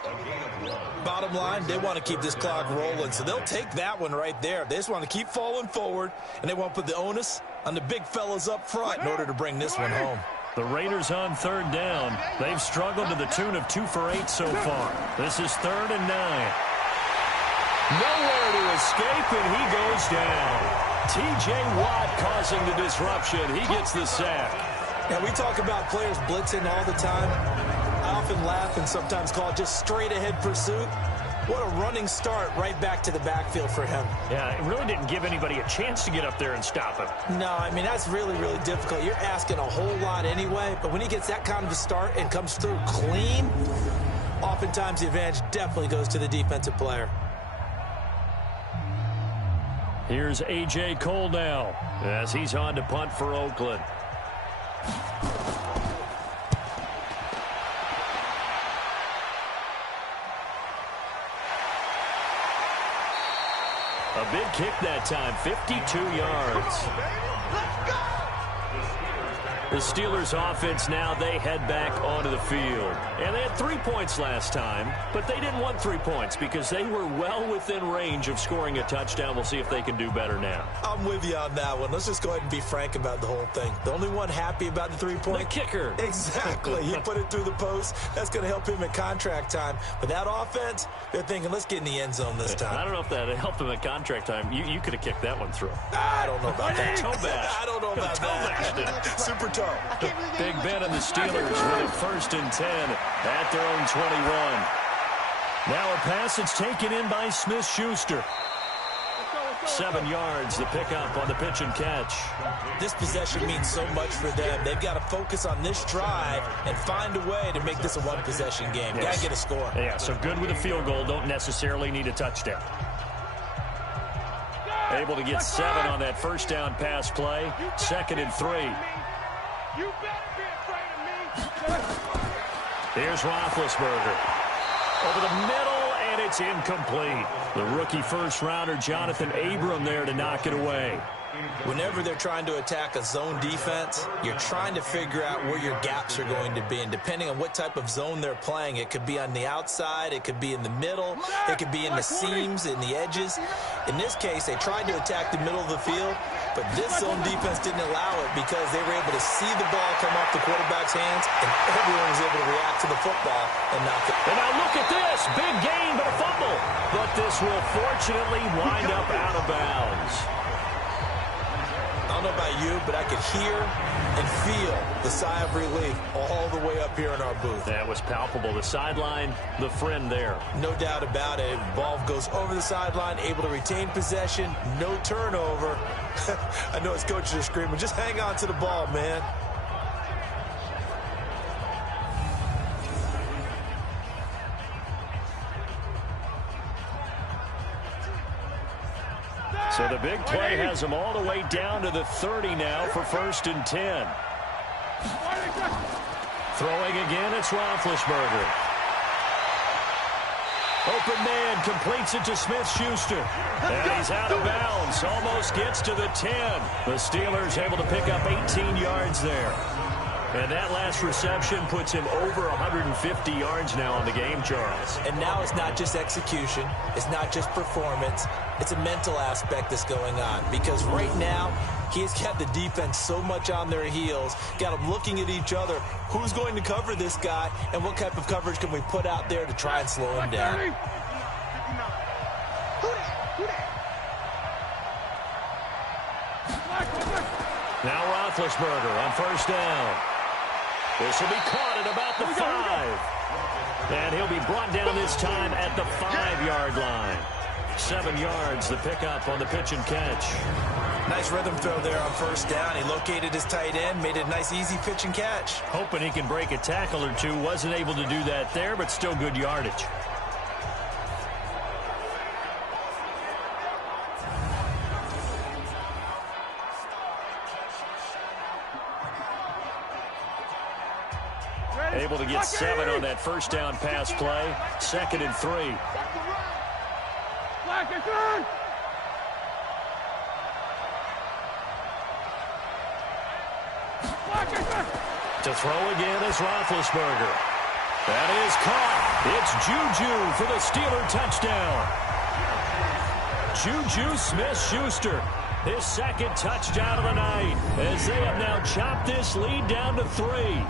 Bottom line, they want to keep this clock rolling, so they'll take that one right there. They just want to keep falling forward, and they want to put the onus on the big fellas up front in order to bring this one home. The Raiders on 3rd down. They've struggled to the tune of 2 for 8 so far. This is 3rd and 9. Nowhere to escape, and he goes down. T.J. Watt causing the disruption. He gets the sack. Now, we talk about players blitzing all the time. I often laugh and sometimes call it just straight-ahead pursuit. What a running start right back to the backfield for him. Yeah, it really didn't give anybody a chance to get up there and stop him. No, I mean, that's really, really difficult. You're asking a whole lot anyway, but when he gets that kind of a start and comes through clean, oftentimes the advantage definitely goes to the defensive player. Here's A.J. Cole now as he's on to punt for Oakland. A big kick that time, 52 yards. The Steelers offense now, they head back onto the field. And they had 3 points last time, but they didn't want 3 points because they were well within range of scoring a touchdown. We'll see if they can do better now. I'm with you on that one. Let's just go ahead and be frank about the whole thing. The only one happy about the 3-point? The kicker. Exactly. He put it through the post. That's going to help him at contract time. But that offense, they're thinking, let's get in the end zone this time. I don't know if that helped him at contract time. You could have kicked that one through. I don't know about that. Toe bash. I don't know about that. Super toe. Big Ben and the Steelers with a 1st and 10 at their own 21. Now a pass that's taken in by Smith-Schuster. 7 yards, the pickup on the pitch and catch. This possession means so much for them. They've got to focus on this drive and find a way to make this a one-possession game. Yes. Got to get a score. Yeah, so good with a field goal. Don't necessarily need a touchdown. Able to get 7 on that first down pass play. 2nd and 3. You better be afraid of me. Here's Roethlisberger. Over the middle, and it's incomplete. The rookie first-rounder, Jonathan Abram, there to knock it away. Whenever they're trying to attack a zone defense, you're trying to figure out where your gaps are going to be. And depending on what type of zone they're playing, it could be on the outside, it could be in the middle, it could be in the seams, in the edges. In this case, they tried to attack the middle of the field, but this zone defense didn't allow it because they were able to see the ball come off the quarterback's hands, and everyone was able to react to the football and knock it. And now look at this. Big gain, but a fumble. But this will fortunately wind up out of bounds. don't know about you, but I could hear and feel the sigh of relief all the way up here in our booth. That was palpable. The sideline, the friend there. No doubt about it. Ball goes over the sideline, able to retain possession, no turnover. I know his coaches are screaming, just hang on to the ball, man. So the big play has him all the way down to the 30 now for 1st and 10. Throwing again, it's Roethlisberger. Open man, completes it to Smith-Schuster. And he's out of bounds, almost gets to the 10. The Steelers able to pick up 18 yards there. And that last reception puts him over 150 yards now on the game, Charles. And now it's not just execution. It's not just performance. It's a mental aspect that's going on. Because right now, he's got the defense so much on their heels, got them looking at each other. Who's going to cover this guy, and what type of coverage can we put out there to try and slow him down? Now Roethlisberger on 1st down. This will be caught at about the 5. And he'll be brought down this time at the 5-yard line. 7 yards, the pickup on the pitch and catch. Nice rhythm throw there on 1st down. He located his tight end, made it a nice, easy pitch and catch. Hoping he can break a tackle or two. Wasn't able to do that there, but still good yardage. Able to get 7 on that 1st down pass play. 2nd and 3. To throw again is Roethlisberger. That is caught. It's Juju for the Steeler touchdown. Juju Smith-Schuster, his 2nd touchdown of the night, as they have now chopped this lead down to 3.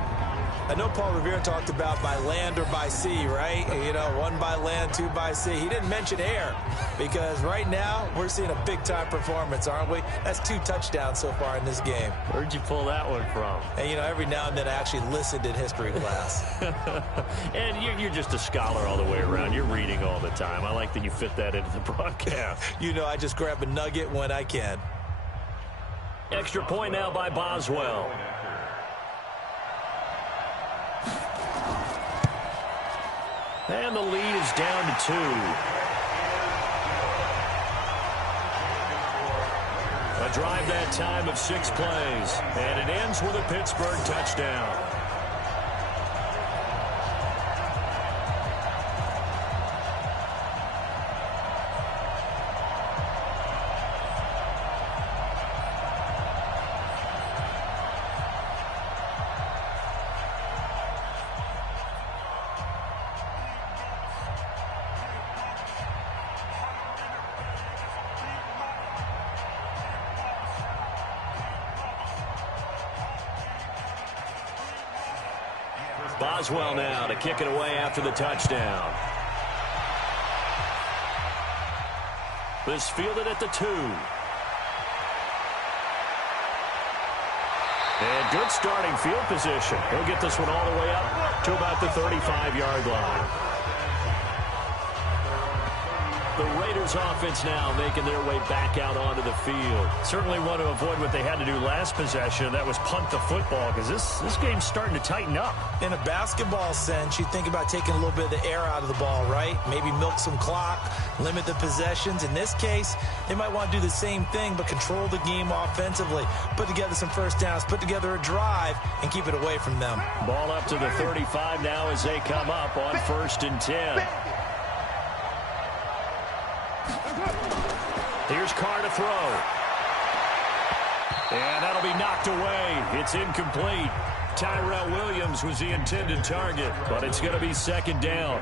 I know Paul Revere talked about by land or by sea, right? You know, 1 by land, 2 by sea. He didn't mention air because right now we're seeing a big-time performance, aren't we? That's 2 touchdowns so far in this game. Where'd you pull that one from? And, you know, every now and then I actually listened in history class. And you're just a scholar all the way around. You're reading all the time. I like that you fit that into the broadcast. You know, I just grab a nugget when I can. Extra point now by Boswell. And the lead is down to 2. A drive that time of 6 plays. And it ends with a Pittsburgh touchdown. Boswell now to kick it away after the touchdown. This fielded at the 2. And good starting field position. He'll get this one all the way up to about the 35-yard line. The Raiders offense now making their way back out onto the field. Certainly want to avoid what they had to do last possession. That was punt the football, because this game's starting to tighten up. In a basketball sense, you think about taking a little bit of the air out of the ball, right? Maybe milk some clock, limit the possessions. In this case, they might want to do the same thing, but control the game offensively. Put together some 1st downs, put together a drive, and keep it away from them. Ball up to the 35 now as they come up on 1st and 10. Here's Carr to throw. And that'll be knocked away. It's incomplete. Tyrell Williams was the intended target, but it's going to be 2nd down.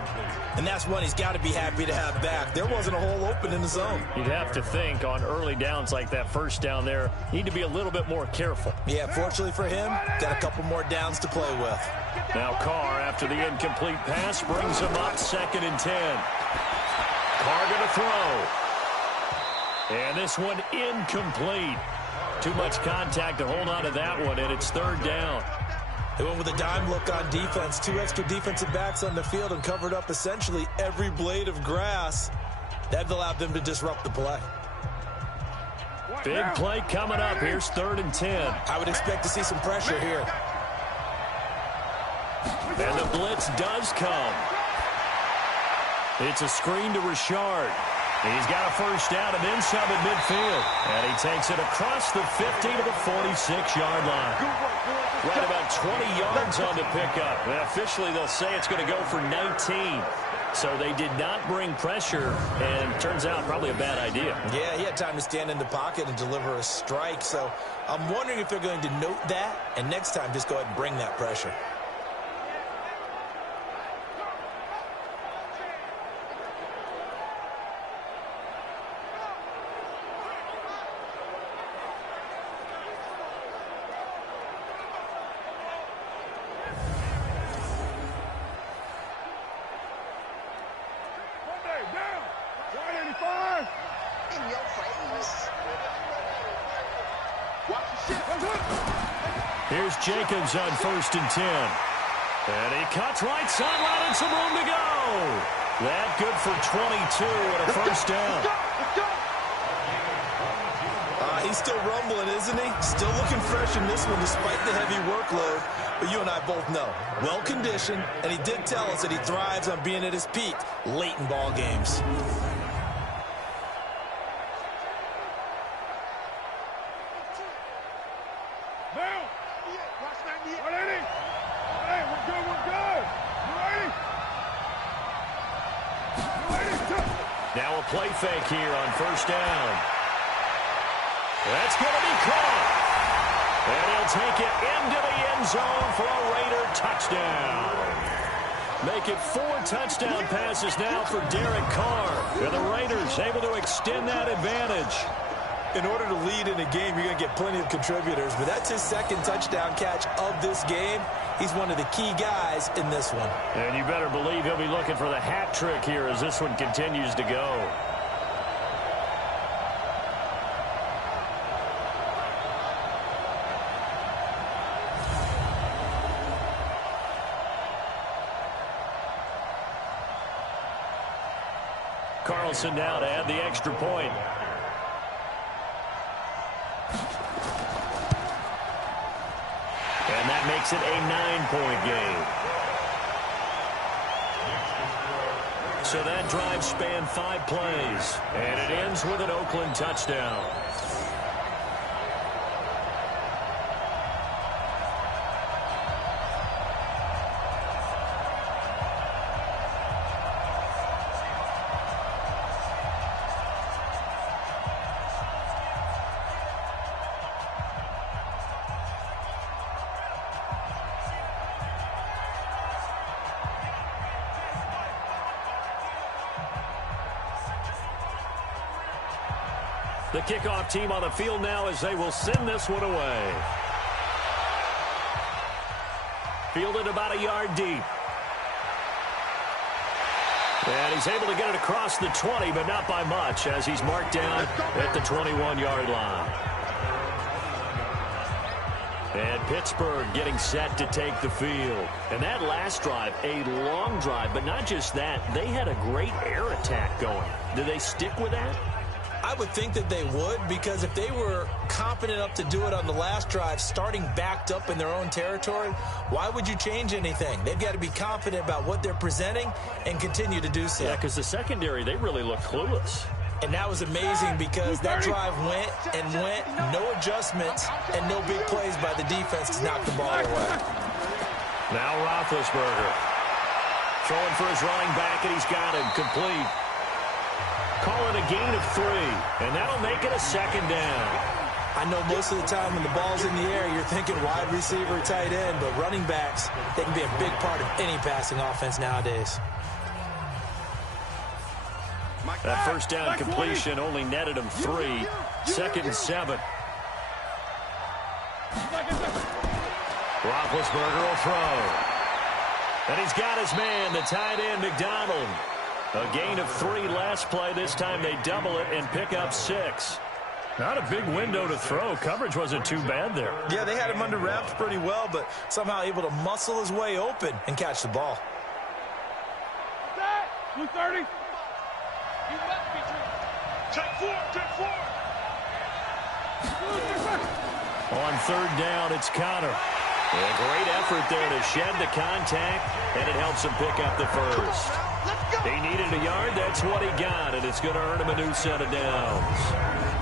And that's one he's got to be happy to have back. There wasn't a hole open in the zone. You'd have to think on early downs like that 1st down there, need to be a little bit more careful. Yeah, fortunately for him, got a couple more downs to play with. Now Carr, after the incomplete pass, brings him up 2nd and 10. Carr going to throw. And this one incomplete. Too much contact to hold on to that one, and it's third down. They went with a dime look on defense. 2 extra defensive backs on the field and covered up essentially every blade of grass. That allowed them to disrupt the play. Big play coming up. Here's 3rd and 10. I would expect to see some pressure here. And the blitz does come. It's a screen to Richard. He's got a first down and then some at midfield. And he takes it across the 50 to the 46-yard line. Right about 20 yards on the pickup. And officially, they'll say it's going to go for 19. So they did not bring pressure, and turns out probably a bad idea. Yeah, he had time to stand in the pocket and deliver a strike. So I'm wondering if they're going to note that, and next time just go ahead and bring that pressure. Here's Jacobs on 1st and 10. And he cuts right sideline and some room to go. That good for 22 and a first down. He's still rumbling, isn't he? Still looking fresh in this one despite the heavy workload. But you and I both know, well-conditioned, and he did tell us that he thrives on being at his peak late in ball games. Now a play fake here on first down. That's going to be caught. And he'll take it into the end zone for a Raider touchdown. Make it 4 touchdown passes now for Derek Carr. And the Raiders able to extend that advantage. In order to lead in a game, you're going to get plenty of contributors. But that's his 2nd touchdown catch of this game. He's one of the key guys in this one. And you better believe he'll be looking for the hat trick here as this one continues to go. Carlson now to add the extra point. And that makes it a 9-point game. So that drive spanned 5 plays. And it ends with an Oakland touchdown. The kickoff team on the field now as they will send this one away. Fielded about a yard deep. And he's able to get it across the 20, but not by much as he's marked down at the 21-yard line. And Pittsburgh getting set to take the field. And that last drive, a long drive, but not just that. They had a great air attack going. Do they stick with that? I would think that they would, because if they were confident enough to do it on the last drive, starting backed up in their own territory, why would you change anything? They've got to be confident about what they're presenting and continue to do so. Yeah, because the secondary, they really look clueless. And that was amazing because that drive went and went, no adjustments, and no big plays by the defense to knock the ball away. Now Roethlisberger throwing for his running back, and he's got him complete. Call it a gain of 3, and that'll make it a 2nd down. I know most of the time when the ball's in the air, you're thinking wide receiver, tight end, but running backs, they can be a big part of any passing offense nowadays. That first down completion only netted him 3. 2nd and 7. Roethlisberger will throw. And he's got his man, the tight end, McDonald. A gain of 3 last play. This time they double it and pick up 6. Not a big window to throw. Coverage wasn't too bad there. Yeah, they had him under wraps pretty well, but somehow able to muscle his way open and catch the ball. 230. Take four. On third down, it's Carr. A great effort there to shed the contact, and it helps him pick up the first. He needed a yard. That's what he got, and it's going to earn him a new set of downs.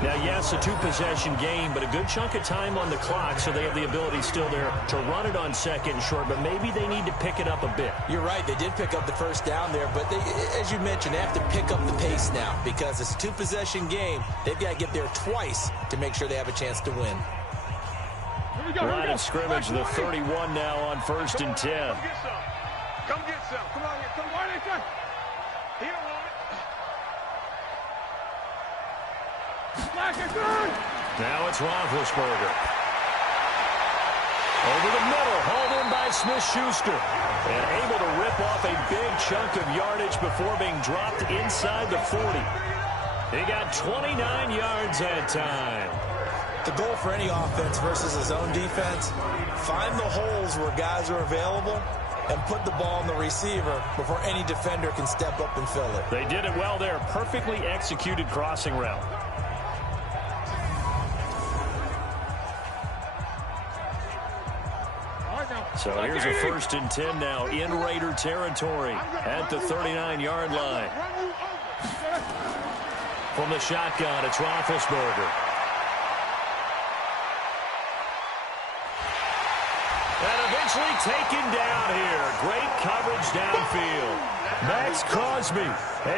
Now, yes, a two-possession game, but a good chunk of time on the clock, so they have the ability still there to run it on second and short, but maybe they need to pick it up a bit. You're right. They did pick up the first down there, but they, as you mentioned, they have to pick up the pace now because it's a two-possession game. They've got to get there twice to make sure they have a chance to win. Line of scrimmage, the 31 now on 1st and 10. Come get some. Come on here. Come on here. He don't want it. Now it's Roethlisberger. Over the middle, hauled in by Smith-Schuster. And able to rip off a big chunk of yardage before being dropped inside the 40. He got 29 yards that time. The goal for any offense versus his own defense, find the holes where guys are available and put the ball in the receiver before any defender can step up and fill it. They did it well there. Perfectly executed crossing route. So here's a 1st and 10 now in Raider territory at the 39-yard line. From the shotgun, it's Roethlisberger. And eventually taken down here. Great coverage downfield. Max Crosby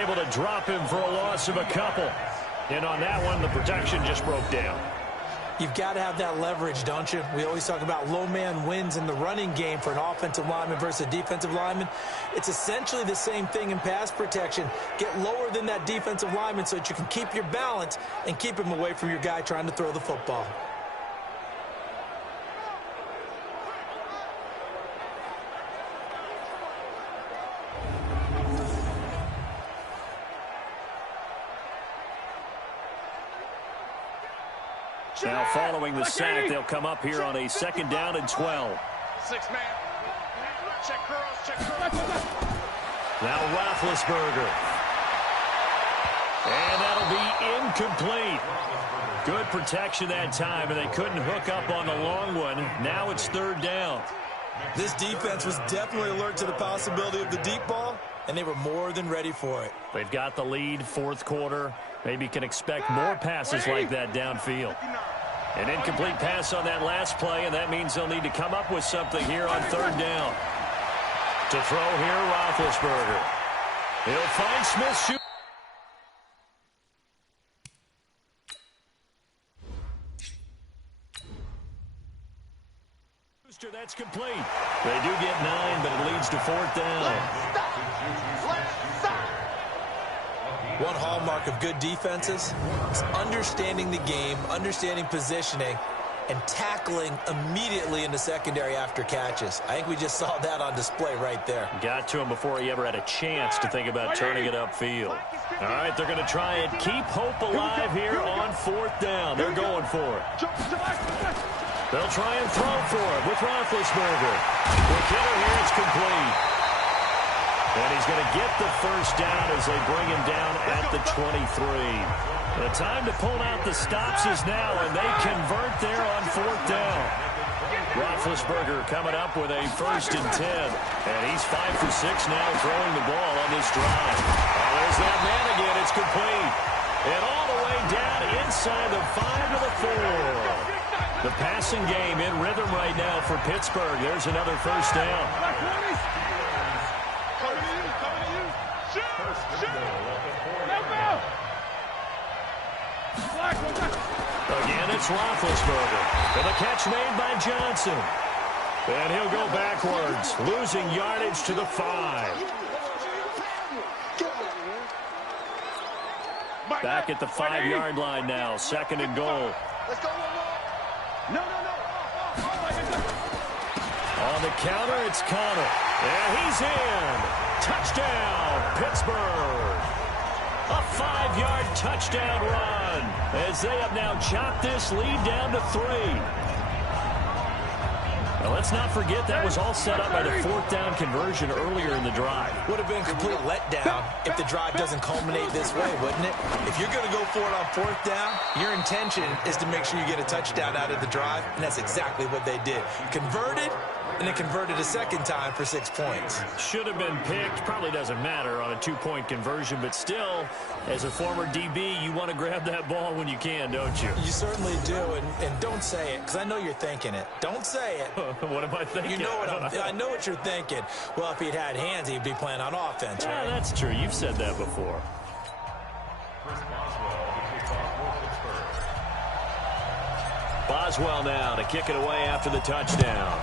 able to drop him for a loss of a couple. And on that one, the protection just broke down. You've got to have that leverage, don't you? We always talk about low man wins in the running game for an offensive lineman versus a defensive lineman. It's essentially the same thing in pass protection. Get lower than that defensive lineman so that you can keep your balance and keep him away from your guy trying to throw the football. Now following the sack, they'll come up here on a 2nd down and 12. 6 man. Check curls. Now Roethlisberger. And that'll be incomplete. Good protection that time, and they couldn't hook up on the long one. Now it's 3rd down. This defense was definitely alert to the possibility of the deep ball, and they were more than ready for it. They've got the lead, 4th quarter. Maybe can expect more passes like that downfield. An incomplete pass on that last play, and that means they'll need to come up with something here on 3rd down. To throw here, Roethlisberger. He'll find Smith-Schuster. That's complete. They do get 9, but it leads to 4th down. One hallmark of good defenses is understanding the game, understanding positioning, and tackling immediately in the secondary after catches. I think we just saw that on display right there. Got to him before he ever had a chance to think about turning it upfield. All right, they're going to try and keep hope alive here on 4th down. They're going for it. They'll try and throw for it with Roethlisberger. The killer here is complete. And he's going to get the 1st down as they bring him down at the 23. The time to pull out the stops is now, and they convert there on 4th down. Roethlisberger coming up with a 1st and 10. And he's 5 for 6 now throwing the ball on this drive. Oh, there's that man again. It's complete. And all the way down inside the 5 to the 4. The passing game in rhythm right now for Pittsburgh. There's another 1st down. Again, it's Roethlisberger. And the catch made by Johnson. And he'll go backwards, losing yardage to the 5. Back at the 5-yard line now, 2nd and goal. Let's go one more. No. On the counter, it's Connor. And he's in. Touchdown, Pittsburgh. A 5-yard touchdown run as they have now chopped this lead down to 3. Now, let's not forget that was all set up by the 4th down conversion earlier in the drive. Would have been a complete letdown if the drive doesn't culminate this way, wouldn't it? If you're going to go for it on 4th down, your intention is to make sure you get a touchdown out of the drive, and that's exactly what they did. Converted, and then converted a second time for 6 points. Should have been picked. Probably doesn't matter on a 2-point conversion, but still, as a former DB, you want to grab that ball when you can, don't you? You certainly do, and don't say it, because I know you're thinking it. Don't say it. What am I thinking? You know what I know what you're thinking. Well, if he'd had hands, he'd be playing on offense, right? Yeah, that's true. You've said that before. Boswell now to kick it away after the touchdown.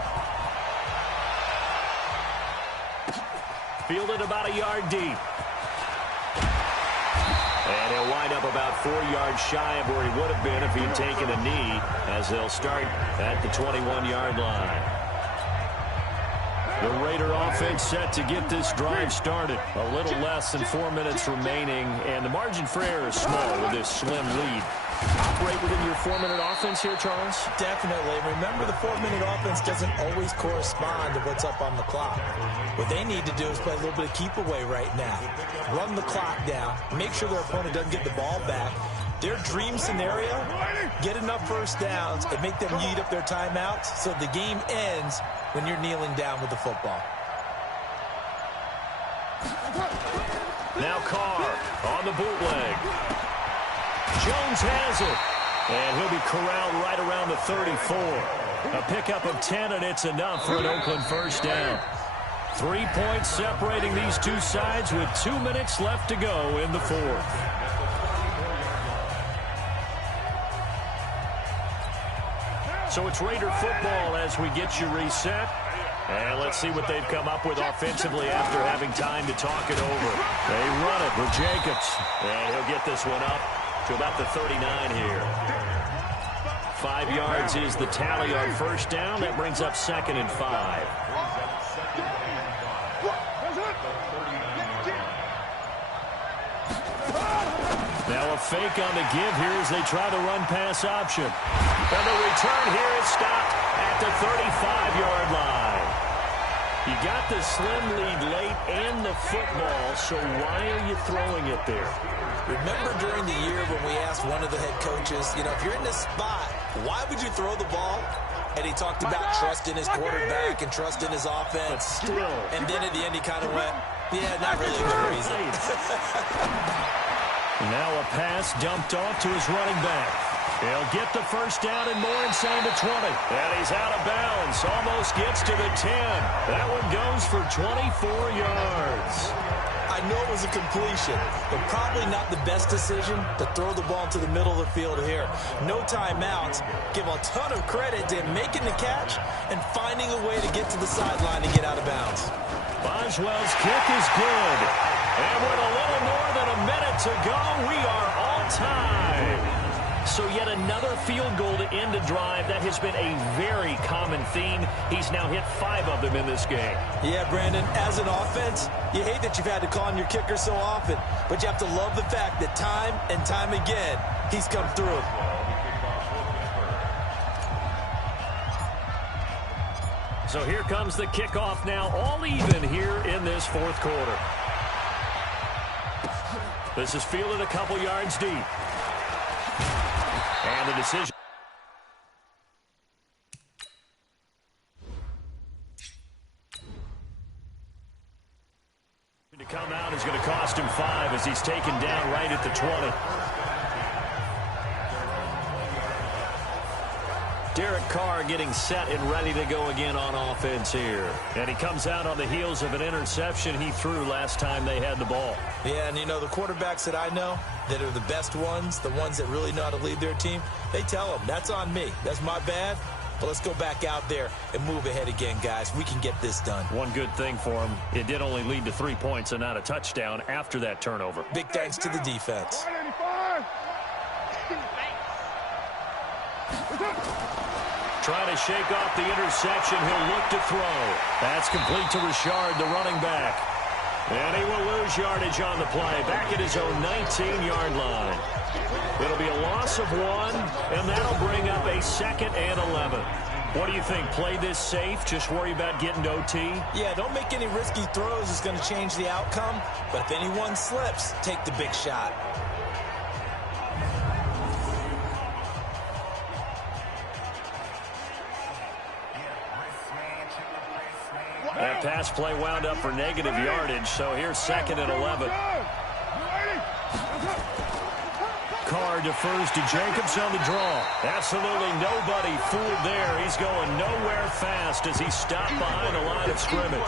Fielded about a yard deep. And he'll wind up about 4 yards shy of where he would have been if he'd taken a knee, as they'll start at the 21-yard line. The Raider offense set to get this drive started. A little less than 4 minutes remaining, and the margin for error is small with this slim lead. Operate within your 4-minute offense here, Charles? Definitely. Remember, the 4-minute offense doesn't always correspond to what's up on the clock. What they need to do is play a little bit of keep away right now. Run the clock down. Make sure their opponent doesn't get the ball back. Their dream scenario, get enough first downs and make them eat up their timeouts so the game ends when you're kneeling down with the football. Now Carr on the bootleg. Jones has it. And he'll be corralled right around the 34. A pickup of 10, and it's enough for an Oakland first down. 3 points separating these two sides with 2 minutes left to go in the 4th. So it's Raider football as we get you reset. And let's see what they've come up with offensively after having time to talk it over. They run it with Jacobs. And he'll get this one up to about the 39 here. 5 yards is the tally on first down. That brings up 2nd and 5. Now a fake on the give here as they try the run-pass option. And the return here is stopped at the 35-yard line. You got the slim lead late and the football, so why are you throwing it there? Remember during the year when we asked one of the head coaches, you know, if you're in this spot, why would you throw the ball? And he talked about trusting his quarterback and trusting his offense. But still. And then at the end he kind of went, yeah, not really a good reason. Now a pass dumped off to his running back. He'll get the first down and more inside the 20. And he's out of bounds. Almost gets to the 10. That one goes for 24 yards. I know it was a completion, but probably not the best decision to throw the ball to the middle of the field here. No timeouts. Give a ton of credit to him making the catch and finding a way to get to the sideline and get out of bounds. Boswell's kick is good. And with a little more than a minute to go, we are all tied. So yet another field goal to end a drive. That has been a very common theme. He's now hit 5 of them in this game. Yeah, Brandon, as an offense, you hate that you've had to call on your kicker so often, but you have to love the fact that time and time again, he's come through. So here comes the kickoff now, all even here in this 4th quarter. This is fielded a couple yards deep. And the decision. To come out is going to cost him 5 as he's taken down right at the 20. Derek Carr getting set and ready to go again on offense here. And he comes out on the heels of an interception he threw last time they had the ball. Yeah, and you know, the quarterbacks that I know that are the best ones, the ones that really know how to lead their team, they tell them, that's on me. That's my bad. But let's go back out there and move ahead again, guys. We can get this done. One good thing for him, it did only lead to 3 points and not a touchdown after that turnover. Big thanks to the defense. Trying to shake off the interception. He'll look to throw. That's complete to Richard, the running back. And he will lose yardage on the play, back at his own 19-yard line. It'll be a loss of 1, and that'll bring up a 2nd and 11. What do you think? Play this safe? Just worry about getting to OT? Yeah, don't make any risky throws. It's going to change the outcome. But if anyone slips, take the big shot. That pass play wound up for negative yardage, so here's 2nd and 11. Carr defers to Jacobs on the draw. Absolutely nobody fooled there. He's going nowhere fast as he stopped behind the line of scrimmage.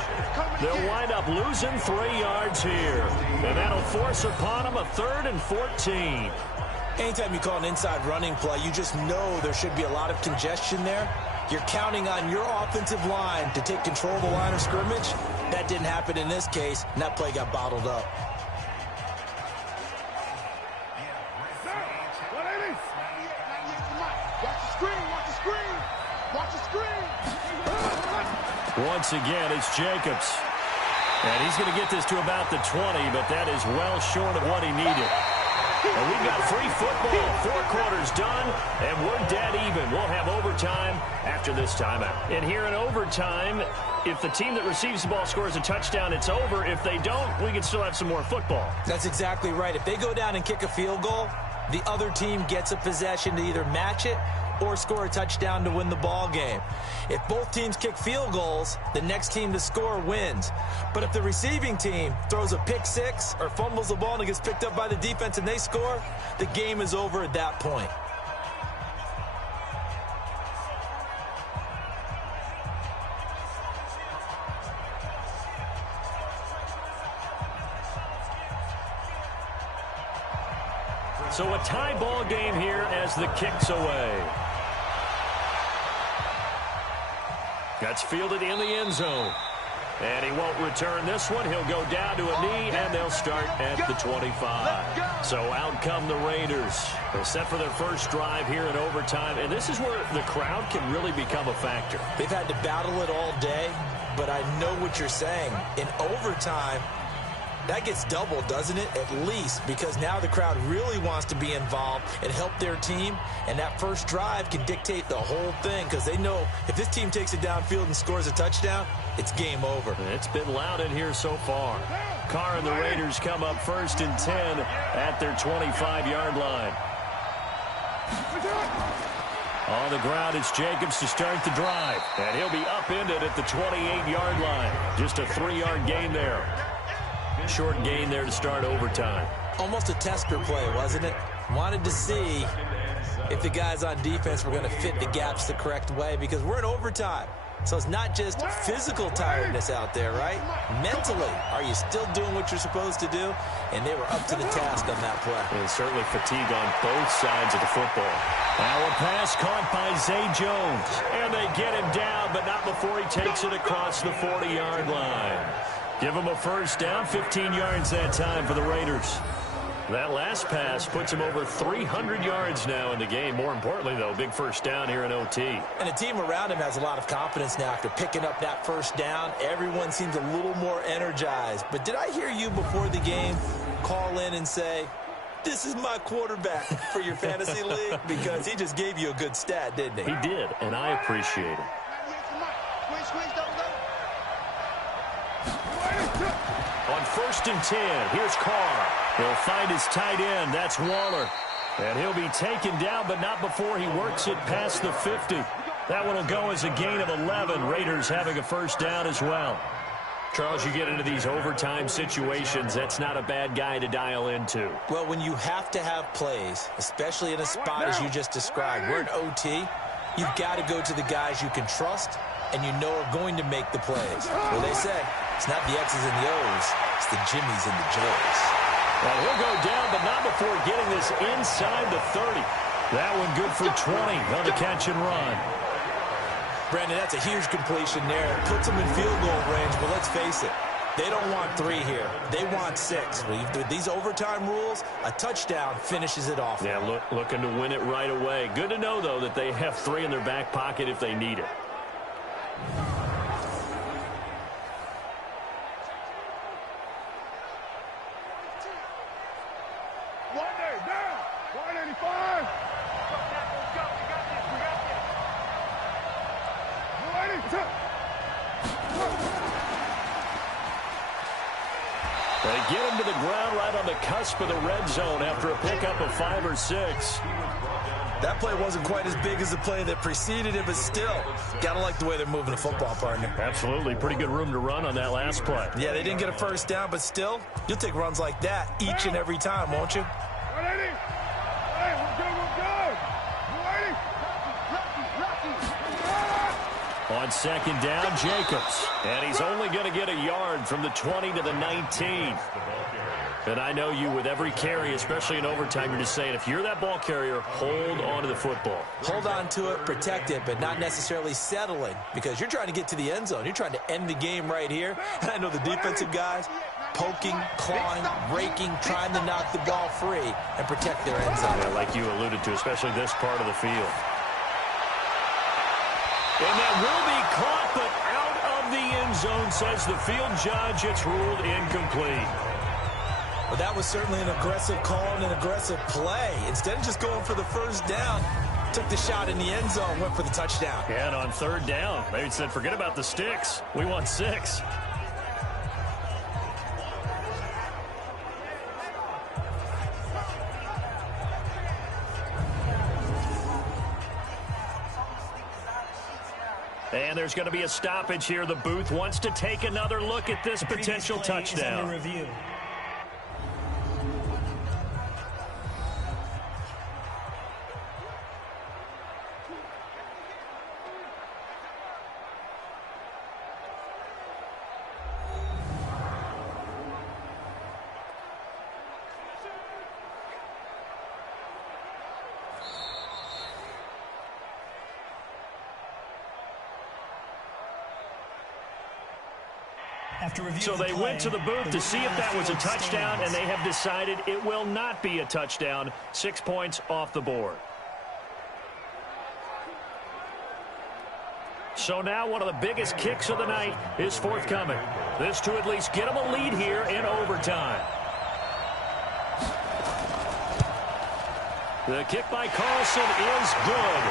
They'll wind up losing 3 yards here, and that'll force upon him a 3rd and 14. Anytime you call an inside running play, you just know there should be a lot of congestion there. You're counting on your offensive line to take control of the line of scrimmage. That didn't happen in this case, and that play got bottled up. Once again, it's Jacobs. And he's going to get this to about the 20, but that is well short of what he needed. And we've got free football. 4 quarters done, and we're dead even. We'll have overtime after this timeout. And here in overtime, if the team that receives the ball scores a touchdown, it's over. If they don't, we can still have some more football. That's exactly right. If they go down and kick a field goal, the other team gets a possession to either match it or score a touchdown to win the ball game. If both teams kick field goals, the next team to score wins. But if the receiving team throws a pick 6 or fumbles the ball and it gets picked up by the defense and they score, the game is over at that point. So a tie ball game here as the kick's away. That's fielded in the end zone. And he won't return this one. He'll go down to a knee, and they'll start at the 25. So out come the Raiders. They're set for their first drive here in overtime. And this is where the crowd can really become a factor. They've had to battle it all day, but I know what you're saying. In overtime, that gets doubled, doesn't it? At least, because now the crowd really wants to be involved and help their team, and that first drive can dictate the whole thing because they know if this team takes it downfield and scores a touchdown, it's game over. It's been loud in here so far. Carr and the Raiders come up 1st and 10 at their 25-yard line. On the ground, it's Jacobs to start the drive, and he'll be upended at the 28-yard line. Just a 3-yard gain there. Short gain there to start overtime. Almost a tester play, wasn't it? Wanted to see if the guys on defense were going to fit the gaps the correct way because we're in overtime. So it's not just physical tiredness out there, right? Mentally, are you still doing what you're supposed to do? And they were up to the task on that play. And certainly fatigue on both sides of the football. Now a pass caught by Zay Jones. And they get him down, but not before he takes it across the 40-yard line. Give him a first down, 15 yards that time for the Raiders. That last pass puts him over 300 yards now in the game. More importantly, though, big first down here in OT. And the team around him has a lot of confidence now after picking up that first down. Everyone seems a little more energized. But did I hear you before the game call in and say, this is my quarterback for your fantasy league? Because he just gave you a good stat, didn't he? He did, and I appreciate it. On 1st and 10, here's Carr. He'll find his tight end. That's Waller. And he'll be taken down, but not before he works it past the 50. That one will go as a gain of 11. Raiders having a first down as well. Charles, you get into these overtime situations, that's not a bad guy to dial into. Well, when you have to have plays, especially in a spot as you just described, we're in OT, you've got to go to the guys you can trust and you know are going to make the plays. Well, they say it's not the X's and the O's, it's the Jimmies and the Joes. Well, he'll go down, but not before getting this inside the 30. That one good for 20 on the catch and run. Brandon, that's a huge completion there. Puts them in field goal range, but let's face it, they don't want 3 here. They want 6. With these overtime rules, a touchdown finishes it off. Yeah, looking to win it right away. Good to know, though, that they have 3 in their back pocket if they need it. 180, down. 185. Let's go. We got this. 182. They get him to the ground right on the cusp of the red zone after a pickup of 5 or 6. That play wasn't quite as big as the play that preceded it, but still, gotta like the way they're moving the football, partner. Absolutely. Pretty good room to run on that last play. Yeah, they didn't get a first down, but still, you'll take runs like that each and every time, won't you? 180. Hey, we're good. 180. On second down, Jacobs. And he's only going to get a yard from the 20 to the 19. And I know you, with every carry, especially in overtime, you're just saying, if you're that ball carrier, hold on to the football. Hold on to it, protect it, but not necessarily settling, because you're trying to get to the end zone. You're trying to end the game right here. And I know the defensive guys poking, clawing, raking, trying to knock the ball free and protect their end zone. Yeah, like you alluded to, especially this part of the field. And that will be caught, but out of the end zone, says the field judge. It's ruled incomplete. Well, that was certainly an aggressive call and an aggressive play. Instead of just going for the first down, took the shot in the end zone, went for the touchdown. Yeah, and on third down, they said, forget about the sticks. We want 6. And there's going to be a stoppage here. The booth wants to take another look at this potential touchdown. Review. So they went to the booth to see if that was a touchdown, and they have decided it will not be a touchdown. 6 points off the board. So now one of the biggest kicks of the night is forthcoming. This to at least get them a lead here in overtime. The kick by Carlson is good.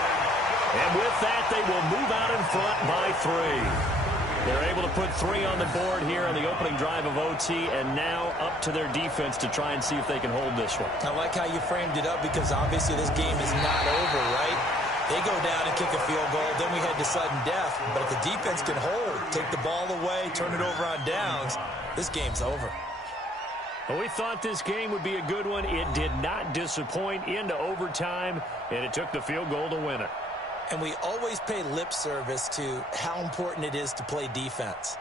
And with that, they will move out in front by 3. They're able to put 3 on the board here on the opening drive of OT, and now up to their defense to try and see if they can hold this one. I like how you framed it up, because obviously this game is not over, right? They go down and kick a field goal, then we head to sudden death. But if the defense can hold, take the ball away, turn it over on downs, this game's over. Well, we thought this game would be a good one. It did not disappoint into overtime, and it took the field goal to win it. And we always pay lip service to how important it is to play defense.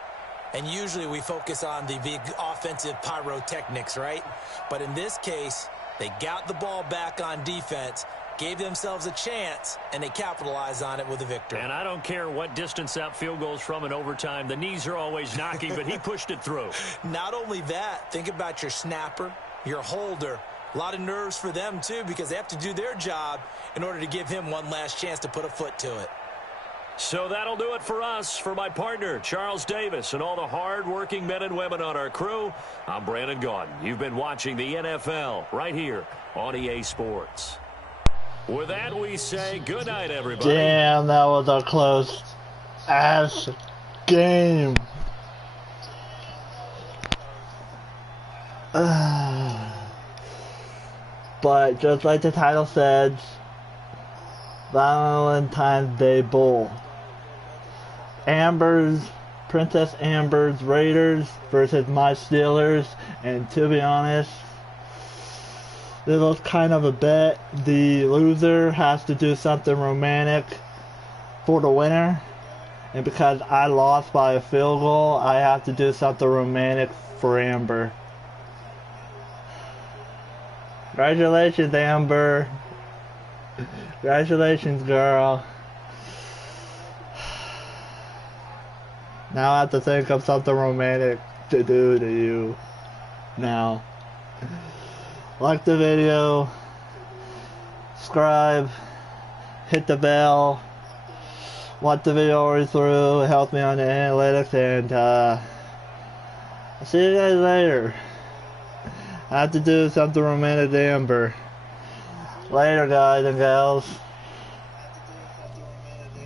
And usually we focus on the big offensive pyrotechnics, right? But in this case, they got the ball back on defense, gave themselves a chance, and they capitalized on it with a victory. And I don't care what distance that field goes from in overtime. The knees are always knocking, but he pushed it through. Not only that, think about your snapper, your holder. A lot of nerves for them, too, because they have to do their job in order to give him one last chance to put a foot to it. So that'll do it for us. For my partner, Charles Davis, and all the hard-working men and women on our crew, I'm Brandon Gaudin. You've been watching the NFL right here on EA Sports. With that, we say good night, everybody. Damn, that was a close-ass game. But just like the title said, Valentine's Day Bowl. Princess Amber's Raiders versus my Steelers, and to be honest, this was kind of a bet. The loser has to do something romantic for the winner, and because I lost by a field goal, I have to do something romantic for Amber. Congratulations, Amber. Congratulations, girl. Now I have to think of something romantic to do to you. Now. Like the video. Subscribe. Hit the bell. Watch the video all the way through. It helps me on the analytics. And I'll see you guys later. Have to do something romantic to Amber. Later, guys and gals.